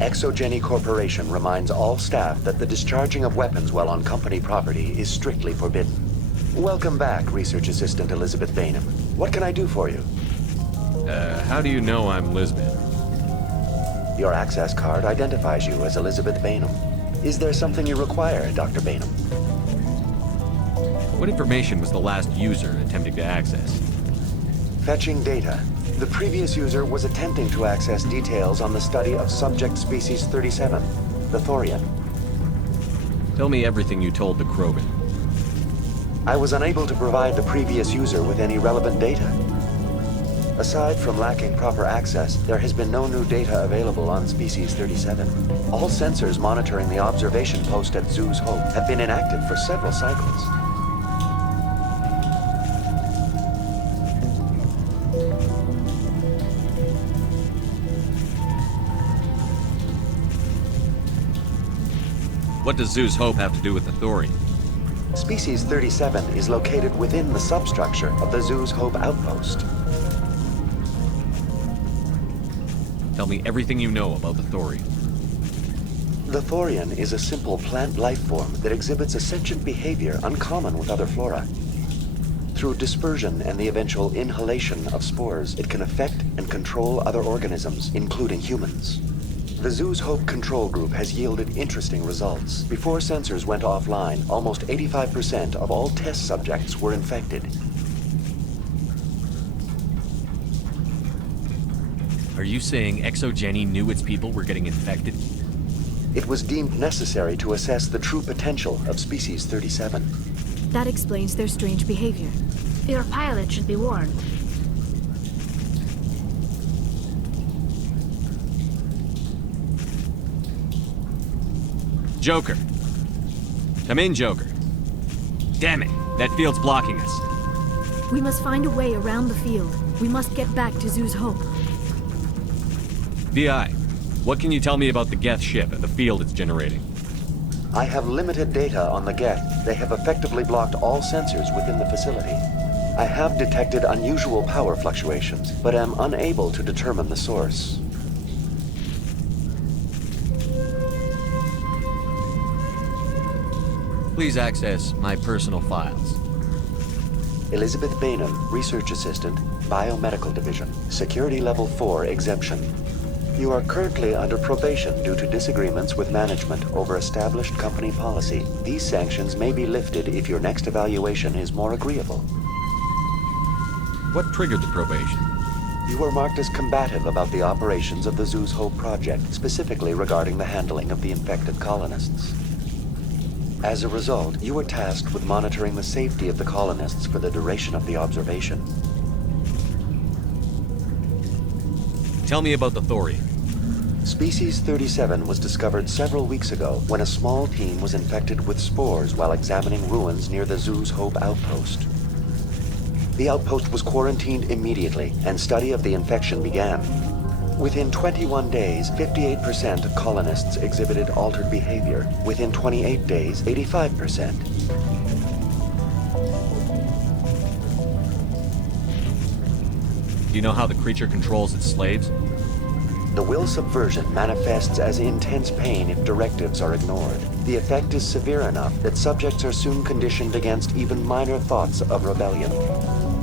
ExoGeni Corporation reminds all staff that the discharging of weapons while on company property is strictly forbidden. Welcome back, Research Assistant Elizabeth Bainham. What can I do for you? How do you know I'm Lisbeth? Your access card identifies you as Elizabeth Bainham. Is there something you require, Dr. Bainham? What information was the last user attempting to access? Fetching data. The previous user was attempting to access details on the study of subject species 37, the Thorian. Tell me everything you told the Krogan. I was unable to provide the previous user with any relevant data. Aside from lacking proper access, there has been no new data available on Species 37. All sensors monitoring the observation post at Zoo's Hope have been inactive for several cycles. What does Zoo's Hope have to do with the Thorian? Species 37 is located within the substructure of the Zoo's Hope outpost. Tell me everything you know about the Thorian. The Thorian is a simple plant life form that exhibits a sentient behavior uncommon with other flora. Through dispersion and the eventual inhalation of spores, it can affect and control other organisms, including humans. The Zoo's Hope control group has yielded interesting results. Before sensors went offline, almost 85% of all test subjects were infected. Are you saying ExoGeni knew its people were getting infected? It was deemed necessary to assess the true potential of Species 37. That explains their strange behavior. Your pilot should be warned. Joker. Come in, Joker. Damn it, that field's blocking us. We must find a way around the field. We must get back to Zoo's Hope. VI, what can you tell me about the Geth ship and the field it's generating? I have limited data on the Geth. They have effectively blocked all sensors within the facility. I have detected unusual power fluctuations, but am unable to determine the source. Please access my personal files. Elizabeth Bainham, Research Assistant, Biomedical Division, Security Level 4 exemption. You are currently under probation due to disagreements with management over established company policy. These sanctions may be lifted if your next evaluation is more agreeable. What triggered the probation? You were marked as combative about the operations of the Zoo's Hope project, specifically regarding the handling of the infected colonists. As a result, you were tasked with monitoring the safety of the colonists for the duration of the observation. Tell me about the Thorian. Species 37 was discovered several weeks ago when a small team was infected with spores while examining ruins near the Zoo's Hope outpost. The outpost was quarantined immediately, and study of the infection began. Within 21 days, 58% of colonists exhibited altered behavior. Within 28 days, 85%. Do you know how the creature controls its slaves? The will subversion manifests as intense pain if directives are ignored. The effect is severe enough that subjects are soon conditioned against even minor thoughts of rebellion.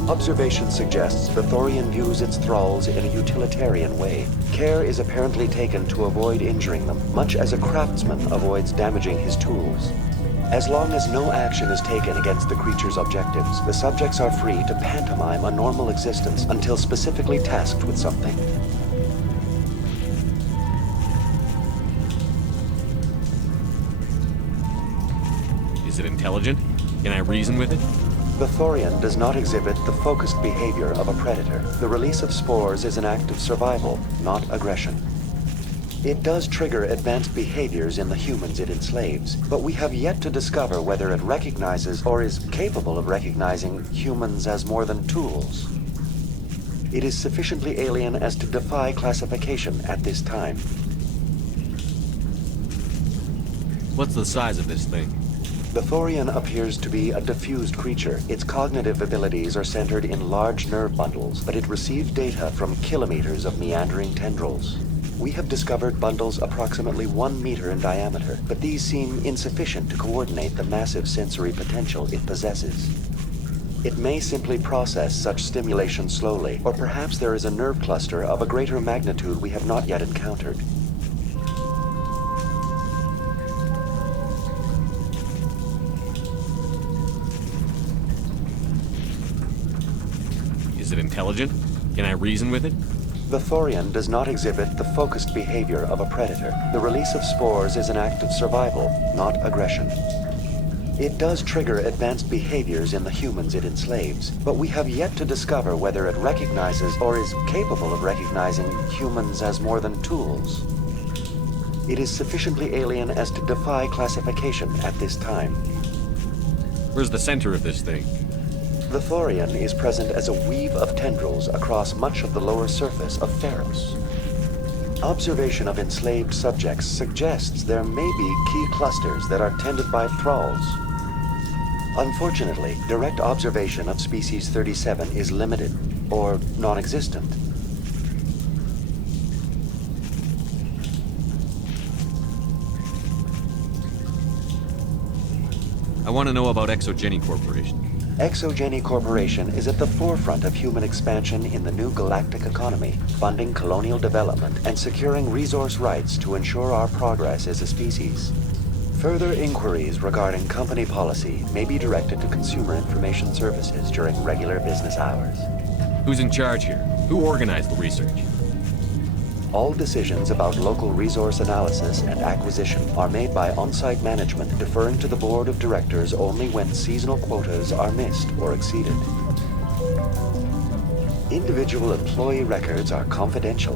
Observation suggests the Thorian views its thralls in a utilitarian way. Care is apparently taken to avoid injuring them, much as a craftsman avoids damaging his tools. As long as no action is taken against the creature's objectives, the subjects are free to pantomime a normal existence until specifically tasked with something. Is it intelligent? Can I reason with it? The Thorian does not exhibit the focused behavior of a predator. The release of spores is an act of survival, not aggression. It does trigger advanced behaviors in the humans it enslaves, but we have yet to discover whether it recognizes or is capable of recognizing humans as more than tools. It is sufficiently alien as to defy classification at this time. What's the size of this thing? The Thorian appears to be a diffused creature. Its cognitive abilities are centered in large nerve bundles, but it receives data from kilometers of meandering tendrils. We have discovered bundles approximately 1 meter in diameter, but these seem insufficient to coordinate the massive sensory potential it possesses. It may simply process such stimulation slowly, or perhaps there is a nerve cluster of a greater magnitude we have not yet encountered. Is it intelligent? Can I reason with it? The Thorian does not exhibit the focused behavior of a predator. The release of spores is an act of survival, not aggression. It does trigger advanced behaviors in the humans it enslaves, but we have yet to discover whether it recognizes or is capable of recognizing humans as more than tools. It is sufficiently alien as to defy classification at this time. Where's the center of this thing? The Thorian is present as a weave of tendrils across much of the lower surface of Theros. Observation of enslaved subjects suggests there may be key clusters that are tended by thralls. Unfortunately, direct observation of Species 37 is limited, or non-existent. I want to know about Exogeny Corporation. Exogeny Corporation is at the forefront of human expansion in the new galactic economy, funding colonial development and securing resource rights to ensure our progress as a species. Further inquiries regarding company policy may be directed to Consumer Information Services during regular business hours. Who's in charge here? Who organized the research? All decisions about local resource analysis and acquisition are made by on-site management, deferring to the board of directors only when seasonal quotas are missed or exceeded. Individual employee records are confidential.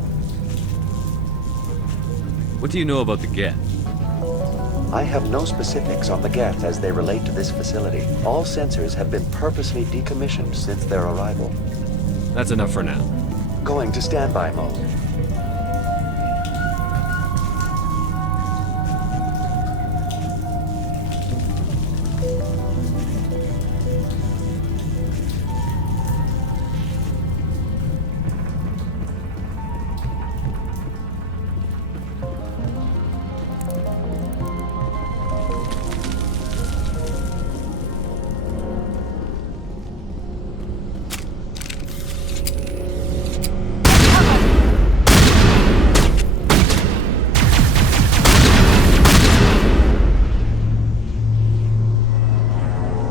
What do you know about the Geth? I have no specifics on the Geth as they relate to this facility. All sensors have been purposely decommissioned since their arrival. That's enough for now. Going to standby mode.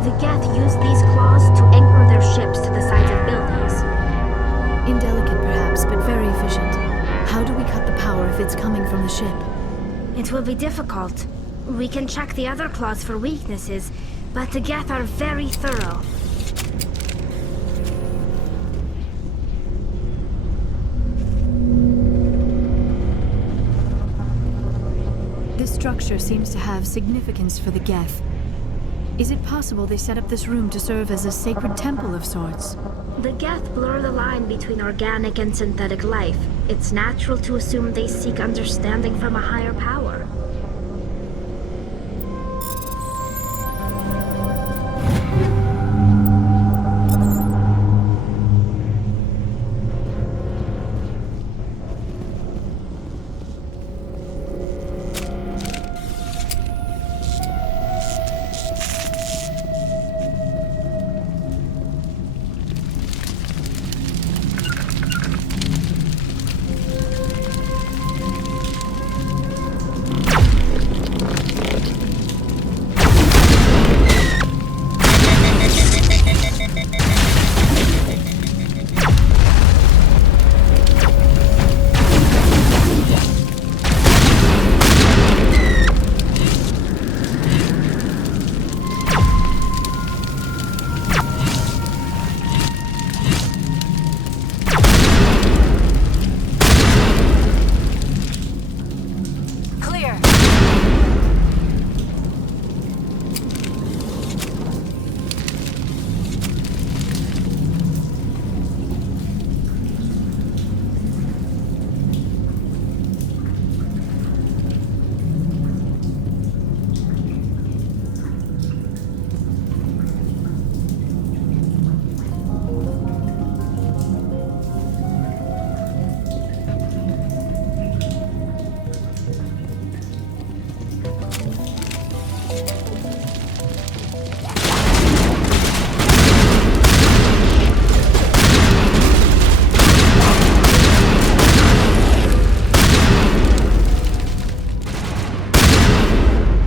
The Geth use these claws to anchor their ships to the sides of buildings. Indelicate perhaps, but very efficient. How do we cut the power if it's coming from the ship? It will be difficult. We can check the other claws for weaknesses, but the Geth are very thorough. This structure seems to have significance for the Geth. Is it possible they set up this room to serve as a sacred temple of sorts? The Geth blur the line between organic and synthetic life. It's natural to assume they seek understanding from a higher power.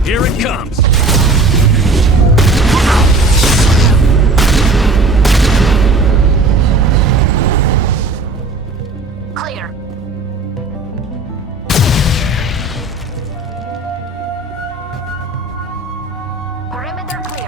Here it comes! Clear. Perimeter clear.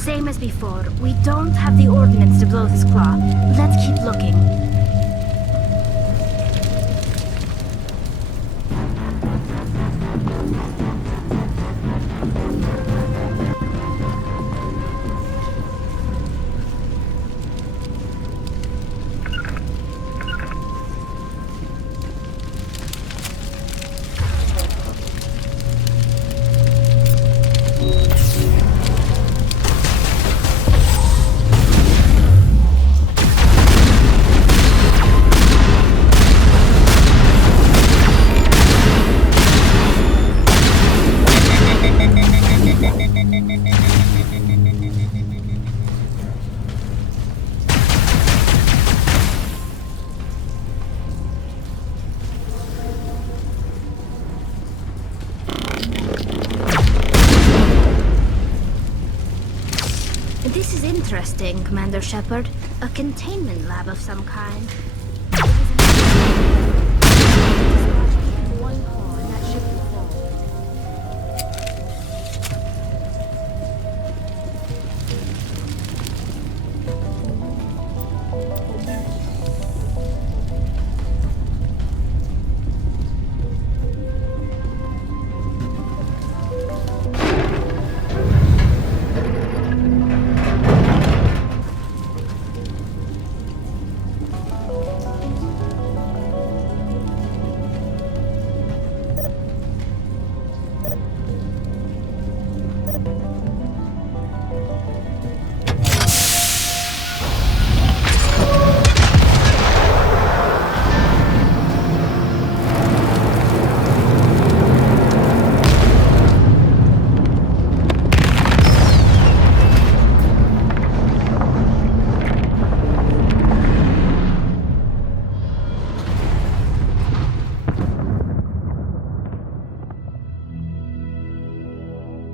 Same as before, we don't have the ordnance to blow this claw. Let's keep looking. This is interesting, Commander Shepard. A containment lab of some kind. One claw and that ship will fall.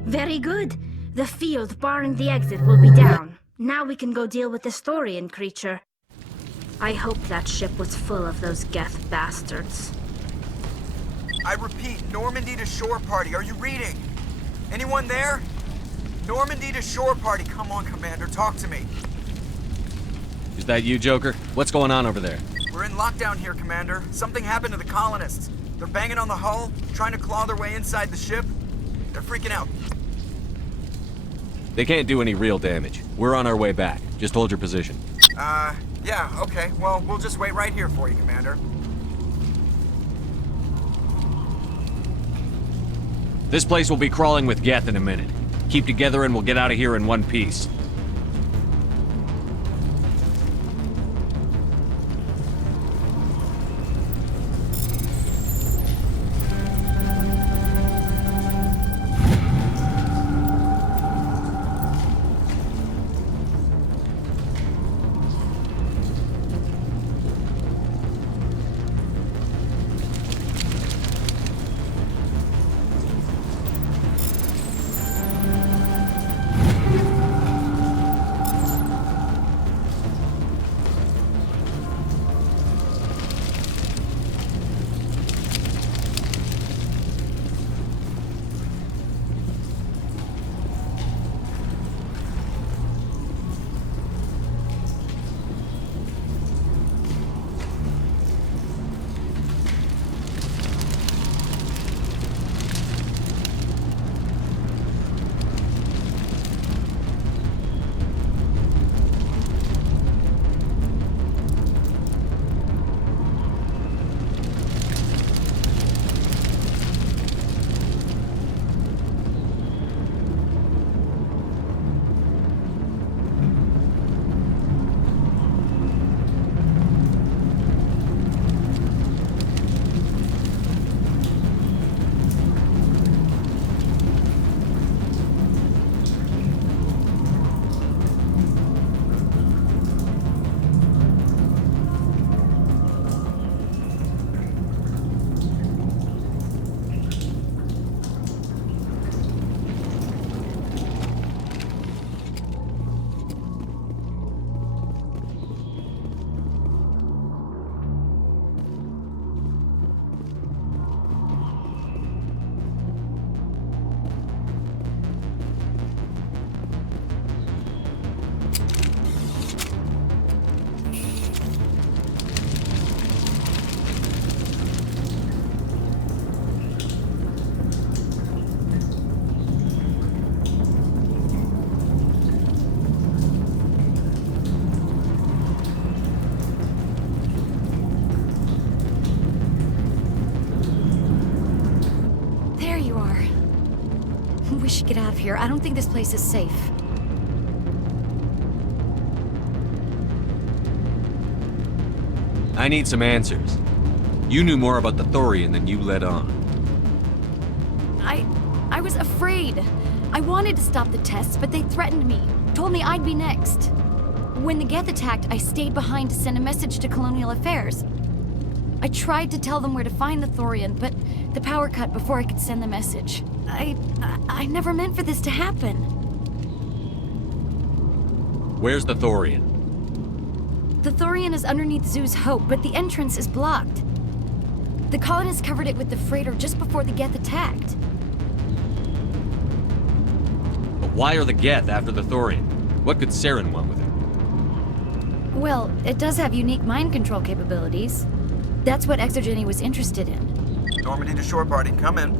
Very good. The field barring the exit will be down. Now we can go deal with the Storian creature. I hope that ship was full of those Geth bastards. I repeat, Normandy to shore party. Are you reading? Anyone there? Normandy to shore party. Come on, Commander. Talk to me. Is that you, Joker? What's going on over there? We're in lockdown here, Commander. Something happened to the colonists. They're banging on the hull, trying to claw their way inside the ship. They're freaking out. They can't do any real damage. We're on our way back. Just hold your position. Yeah, okay. Well, we'll just wait right here for you, Commander. This place will be crawling with Geth in a minute. Keep together and we'll get out of here in one piece. we should get out of here. I don't think this place is safe. I need some answers. You knew more about the Thorian than you let on. I was afraid. I wanted to stop the tests, but they threatened me. Told me I'd be next. When the Geth attacked, I stayed behind to send a message to Colonial Affairs. I tried to tell them where to find the Thorian, but the power cut before I could send the message. I never meant for this to happen. Where's the Thorian? The Thorian is underneath Zoo's Hope, but the entrance is blocked. The colonists covered it with the freighter just before the Geth attacked. But why are the Geth after the Thorian? What could Saren want with it? Well, it does have unique mind control capabilities. That's what Exogeny was interested in. Normandy to shore party, come in.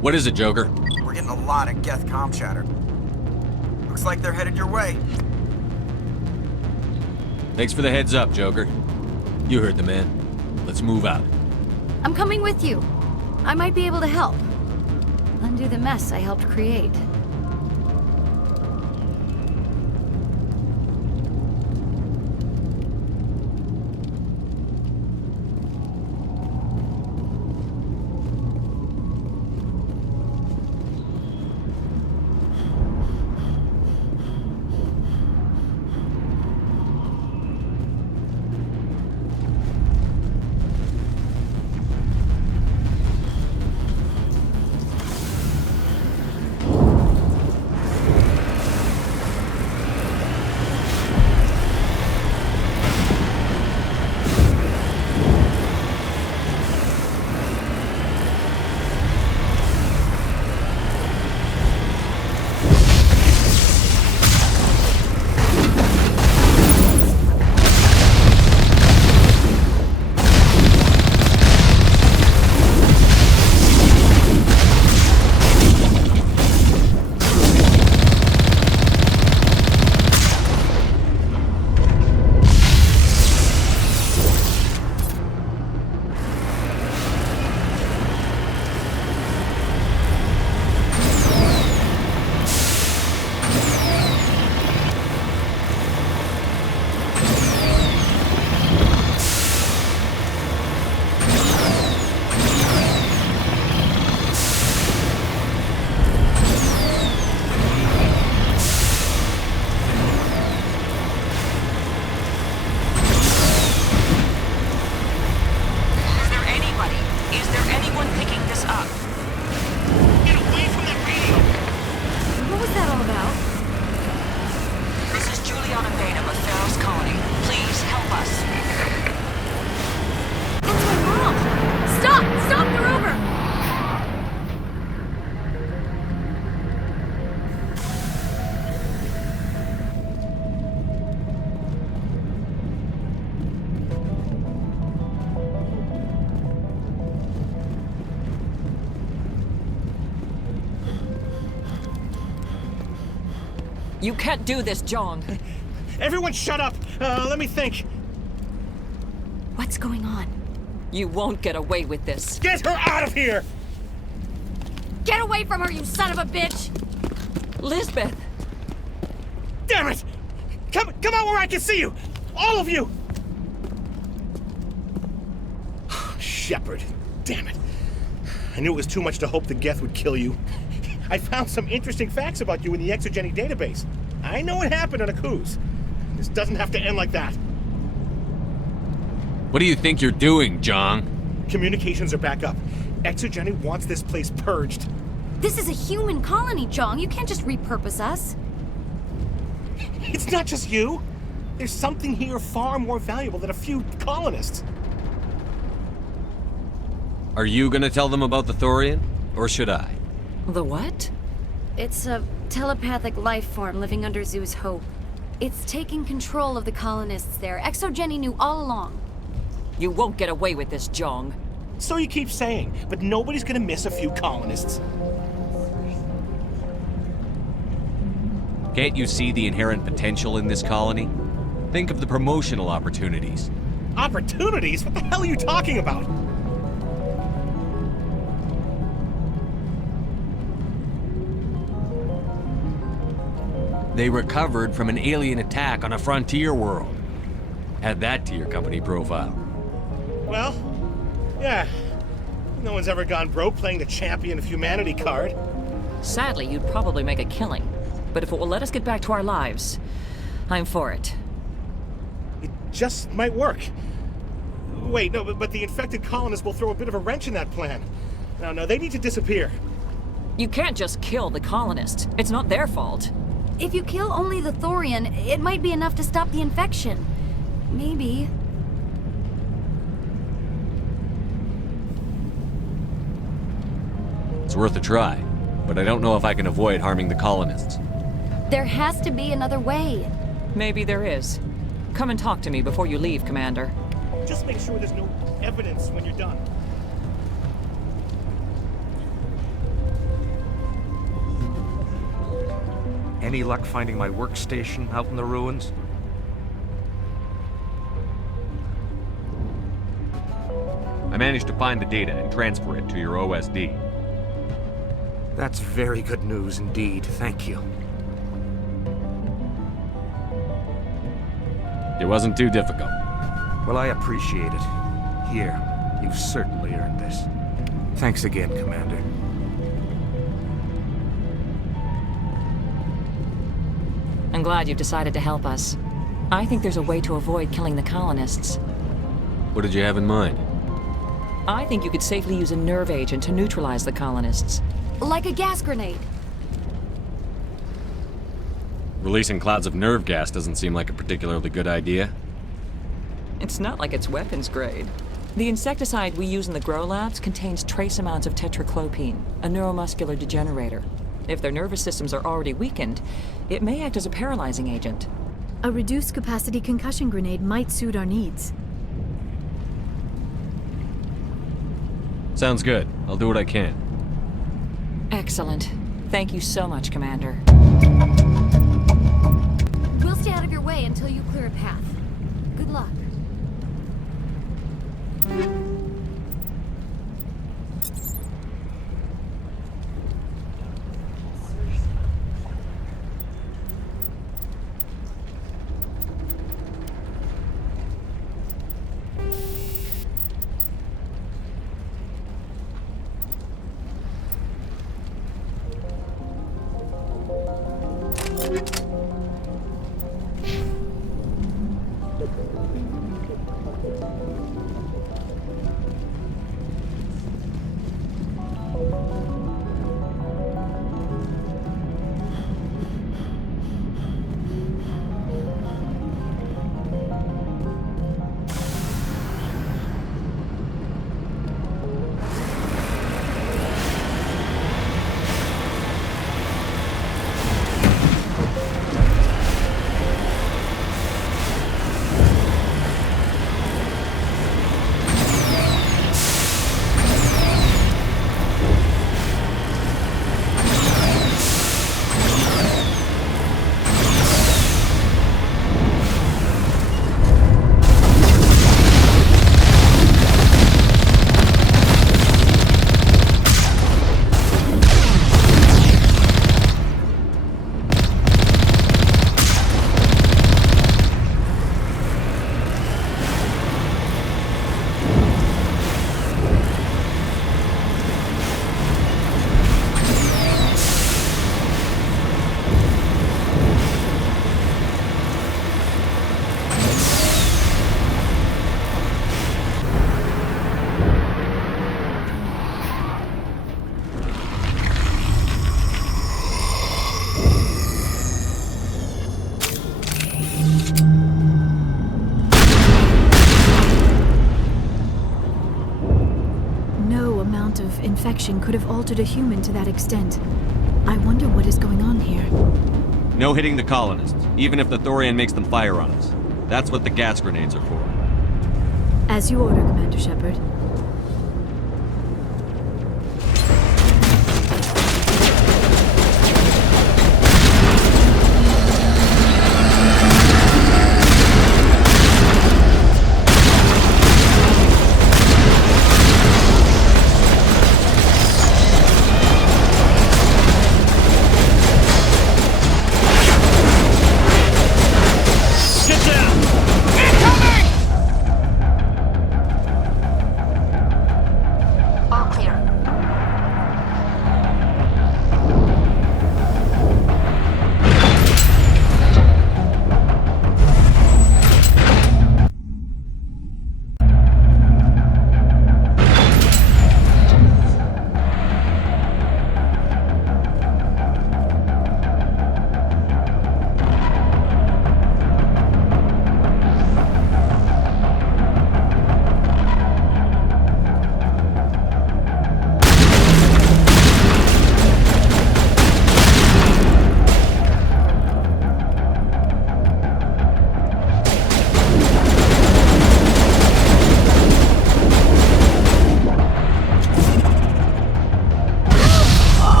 What is it, Joker? We're getting a lot of Geth comm chatter. Looks like they're headed your way. Thanks for the heads up, Joker. You heard the man. Let's move out. I'm coming with you. I might be able to help. Undo the mess I helped create. You can't do this, John. Everyone shut up! Let me think. What's going on? You won't get away with this. Get her out of here! Get away from her, you son of a bitch! Lisbeth! Damn it! Come out where I can see you! All of you! Shepard, damn it. I knew it was too much to hope the Geth would kill you. I found some interesting facts about you in the Exogeny database. I know it happened on Akuz. This doesn't have to end like that. What do you think you're doing, John? Communications are back up. Exogeny wants this place purged. This is a human colony, Jong. You can't just repurpose us. It's not just you. There's something here far more valuable than a few colonists. Are you gonna tell them about the Thorian? Or should I? The what? It's a telepathic life form living under Zoo's Hope. It's taking control of the colonists there. Exogeny knew all along. You won't get away with this, Jong. So you keep saying, but nobody's gonna miss a few colonists. Can't you see the inherent potential in this colony? Think of the promotional opportunities. Opportunities? What the hell are you talking about? they recovered from an alien attack on a frontier world. Add that to your company profile. Well, yeah. No one's ever gone broke playing the champion of humanity card. Sadly, you'd probably make a killing. But if it will let us get back to our lives, I'm for it. It just might work. Wait, no, but the infected colonists will throw a bit of a wrench in that plan. No, they need to disappear. You can't just kill the colonists. It's not their fault. If you kill only the Thorian, it might be enough to stop the infection. Maybe. It's worth a try, but I don't know if I can avoid harming the colonists. There has to be another way. Maybe there is. Come and talk to me before you leave, Commander. Just make sure there's no evidence when you're done. Any luck finding my workstation out in the ruins? I managed to find the data and transfer it to your OSD. That's very good news indeed, thank you. It wasn't too difficult. Well, I appreciate it. Here, you've certainly earned this. Thanks again, Commander. I'm glad you've decided to help us. I think there's a way to avoid killing the colonists. What did you have in mind? I think you could safely use a nerve agent to neutralize the colonists. Like a gas grenade. Releasing clouds of nerve gas doesn't seem like a particularly good idea. It's not like it's weapons grade. The insecticide we use in the Grow Labs contains trace amounts of tetraclopine, a neuromuscular degenerator. If their nervous systems are already weakened, it may act as a paralyzing agent. A reduced capacity concussion grenade might suit our needs. Sounds good. I'll do what I can. Excellent. Thank you so much, Commander. We'll stay out of your way until you clear a path. Good luck. Infection could have altered a human to that extent. I wonder what is going on here. No hitting the colonists, even if the Thorian makes them fire on us. That's what the gas grenades are for. As you order, Commander Shepard.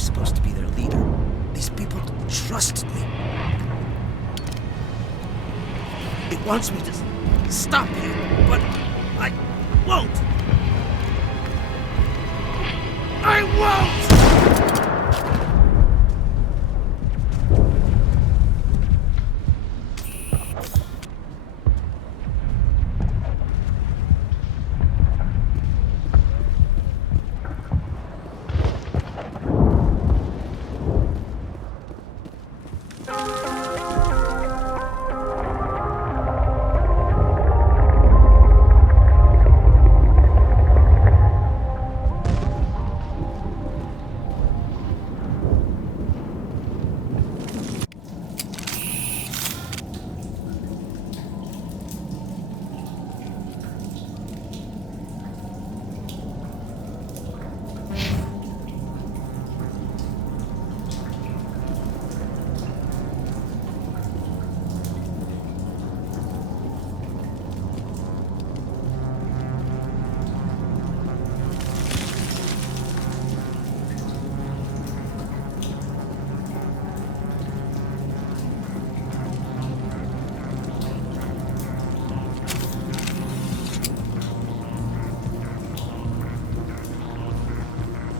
was supposed to be their leader. These people trusted me. It wants me to stop you, but I won't. I won't!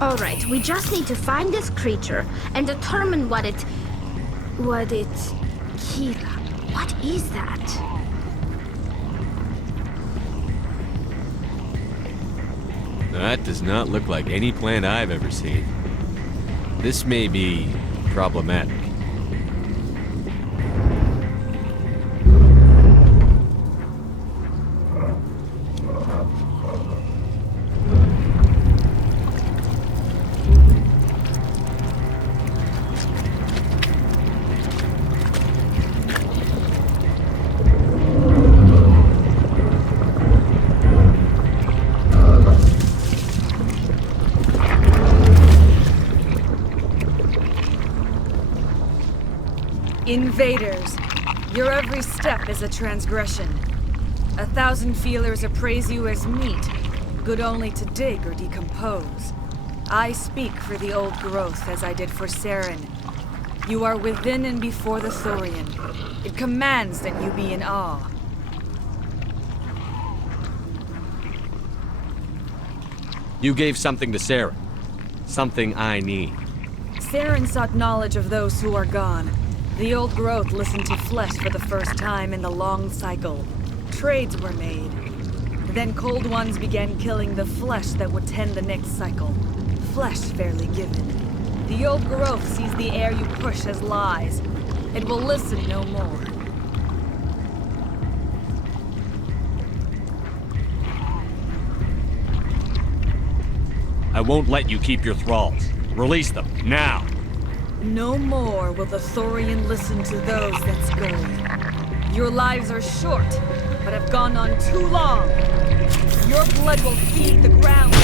Alright, we just need to find this creature and determine what it... Kira, what is that? That does not look like any plant I've ever seen. This may be problematic. Invaders, your every step is a transgression. 1,000 feelers appraise you as meat, good only to dig or decompose. I speak for the old growth as I did for Saren. You are within and before the Thorian. It commands that you be in awe. You gave something to Sarah. Something I need. Saren sought knowledge of those who are gone. The old growth listened to flesh for the first time in the long cycle. Trades were made. Then cold ones began killing the flesh that would tend the next cycle. Flesh fairly given. The old growth sees the air you push as lies. It will listen no more. I won't let you keep your thralls. Release them, now! No more will the Thorian listen to those that scurry. Your lives are short, but have gone on too long. Your blood will feed the ground.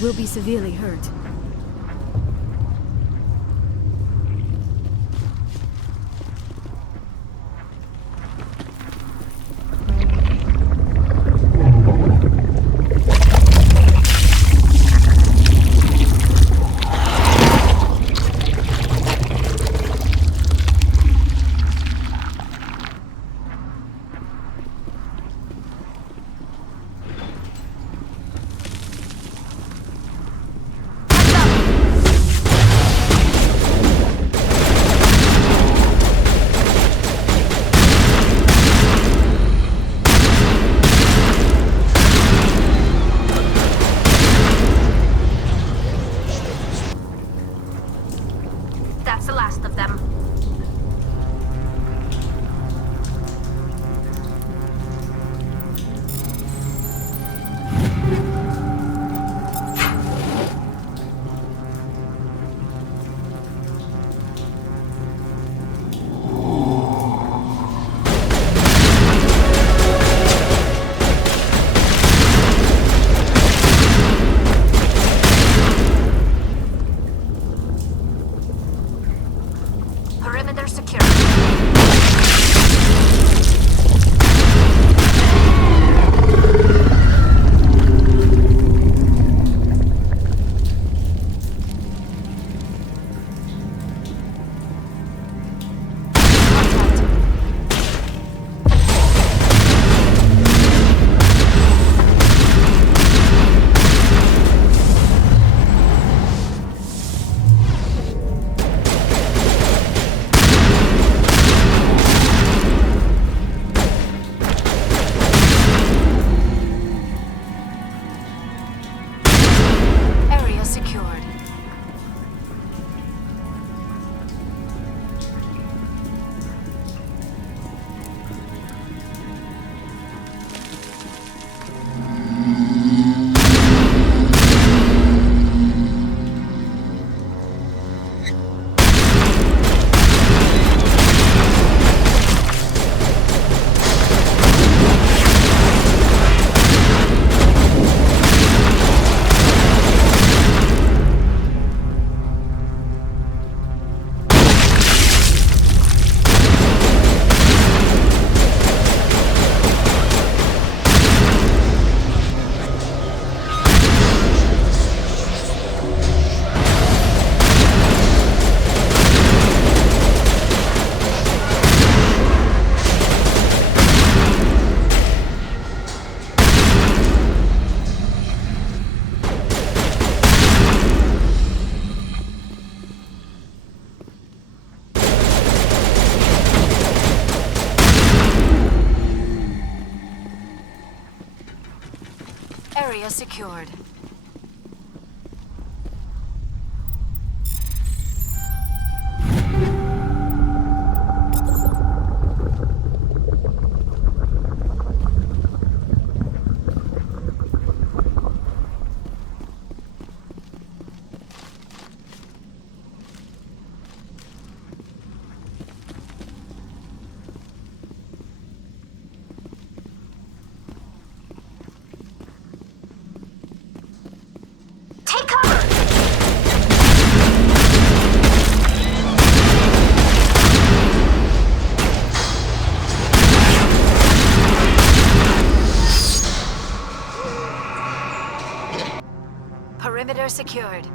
Will be severely hurt. Area secured. Perimeter secured.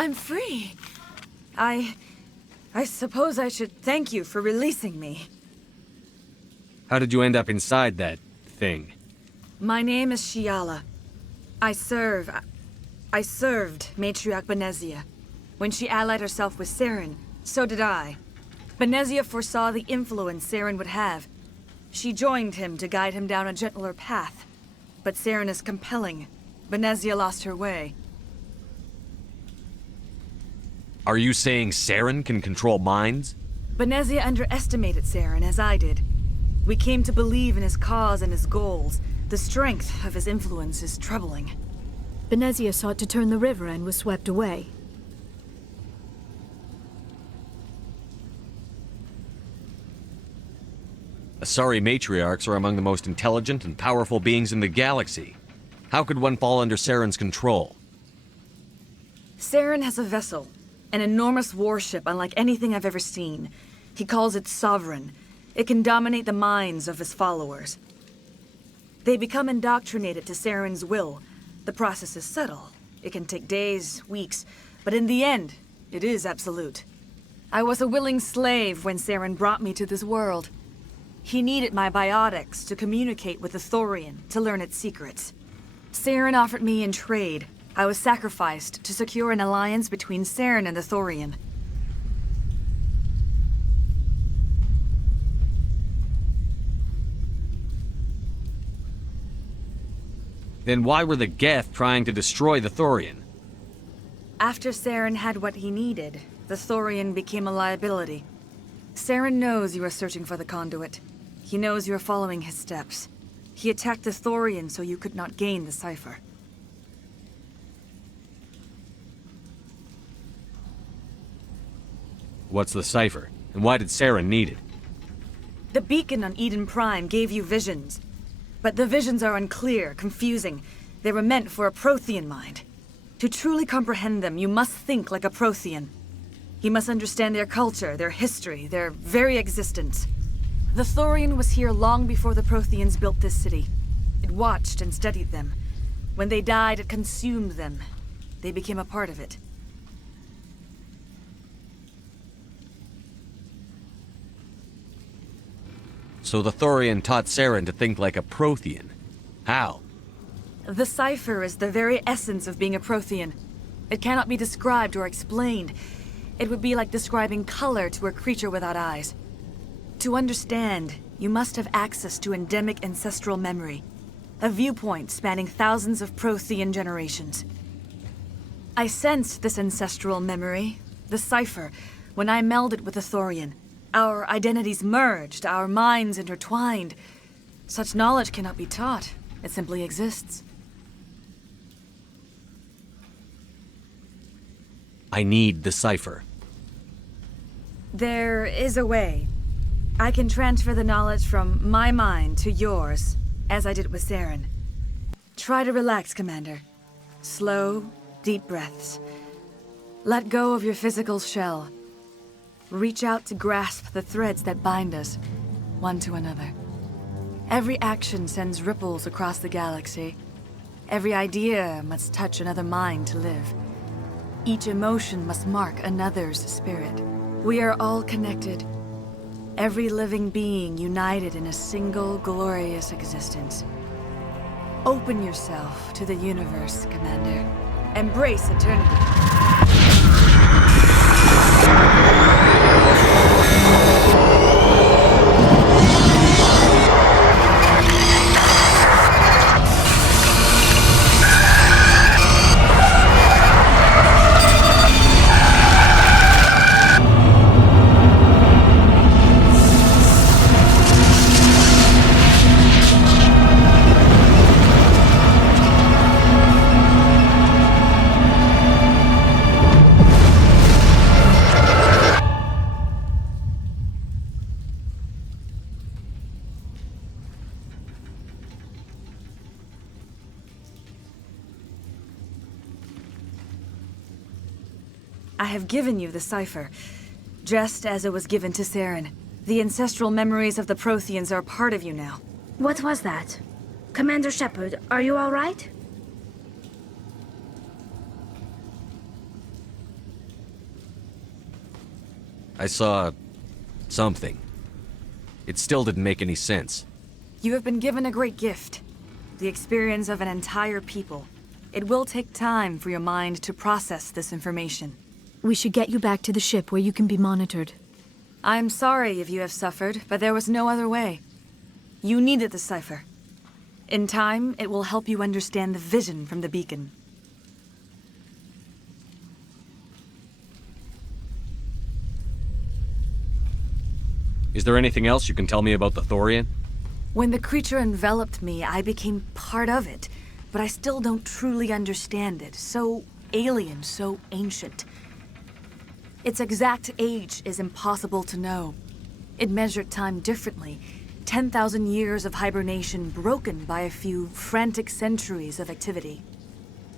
I'm free. I suppose I should thank you for releasing me. How did you end up inside that thing? My name is Shiala. I served Matriarch Benezia. When she allied herself with Saren, so did I. Benezia foresaw the influence Saren would have. She joined him to guide him down a gentler path. But Saren is compelling. Benezia lost her way. Are you saying Saren can control minds? Benezia underestimated Saren, as I did. We came to believe in his cause and his goals. The strength of his influence is troubling. Benezia sought to turn the river and was swept away. Asari matriarchs are among the most intelligent and powerful beings in the galaxy. How could one fall under Saren's control? Saren has a vessel, an enormous warship unlike anything I've ever seen. He calls it Sovereign. It can dominate the minds of his followers. They become indoctrinated to Saren's will. The process is subtle. It can take days, weeks, but in the end, it is absolute. I was a willing slave when Saren brought me to this world. He needed my biotics to communicate with the Thorian, to learn its secrets. Saren offered me in trade. I was sacrificed to secure an alliance between Saren and the Thorian. Then why were the Geth trying to destroy the Thorian? After Saren had what he needed, the Thorian became a liability. Saren knows you are searching for the conduit. He knows you are following his steps. He attacked the Thorian so you could not gain the cipher. What's the cipher? And why did Saren need it? The beacon on Eden Prime gave you visions. But the visions are unclear, confusing. They were meant for a Prothean mind. To truly comprehend them, you must think like a Prothean. You must understand their culture, their history, their very existence. The Thorian was here long before the Protheans built this city. It watched and studied them. When they died, it consumed them. They became a part of it. So the Thorian taught Saren to think like a Prothean. How? The cipher is the very essence of being a Prothean. It cannot be described or explained. It would be like describing color to a creature without eyes. To understand, you must have access to endemic ancestral memory, a viewpoint spanning thousands of Prothean generations. I sensed this ancestral memory, the cipher, when I melded with the Thorian. Our identities merged, our minds intertwined. Such knowledge cannot be taught. It simply exists. I need the cipher. There is a way. I can transfer the knowledge from my mind to yours, as I did with Saren. Try to relax, Commander. Slow, deep breaths. Let go of your physical shell. Reach out to grasp the threads that bind us, one to another. Every action sends ripples across the galaxy. Every idea must touch another mind to live. Each emotion must mark another's spirit. We are all connected. Every living being united in a single glorious existence. Open yourself to the universe, Commander. Embrace eternity. I have given you the cipher, just as it was given to Saren. The ancestral memories of the Protheans are part of you now. What was that? Commander Shepard, are you all right? I saw something. It still didn't make any sense. You have been given a great gift. The experience of an entire people. It will take time for your mind to process this information. We should get you back to the ship where you can be monitored. I'm sorry if you have suffered, but there was no other way. You needed the cipher. In time, it will help you understand the vision from the beacon. Is there anything else you can tell me about the Thorian? When the creature enveloped me, I became part of it, but I still don't truly understand it. So alien, so ancient. Its exact age is impossible to know. It measured time differently. 10,000 years of hibernation broken by a few frantic centuries of activity.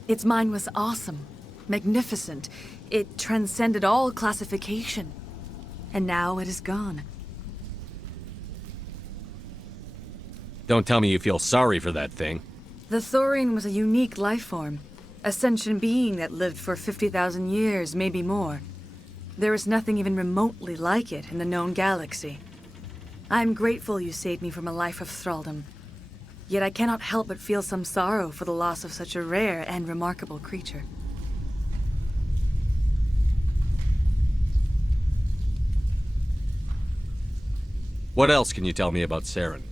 Its mind was awesome, magnificent. It transcended all classification. And now it is gone. Don't tell me you feel sorry for that thing. The Thorian was a unique life form. A sentient being that lived for 50,000 years, maybe more. There is nothing even remotely like it in the known galaxy. I'm grateful you saved me from a life of thraldom. Yet I cannot help but feel some sorrow for the loss of such a rare and remarkable creature. What else can you tell me about Saren?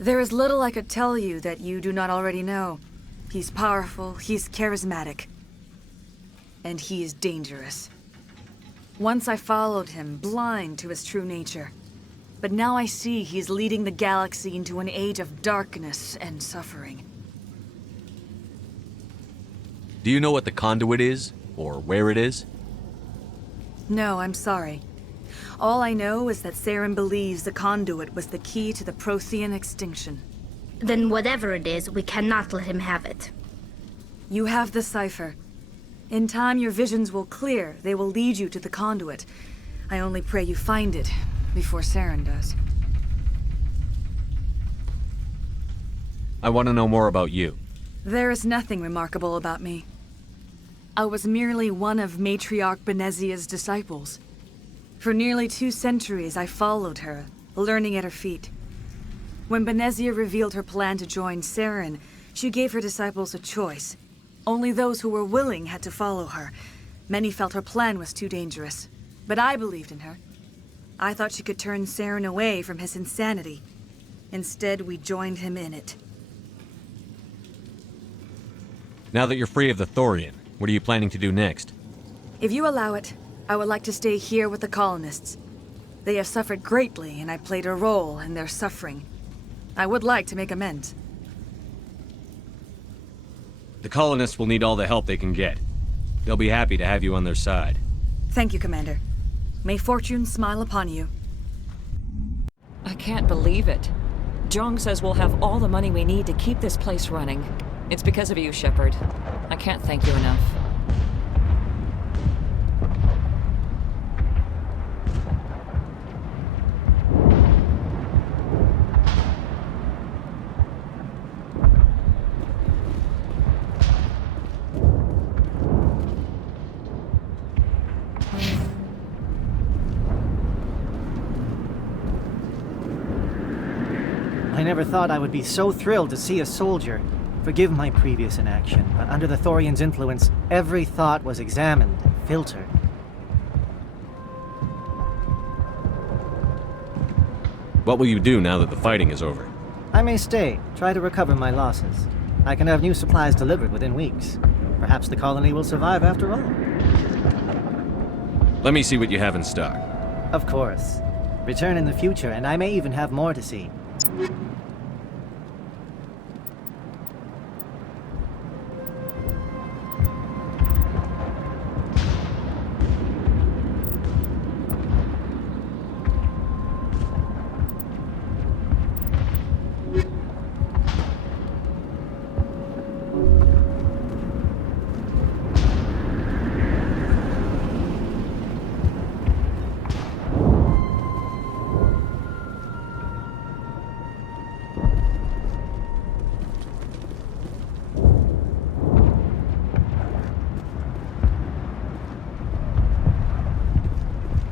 There is little I could tell you that you do not already know. He's powerful, he's charismatic. And he is dangerous. Once I followed him, blind to his true nature. But now I see he's leading the galaxy into an age of darkness and suffering. Do you know what the conduit is? Or where it is? No, I'm sorry. All I know is that Saren believes the conduit was the key to the Prothean extinction. Then whatever it is, we cannot let him have it. You have the cipher. In time, your visions will clear. They will lead you to the conduit. I only pray you find it before Saren does. I want to know more about you. There is nothing remarkable about me. I was merely one of Matriarch Benezia's disciples. For nearly 2 centuries, I followed her, learning at her feet. When Benezia revealed her plan to join Saren, she gave her disciples a choice. Only those who were willing had to follow her. Many felt her plan was too dangerous, but I believed in her. I thought she could turn Saren away from his insanity. Instead, we joined him in it. Now that you're free of the Thorian, what are you planning to do next? If you allow it, I would like to stay here with the colonists. They have suffered greatly, and I played a role in their suffering. I would like to make amends. The colonists will need all the help they can get. They'll be happy to have you on their side. Thank you, Commander. May fortune smile upon you. I can't believe it. Jong says we'll have all the money we need to keep this place running. It's because of you, Shepard. I can't thank you enough. I never thought I would be so thrilled to see a soldier. Forgive my previous inaction, but under the Thorian's influence, every thought was examined and filtered. What will you do now that the fighting is over? I may stay, try to recover my losses. I can have new supplies delivered within weeks. Perhaps the colony will survive after all. Let me see what you have in stock. Of course. Return in the future, and I may even have more to see.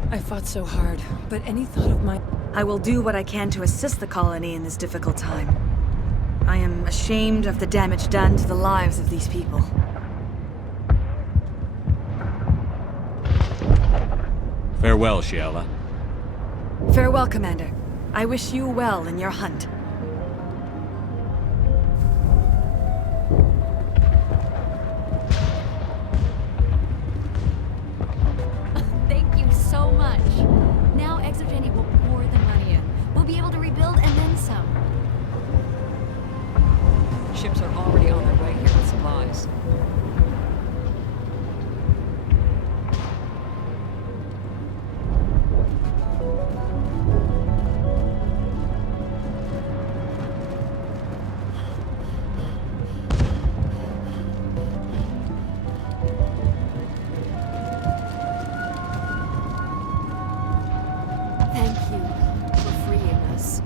I fought so hard, but any thought of mine... I will do what I can to assist the colony in this difficult time. I am ashamed of the damage done to the lives of these people. Farewell, Shiala. Farewell, Commander. I wish you well in your hunt. Thank you so much. Now ExoGeni will pour the money in. We'll be able to rebuild and then some. Ships are already on their way here with supplies. Thank you for freeing us.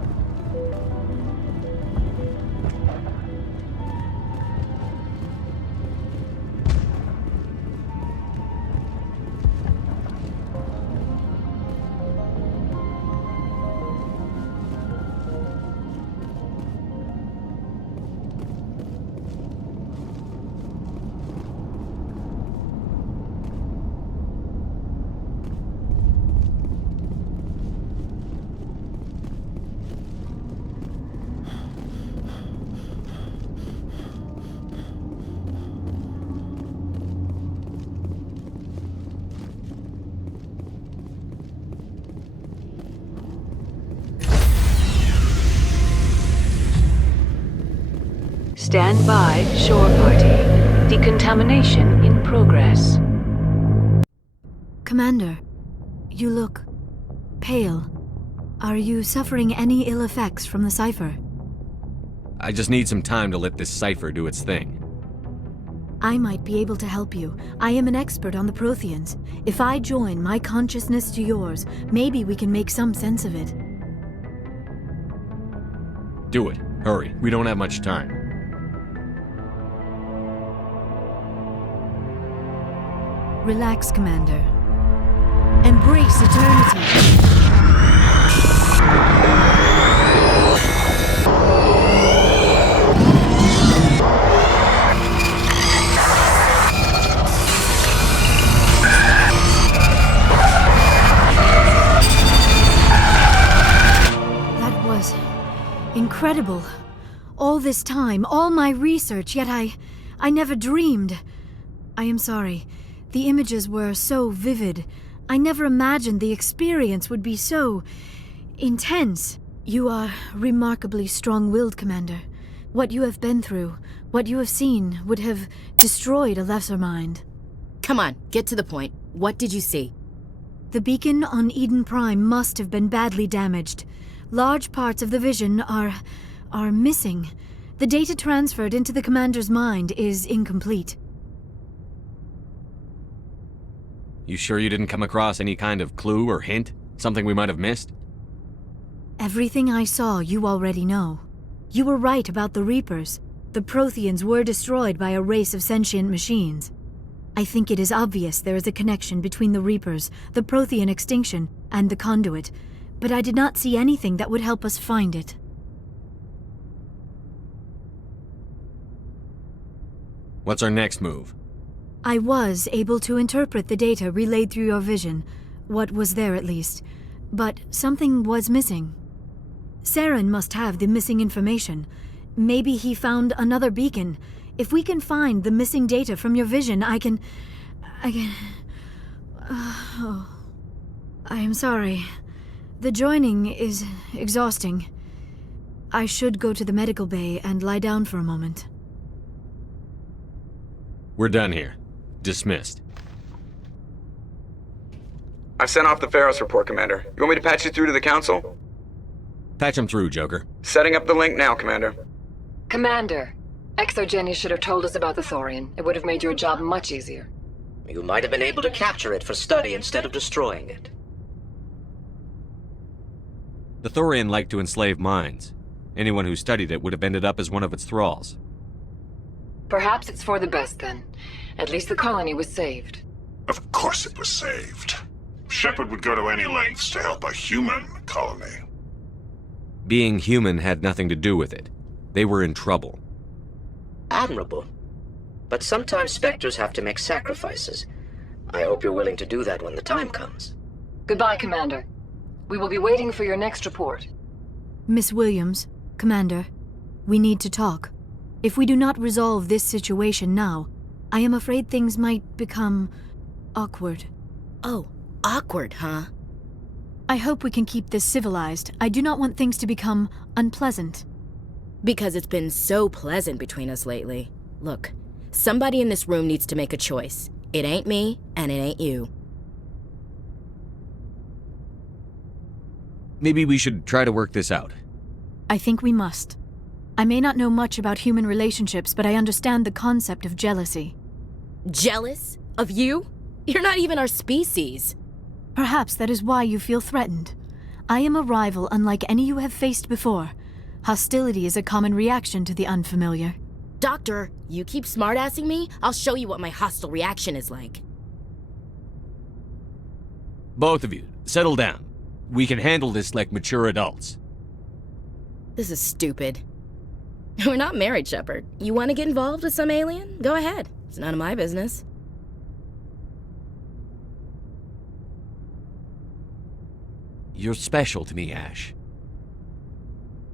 Stand by, shore party. Decontamination in progress. Commander, you look pale. Are you suffering any ill effects from the cipher? I just need some time to let this cipher do its thing. I might be able to help you. I am an expert on the Protheans. If I join my consciousness to yours, maybe we can make some sense of it. Do it. Hurry. We don't have much time. Relax, Commander. Embrace eternity. That was incredible. All this time, all my research, yet I never dreamed. I am sorry. The images were so vivid. I never imagined the experience would be so intense. You are remarkably strong-willed, Commander. What you have been through, what you have seen, would have destroyed a lesser mind. Come on, get to the point. What did you see? The beacon on Eden Prime must have been badly damaged. Large parts of the vision are missing. The data transferred into the Commander's mind is incomplete. You sure you didn't come across any kind of clue or hint? Something we might have missed? Everything I saw you already know. You were right about the Reapers. The Protheans were destroyed by a race of sentient machines. I think it is obvious there is a connection between the Reapers, the Prothean extinction, and the Conduit, but I did not see anything that would help us find it. What's our next move? I was able to interpret the data relayed through your vision, what was there at least, but something was missing. Saren must have the missing information. Maybe he found another beacon. If we can find the missing data from your vision, I can... I am sorry. The joining is exhausting. I should go to the medical bay and lie down for a moment. We're done here. Dismissed. I've sent off the Pharos report, Commander. You want me to patch you through to the Council? Patch him through, Joker. Setting up the link now, Commander. Commander, ExoGeni should have told us about the Thorian. It would have made your job much easier. You might have been able to capture it for study instead of destroying it. The Thorian liked to enslave minds. Anyone who studied it would have ended up as one of its thralls. Perhaps it's for the best then. At least the colony was saved. Of course it was saved. Shepard would go to any lengths to help a human colony. Being human had nothing to do with it. They were in trouble. Admirable. But sometimes Spectres have to make sacrifices. I hope you're willing to do that when the time comes. Goodbye, Commander. We will be waiting for your next report. Miss Williams, Commander, we need to talk. If we do not resolve this situation now, I am afraid things might become awkward. Oh, awkward, huh? I hope we can keep this civilized. I do not want things to become unpleasant. Because it's been so pleasant between us lately. Look, somebody in this room needs to make a choice. It ain't me, and it ain't you. Maybe we should try to work this out. I think we must. I may not know much about human relationships, but I understand the concept of jealousy. Jealous? Of you? You're not even our species. Perhaps that is why you feel threatened. I am a rival unlike any you have faced before. Hostility is a common reaction to the unfamiliar. Doctor, you keep smartassing me, I'll show you what my hostile reaction is like. Both of you, settle down. We can handle this like mature adults. This is stupid. We're not married, Shepard. You want to get involved with some alien? Go ahead. It's none of my business. You're special to me, Ash.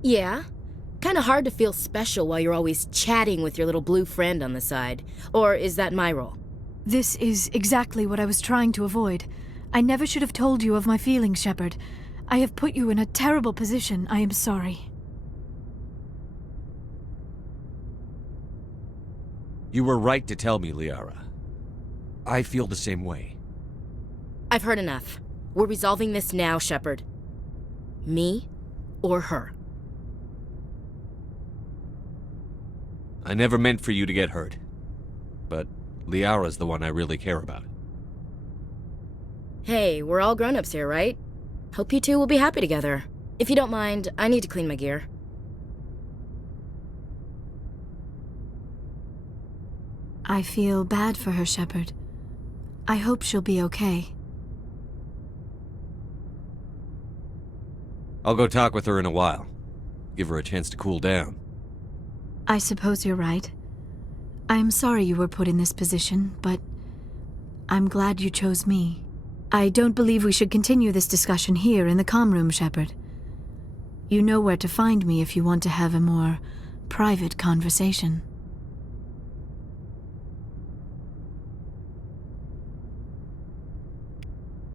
Yeah. Kinda hard to feel special while you're always chatting with your little blue friend on the side. Or is that my role? This is exactly what I was trying to avoid. I never should have told you of my feelings, Shepard. I have put you in a terrible position. I am sorry. You were right to tell me, Liara. I feel the same way. I've heard enough. We're resolving this now, Shepard. Me or her. I never meant for you to get hurt. But Liara's the one I really care about. Hey, we're all grown-ups here, right? Hope you two will be happy together. If you don't mind, I need to clean my gear. I feel bad for her, Shepard. I hope she'll be okay. I'll go talk with her in a while. Give her a chance to cool down. I suppose you're right. I'm sorry you were put in this position, but I'm glad you chose me. I don't believe we should continue this discussion here in the comm room, Shepard. You know where to find me if you want to have a more private conversation.